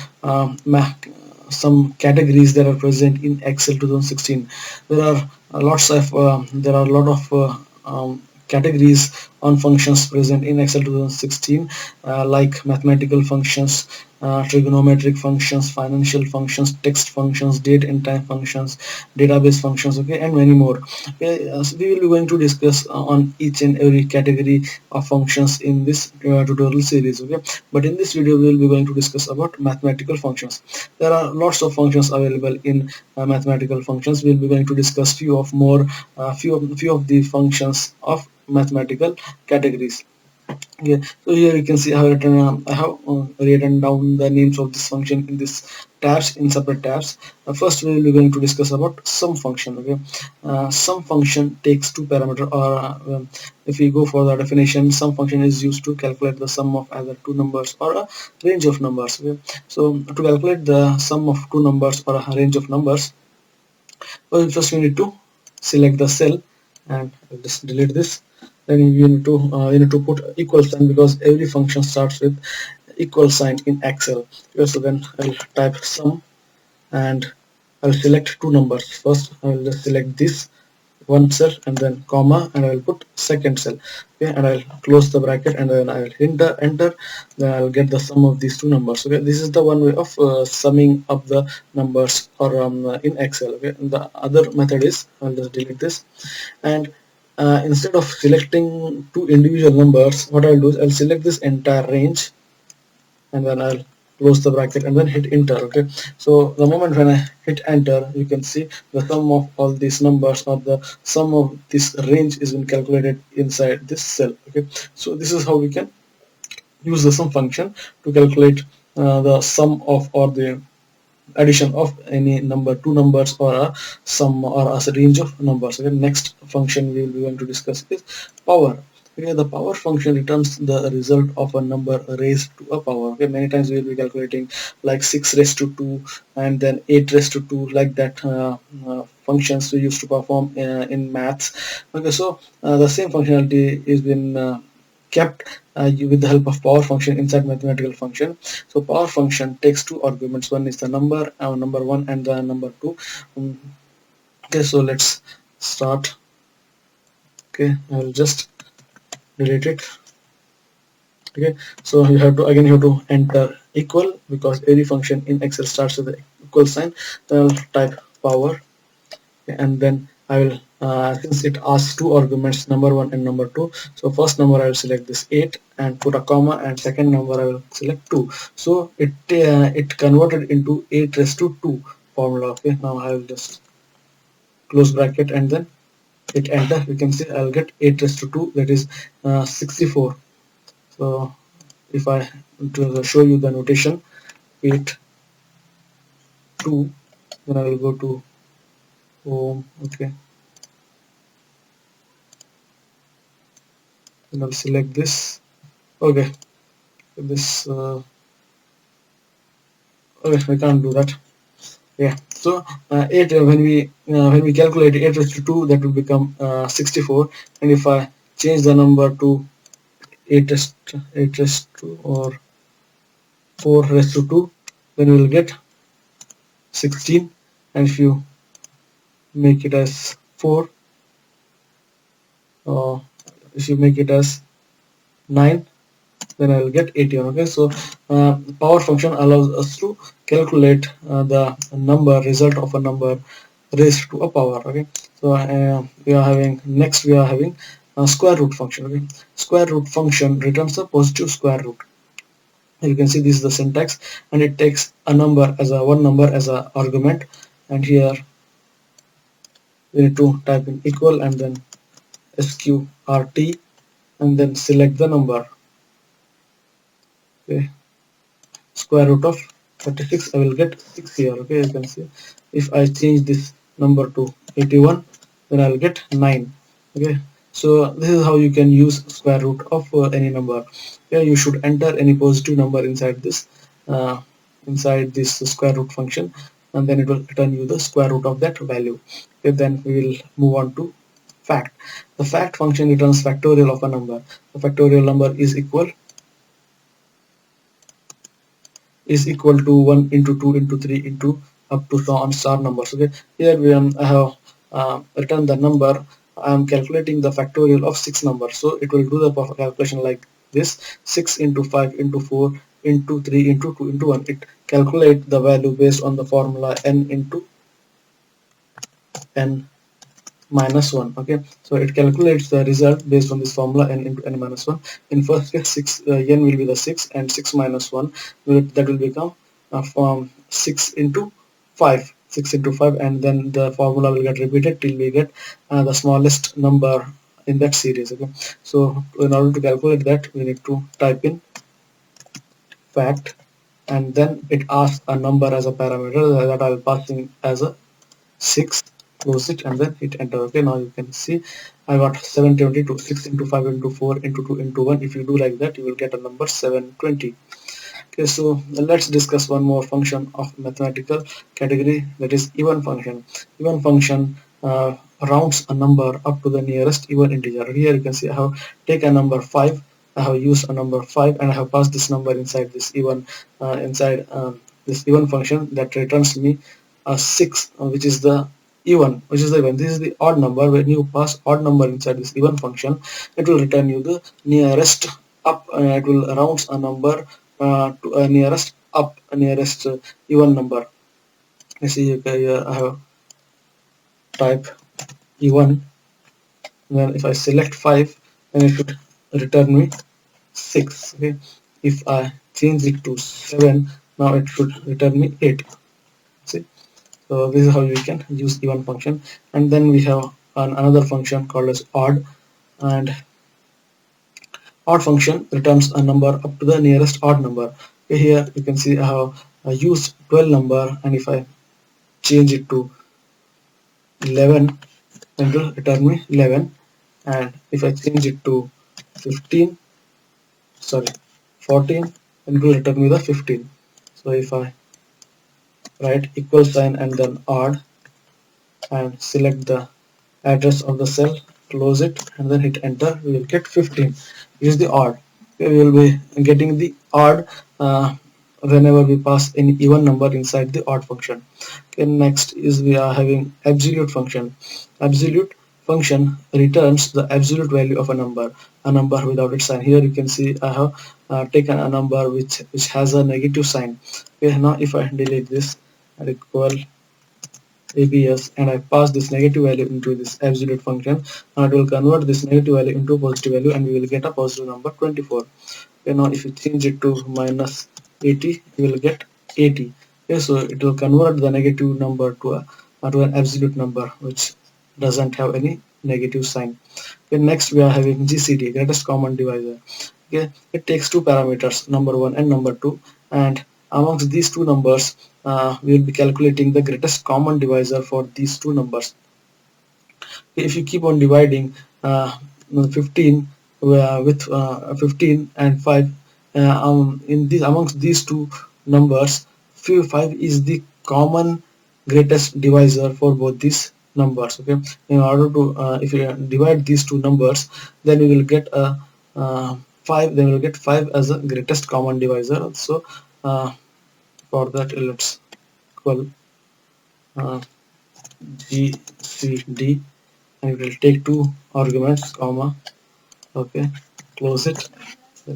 some categories that are present in Excel 2016. There are a lot of categories on functions present in Excel 2016, like mathematical functions, trigonometric functions, financial functions, text functions, date and time functions, database functions, okay, and many more. Okay, so we will be going to discuss on each and every category of functions in this tutorial series. Okay, but in this video we will be going to discuss about mathematical functions. There are lots of functions available in mathematical functions. We will be going to discuss few of the functions of mathematical categories. Okay, so here you can see I have written down the names of this function in this tabs, in separate tabs. First we will be going to discuss about sum function. Okay, sum function takes two parameter, or if we go for the definition, sum function is used to calculate the sum of either two numbers or a range of numbers. Okay, so to calculate the sum of two numbers or a range of numbers, well, first we need to select the cell, and I'll just delete this. Then you need to put equal sign, because every function starts with equal sign in Excel. Okay, so then I'll type sum, and I'll select two numbers. First I will just select this one cell, and then comma, and I will put second cell. Okay, and I'll close the bracket, and then I will enter. Then I'll get the sum of these two numbers. Okay, this is the one way of summing up the numbers, or in Excel. Okay, and the other method is, I'll just delete this, and instead of selecting two individual numbers, what I'll do is I'll select this entire range, and then I'll close the bracket and then hit enter. Okay, so the moment when I hit enter, you can see the sum of all these numbers, or the sum of this range, is been calculated inside this cell. Okay, so this is how we can use the sum function to calculate the sum of, or the addition of any number, two numbers, or a sum, or a range of numbers. Okay, next function we will be going to discuss is power. Okay, the power function returns the result of a number raised to a power. Okay, many times we will be calculating like 6 raised to 2, and then 8 raised to 2, like that functions we used to perform in maths. Okay, so the same functionality is been kept with the help of power function inside mathematical function. So power function takes two arguments. One is the number 1, and the number 2. Okay, so let's start. Okay, I will just delete it. Okay, so you have to enter equal, because every function in Excel starts with the equal sign. Then I'll type power, okay, and then I will since it asks two arguments, number 1 and number 2, so first number I will select this 8 and put a comma, and second number I will select 2. So it converted into 8 raised to 2 formula. Okay, now I will just close bracket, and then hit enter. You can see I'll get 8 raised to 2, that is 64. So if I to show you the notation, 8 2, then I will go to home. Okay, then I'll select this. Okay, this okay, I can't do that. Yeah, so 8 when we calculate 8 raised to 2, that will become 64, and if I change the number to 8 raised to or 4 raised to 2, then we will get 16, and if you make it as 4, uh, if you make it as 9, then I will get 81. Okay, so power function allows us to calculate the number result of a number raised to a power. Okay, so we are having next we are having a square root function. Okay, square root function returns a positive square root. You can see this is the syntax, and it takes a number as a one number as a argument, and here we need to type in equal and then sqrt and then select the number. Okay, square root of 36, I will get 6 here. Okay, you can see if I change this number to 81, then I will get 9. Okay, so this is how you can use square root of any number. Okay, you should enter any positive number uh, inside this square root function, and then it will return you the square root of that value. Okay, then we will move on to fact. The fact function returns factorial of a number. The factorial number is equal to 1 into 2 into 3 into up to so on star numbers. Okay, here I have returned the number. I am calculating the factorial of 6 numbers, so it will do the calculation like this: 6 into 5 into 4 into 3 into 2 into 1. It calculates the value based on the formula n into n minus 1. Okay, so it calculates the result based on this formula n into n minus 1. In first case, n will be the 6, and 6 minus 1 that will become from 6 into 5, 6 into 5, and then the formula will get repeated till we get the smallest number in that series. Okay, so in order to calculate that, we need to type in fact, and then it asks a number as a parameter that I will pass in as a 6, close it, and then hit enter. Okay, now you can see I got 722. 6 into 5 into 4 into 2 into 1. If you do like that, you will get a number 720. Okay, so let's discuss one more function of mathematical category, that is even function. Even function rounds a number up to the nearest even integer. Here you can see I have taken a number 5, I have used a number 5, and I have passed this number inside this even function that returns me a 6, which is the even. This is the odd number. When you pass odd number inside this even function, it will return you the nearest up. It will rounds a number to a nearest even number. You see, here I have type even. Then if I select 5, then it should return me 6. Okay, if I change it to 7, now it should return me 8. See, so this is how we can use even function. And then we have another function called as odd, and odd function returns a number up to the nearest odd number. Okay, here you can see I have used 12 number, and if I change it to 11, then it will return me 11. And if I change it to 15, sorry, 14, then it will return me the 15. So if I write equal sign and then odd and select the address of the cell, close it, and then hit enter, we will get 15. Use the odd. Okay, we will be getting the odd whenever we pass any even number inside the odd function. Okay, next is we are having absolute function. Absolute function returns the absolute value of a number without its sign. Here you can see I have taken a number which has a negative sign. Okay, now if I delete this and equal ABS, and I pass this negative value into this absolute function, and it will convert this negative value into positive value, and we will get a positive number 24. Okay, now if you change it to minus 80, you will get 80. Okay, so it will convert the negative number to a to an absolute number which doesn't have any negative sign. Okay, next we are having GCD, greatest common divisor. Okay, it takes two parameters, number 1 and number 2, and amongst these two numbers we will be calculating the greatest common divisor for these two numbers. If you keep on dividing 15 with 15 and 5 in this amongst these two numbers, 5 is the common greatest divisor for both these numbers. Okay, in order to if you divide these two numbers, then we will get a 5, then we will get 5 as a greatest common divisor. So for that, let's call uh, GCD, and we will take two arguments, comma. Okay, close it,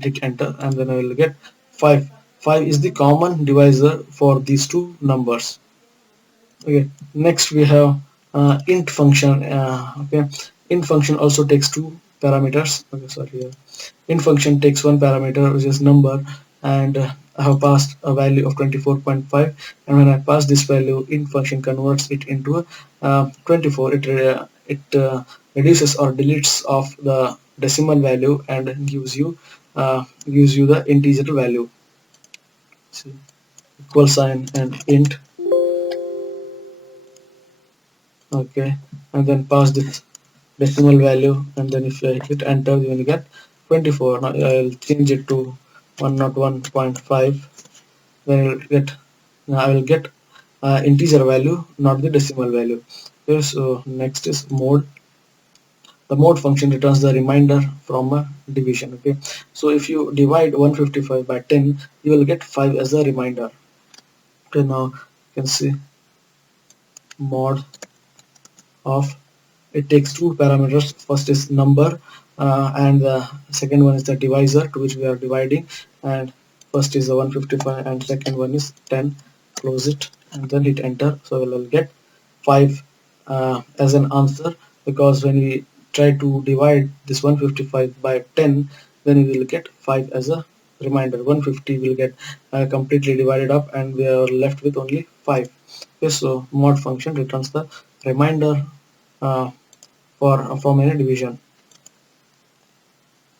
hit enter, and then I will get 5. 5 is the common divisor for these two numbers. Okay, next we have int function. Okay, int function also takes two parameters. Okay, sorry, int function takes one parameter which is number, and I have passed a value of 24.5, and when I pass this value, int function converts it into 24. It reduces or deletes of the decimal value and gives you the integer value. See, equal sign and int. Okay, and then pass this decimal value, and then if I hit enter, you will get 24. Now I'll change it to 101.5. Then I will get integer value, not the decimal value. Okay, so next is mode. The mode function returns the remainder from a division. Okay, so if you divide 155 by 10, you will get 5 as a remainder. Okay, now you can see mod of, it takes two parameters. First is number, and the second one is the divisor to which we are dividing, and first is the 155 and second one is 10. Close it and then hit enter. So we'll get 5 as an answer, because when we try to divide this 155 by 10, then we will get 5 as a reminder. 150 will get completely divided up and we are left with only 5. Okay, so mod function returns the remainder uh, from any division.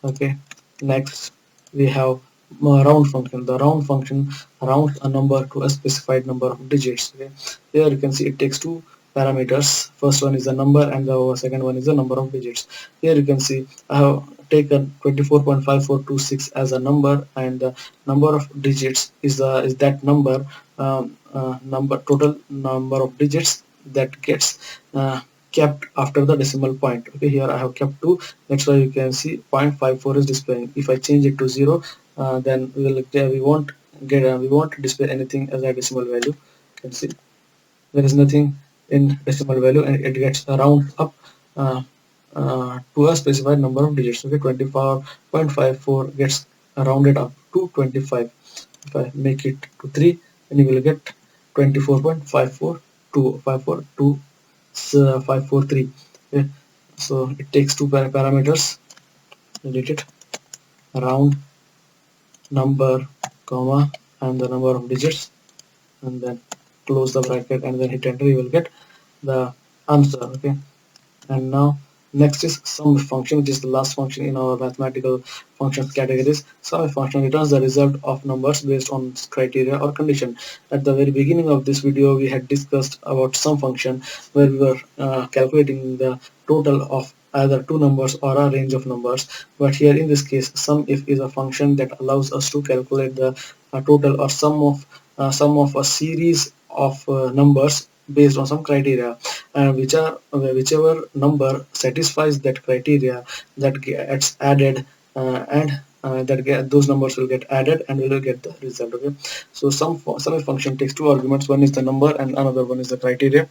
Okay, next we have round function. The round function rounds a number to a specified number of digits. Okay, here you can see it takes two parameters. First one is the number and the second one is the number of digits. Here you can see I have taken 24.5426 as a number, and the number of digits is that number, total number of digits that gets kept after the decimal point. Okay, here I have kept 2. That's why you can see 0.54 is displaying. If I change it to 0, then we won't display anything as a decimal value. You can see there is nothing in decimal value, and it gets round up to a specified number of digits. Okay, 24.54 gets rounded up to 25. If I make it to 3, then you will get 24.54 to 543. Okay, so it takes two parameters. Delete it, round number, comma, and the number of digits, and then close the bracket and then hit enter. You will get the answer. Okay, and now next is sum function, which is the last function in our mathematical functions categories. Sum function returns the result of numbers based on criteria or condition. At the very beginning of this video, we had discussed about sum function, where we were calculating the total of either two numbers or a range of numbers. But here in this case, sumif is a function that allows us to calculate the total or sum of a series of numbers based on some criteria, and whichever number satisfies that criteria, that gets added, and those numbers will get added and we will get the result. Okay, so sum function takes two arguments. One is the number and another one is the criteria.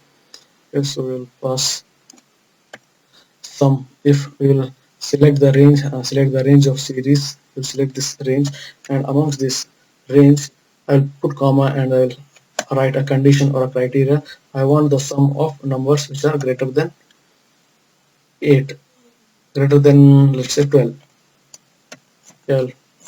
Okay, so we will pass sum. If we will select the range of series, we'll select this range, and amongst this range I'll put comma and I will write a condition or a criteria. I want the sum of numbers which are greater than 8, greater than, let's say, 12.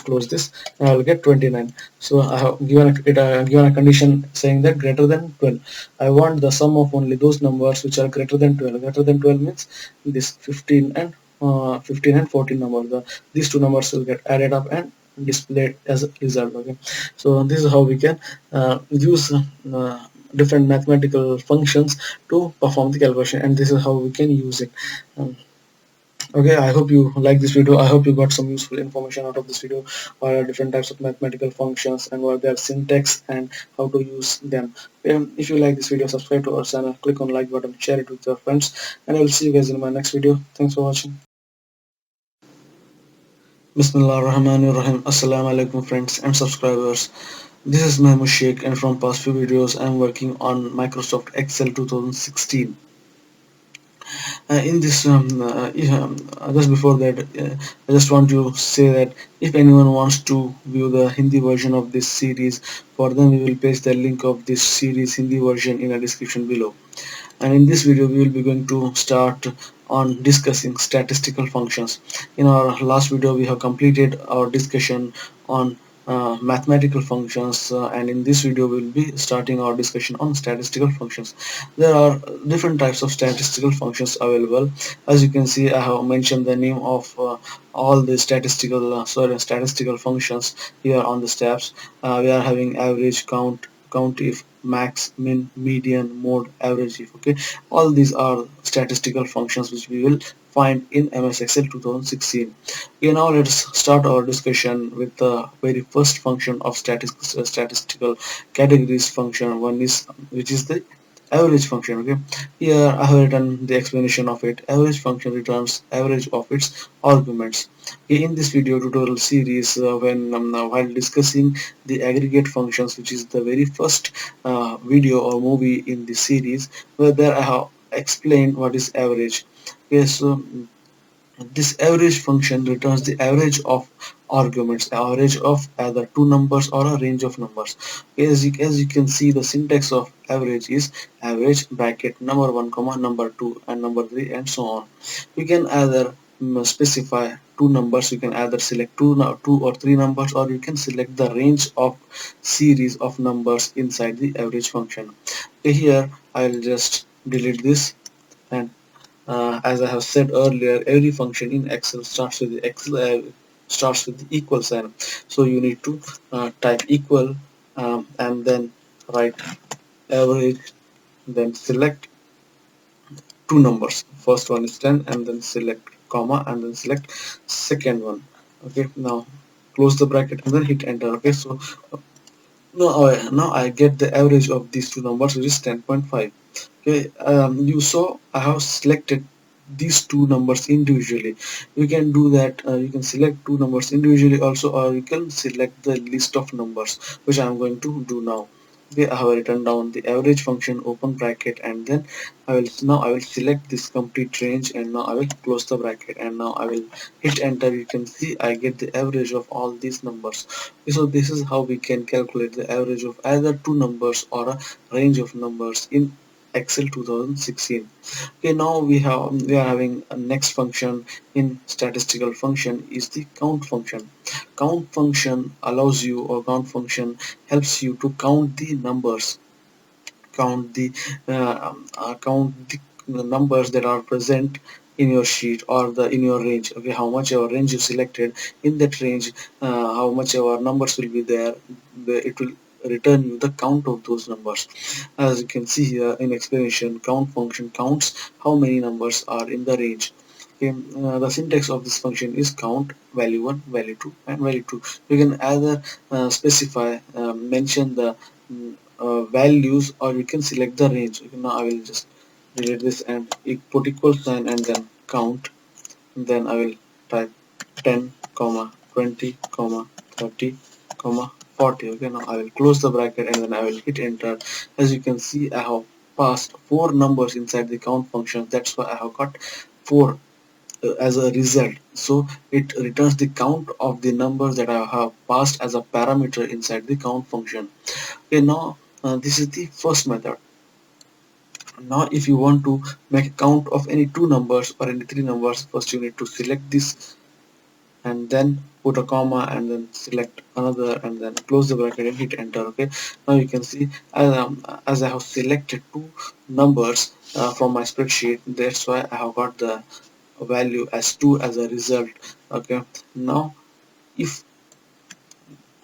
close this, and I will get 29. So I have given a condition saying that greater than 12. I want the sum of only those numbers which are greater than 12. Greater than 12 means this 15 and 14 numbers. These two numbers will get added up and displayed as a result. Okay, so this is how we can use different mathematical functions to perform the calculation, and this is how we can use it. Um, Okay, I hope you like this video. I hope you got some useful information out of this video. What are different types of mathematical functions and what their syntax and how to use them. If you like this video, subscribe to our channel, click on like button, share it with your friends, and I will see you guys in my next video. Thanks for watching. Bismillah ar-Rahman ar-Rahim. Assalamu alaikum friends and subscribers. This is my Mushik, and from past few videos I am working on Microsoft Excel 2016. In this just before that, I just want to say that if anyone wants to view the Hindi version of this series, for them we will paste the link of this series Hindi version in a description below. And in this video we will be going to start on discussing statistical functions. In our last video we have completed our discussion on mathematical functions, and in this video we will be starting our discussion on statistical functions. There are different types of statistical functions available. As you can see, I have mentioned the name of all the statistical functions here on the steps. We are having average, count if, max, min, median, mode, average if. Okay, all these are statistical functions which we will find in MS Excel 2016. Okay, now let's start our discussion with the very first function of statistical categories function. One is which is the average function. Okay, here I have written the explanation of it. Average function returns average of its arguments. Okay, in this video tutorial series, while discussing the aggregate functions, which is the very first video or movie in the series, where there I have explained what is average. Okay, so this average function returns the average of arguments, average of either two numbers or a range of numbers. As you can see, the syntax of average is average bracket number 1 comma number 2 and number 3 and so on. You can either specify two numbers, you can either select two or three numbers, or you can select the range of series of numbers inside the average function. Okay, here I'll just delete this, and as I have said earlier, every function in Excel starts with the equal sign. So you need to type equal, and then write average, then select two numbers. First one is 10, and then select comma, and then select second one. Okay, now close the bracket and then hit enter. Okay, so now I get the average of these two numbers, which is 10.5. Okay, you saw I have selected these two numbers individually. You can do that. You can select two numbers individually also, or you can select the list of numbers, which I am going to do now. Okay, I have written down the average function, open bracket, and then I will select this complete range, and now I will close the bracket, and now I will hit enter. You can see I get the average of all these numbers. So this is how we can calculate the average of either two numbers or a range of numbers in Excel 2016. Okay, now we are having a next function in statistical function is the count function. Count function allows you, or count function helps you to count the numbers, count the numbers that are present in your sheet or in your range. Okay, how much ever range you selected, in that range how much ever numbers will be there, it will return you the count of those numbers. As you can see here in explanation, count function counts how many numbers are in the range. Okay, the syntax of this function is count value 1, value 2 and value 2. You can either specify, mention the values, or you can select the range. Okay, now I will just delete this and put equal sign and then count, and then I will type 10 comma 20 comma 30 comma 40. Okay, now I will close the bracket and then I will hit enter. As you can see, I have passed four numbers inside the count function. That's why I have got 4 as a result. So it returns the count of the numbers that I have passed as a parameter inside the count function. Okay, now this is the first method. Now if you want to make a count of any two numbers or any three numbers, first you need to select this and then put a comma and then select another and then close the bracket and hit enter. Okay, now you can see as I have selected two numbers from my spreadsheet, that's why I have got the value as 2 as a result. Okay, now if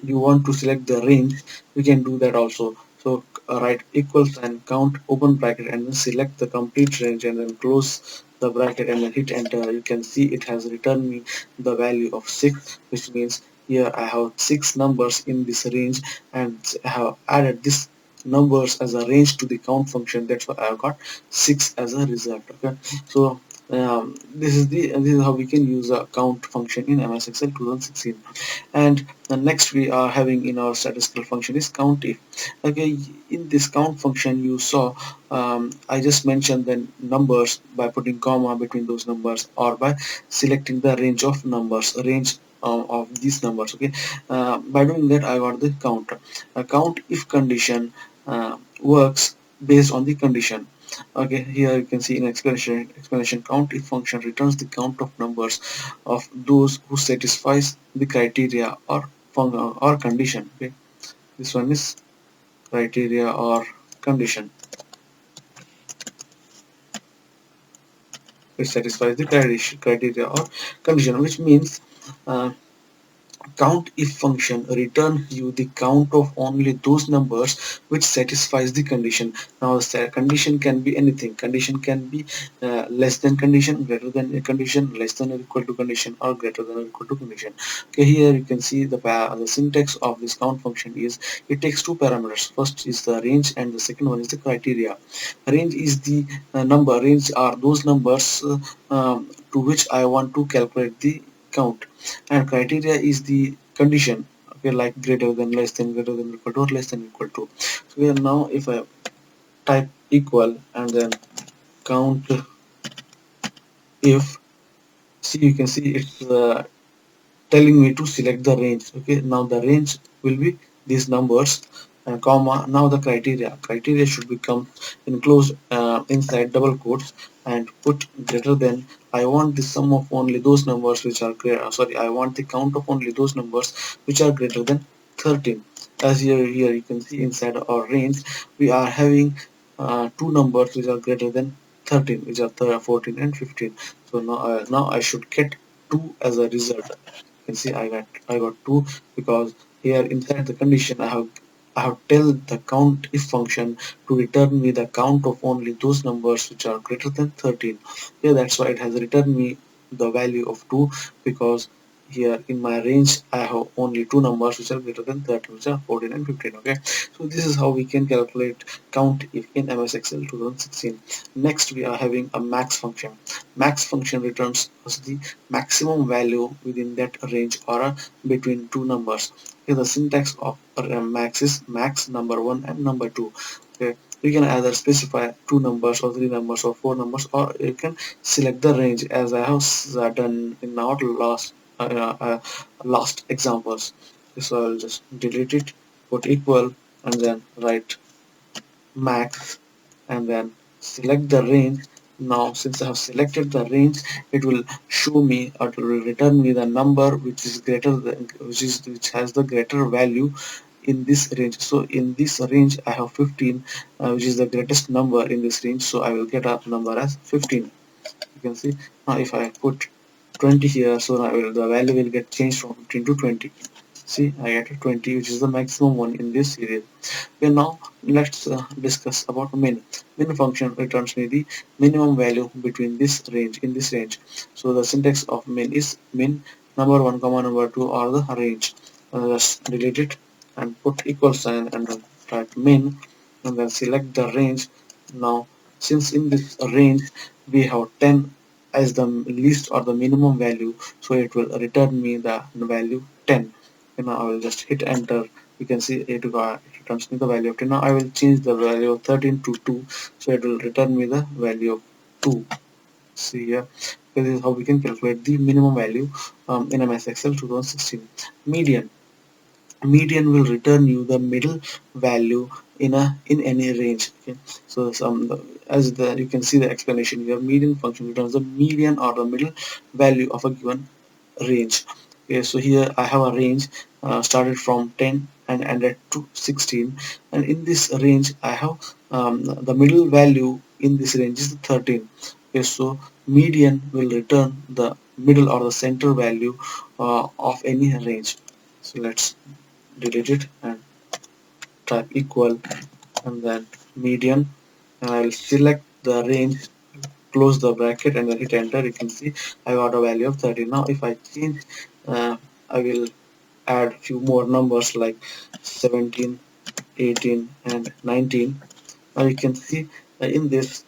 you want to select the range, we can do that also. So write equal sign count open bracket and then select the complete range and then close the bracket and then hit enter. You can see it has returned me the value of 6, which means here I have 6 numbers in this range, and I have added this numbers as a range to the count function. That's why I got 6 as a result. Okay, so this is how we can use a count function in MS Excel 2016. And the next we are having in our statistical function is countif. Okay, in this count function you saw I just mentioned the numbers by putting comma between those numbers or by selecting the range of numbers, range of these numbers. Okay, by doing that I got the count. Count if condition works based on the condition. Okay, here you can see in explanation count if function returns the count of numbers of those who satisfies the criteria or condition. Okay, this one is criteria or condition. It satisfies the criteria or condition, which means uh, count if function return you the count of only those numbers which satisfies the condition. Now the condition can be anything. Condition can be less than condition, greater than a condition, less than or equal to condition, or greater than or equal to condition. Okay, here you can see the syntax of this count function is it takes two parameters. First is the range and the second one is the criteria. Range is the number. Range are those numbers to which I want to calculate the count, and criteria is the condition. Okay, like greater than, less than, greater than equal to, or less than equal to. So here now if I type equal and then count if, see you can see it's telling me to select the range. Okay, now the range will be these numbers and comma. Now the criteria should become enclosed inside double quotes and put greater than. I want the sum of only those numbers which are sorry, I want the count of only those numbers which are greater than 13. As here you can see inside our range we are having two numbers which are greater than 13, which are 14 and 15. So now I should get 2 as a result. You can see I got 2 because here inside the condition I have tell the count if function to return me the count of only those numbers which are greater than 13. Yeah, that's why it has returned me the value of 2, because here in my range I have only two numbers which are greater than 13, which are 14 and 15. Okay, so this is how we can calculate count if in MS Excel 2016. Next we are having a max function. Max function returns us the maximum value within that range or between two numbers. Here the syntax of max is max number 1 and number 2. Okay, you can either specify two numbers or three numbers or four numbers, or you can select the range as I have done in our last examples. So I'll just delete it, put equal and then write max and then select the range. Now since I have selected the range, it will show me, or it will return me the number which is greater than, which has the greater value in this range. So in this range I have 15, which is the greatest number in this range, so I will get a number as 15. You can see now if I put 20 here, so now the value will get changed from 15 to 20. See, I get a 20, which is the maximum one in this series. Okay, now let's discuss about min. Min function returns me the minimum value between this range, in this range. So the syntax of min is min number 1 comma number 2 or the range. Let's delete it and put equal sign and then type min and then select the range. Now since in this range we have 10 as the least or the minimum value, so it will return me the value 10. And now I will just hit enter. You can see it returns me the value of 10. Now I will change the value of 13 to 2, so it will return me the value of 2. See here, this is how we can calculate the minimum value in MS Excel 2016. Median. Median will return you the middle value in any range. Okay, so as you can see the explanation here, median function returns the median or the middle value of a given range. Okay, so here I have a range started from 10 and ended to 16, and in this range I have the middle value in this range is 13. Okay, so median will return the middle or the center value of any range. So let's delete it and type equal and then median, and I will select the range, close the bracket and then hit enter. You can see I got a value of 30. Now if I change, I will add few more numbers like 17, 18 and 19. Now you can see in this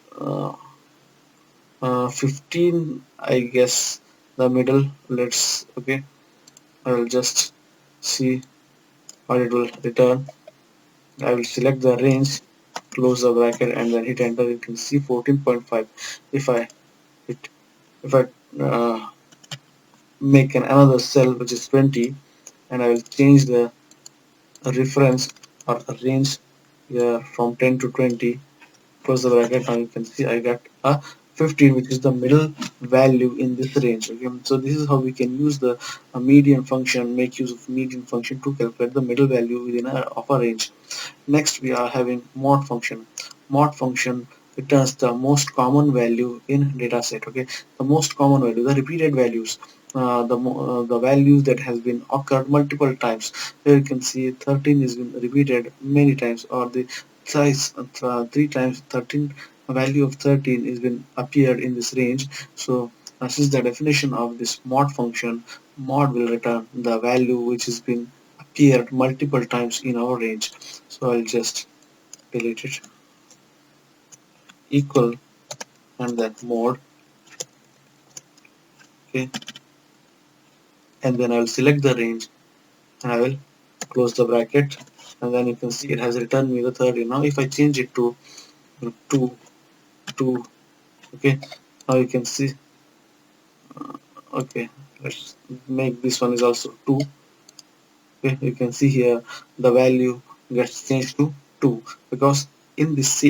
15, I guess the middle. Let's okay, I will just see what it will return. I will select the range, close the bracket and then hit enter. You can see 14.5. If I hit, if I make another cell which is 20, and I will change the reference or a range here from 10 to 20, close the bracket. Now you can see I got a 15, which is the middle value in this range. Okay, so this is how we can use the median function, make use of median function to calculate the middle value within of a range. Next we are having mod function. Mod function returns the most common value in data set. Okay, the most common value, the repeated values, the values that has been occurred multiple times. Here you can see 13 is been repeated many times, or the size 3 times 13, value of 13 is been appeared in this range. So this is the definition of this mod function. Mod will return the value which has been appeared multiple times in our range. So I'll just delete it, equal and then mod. Okay, and then I will select the range and I will close the bracket, and then you can see it has returned me the 30. Now if I change it to 2, 2, okay, now you can see, okay, let's make this one is also 2. Okay, you can see here the value gets changed to 2 because in this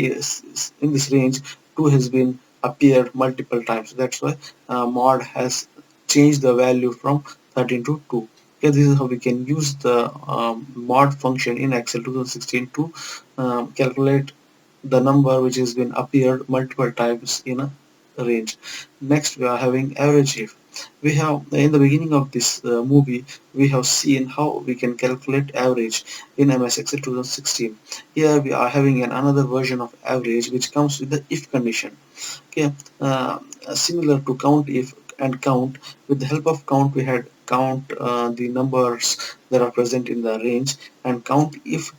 range 2 has been appeared multiple times. That's why mod has changed the value from 13 to 2. Okay, this is how we can use the mod function in Excel 2016 to calculate the number which has been appeared multiple times in a range. Next we are having average if. We have in the beginning of this movie we have seen how we can calculate average in MS Excel 2016. Here we are having another version of average which comes with the if condition. Okay, similar to count if and count. With the help of count we had count the numbers that are present in the range, and count if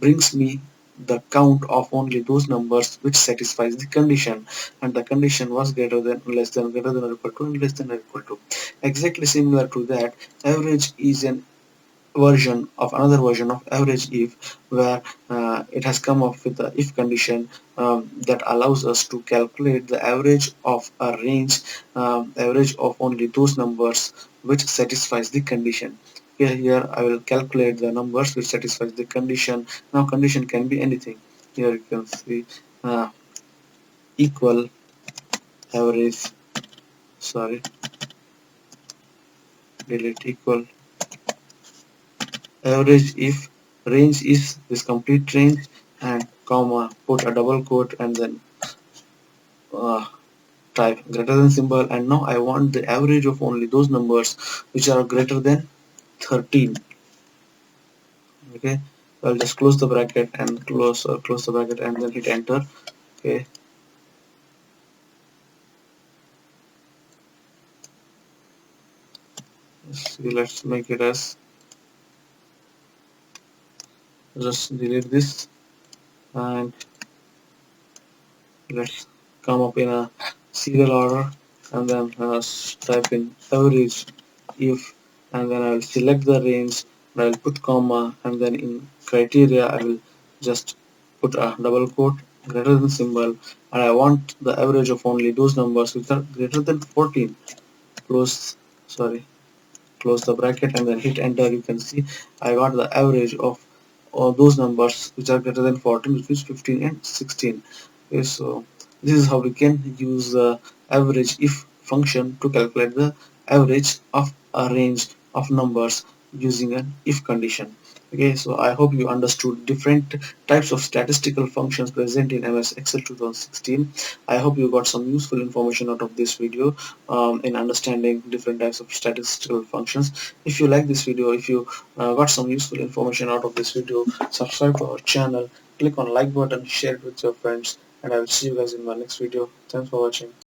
brings me the count of only those numbers which satisfies the condition, and the condition was greater than, less than, greater than or equal to, and less than or equal to. Exactly similar to that, average is an version of another version of average if, where it has come up with the if condition that allows us to calculate the average of a range, average of only those numbers which satisfies the condition. Here I will calculate the numbers which satisfies the condition. Now condition can be anything. Here you can see equal average, sorry, delete, equal average if range is this complete range, and comma, put a double quote and then uh, type greater than symbol, and now I want the average of only those numbers which are greater than 13. Okay, so I'll just close the bracket and close the bracket and then hit enter. Okay, see, let's make it as, just delete this and let's come up in a serial order, and then type in average if, and then I will select the range, and I will put comma, and then in criteria I will just put a double quote greater than symbol, and I want the average of only those numbers which are greater than 14. Close, sorry, close the bracket and then hit enter. You can see I got the average of all those numbers which are greater than 14, which is 15 and 16. Okay, so this is how we can use the average if function to calculate the average of a range of numbers using an if condition. Okay, so I hope you understood different types of statistical functions present in MS Excel 2016. I hope you got some useful information out of this video in understanding different types of statistical functions. If you like this video, if you got some useful information out of this video, subscribe to our channel, click on like button, share it with your friends, and I will see you guys in my next video. Thanks for watching.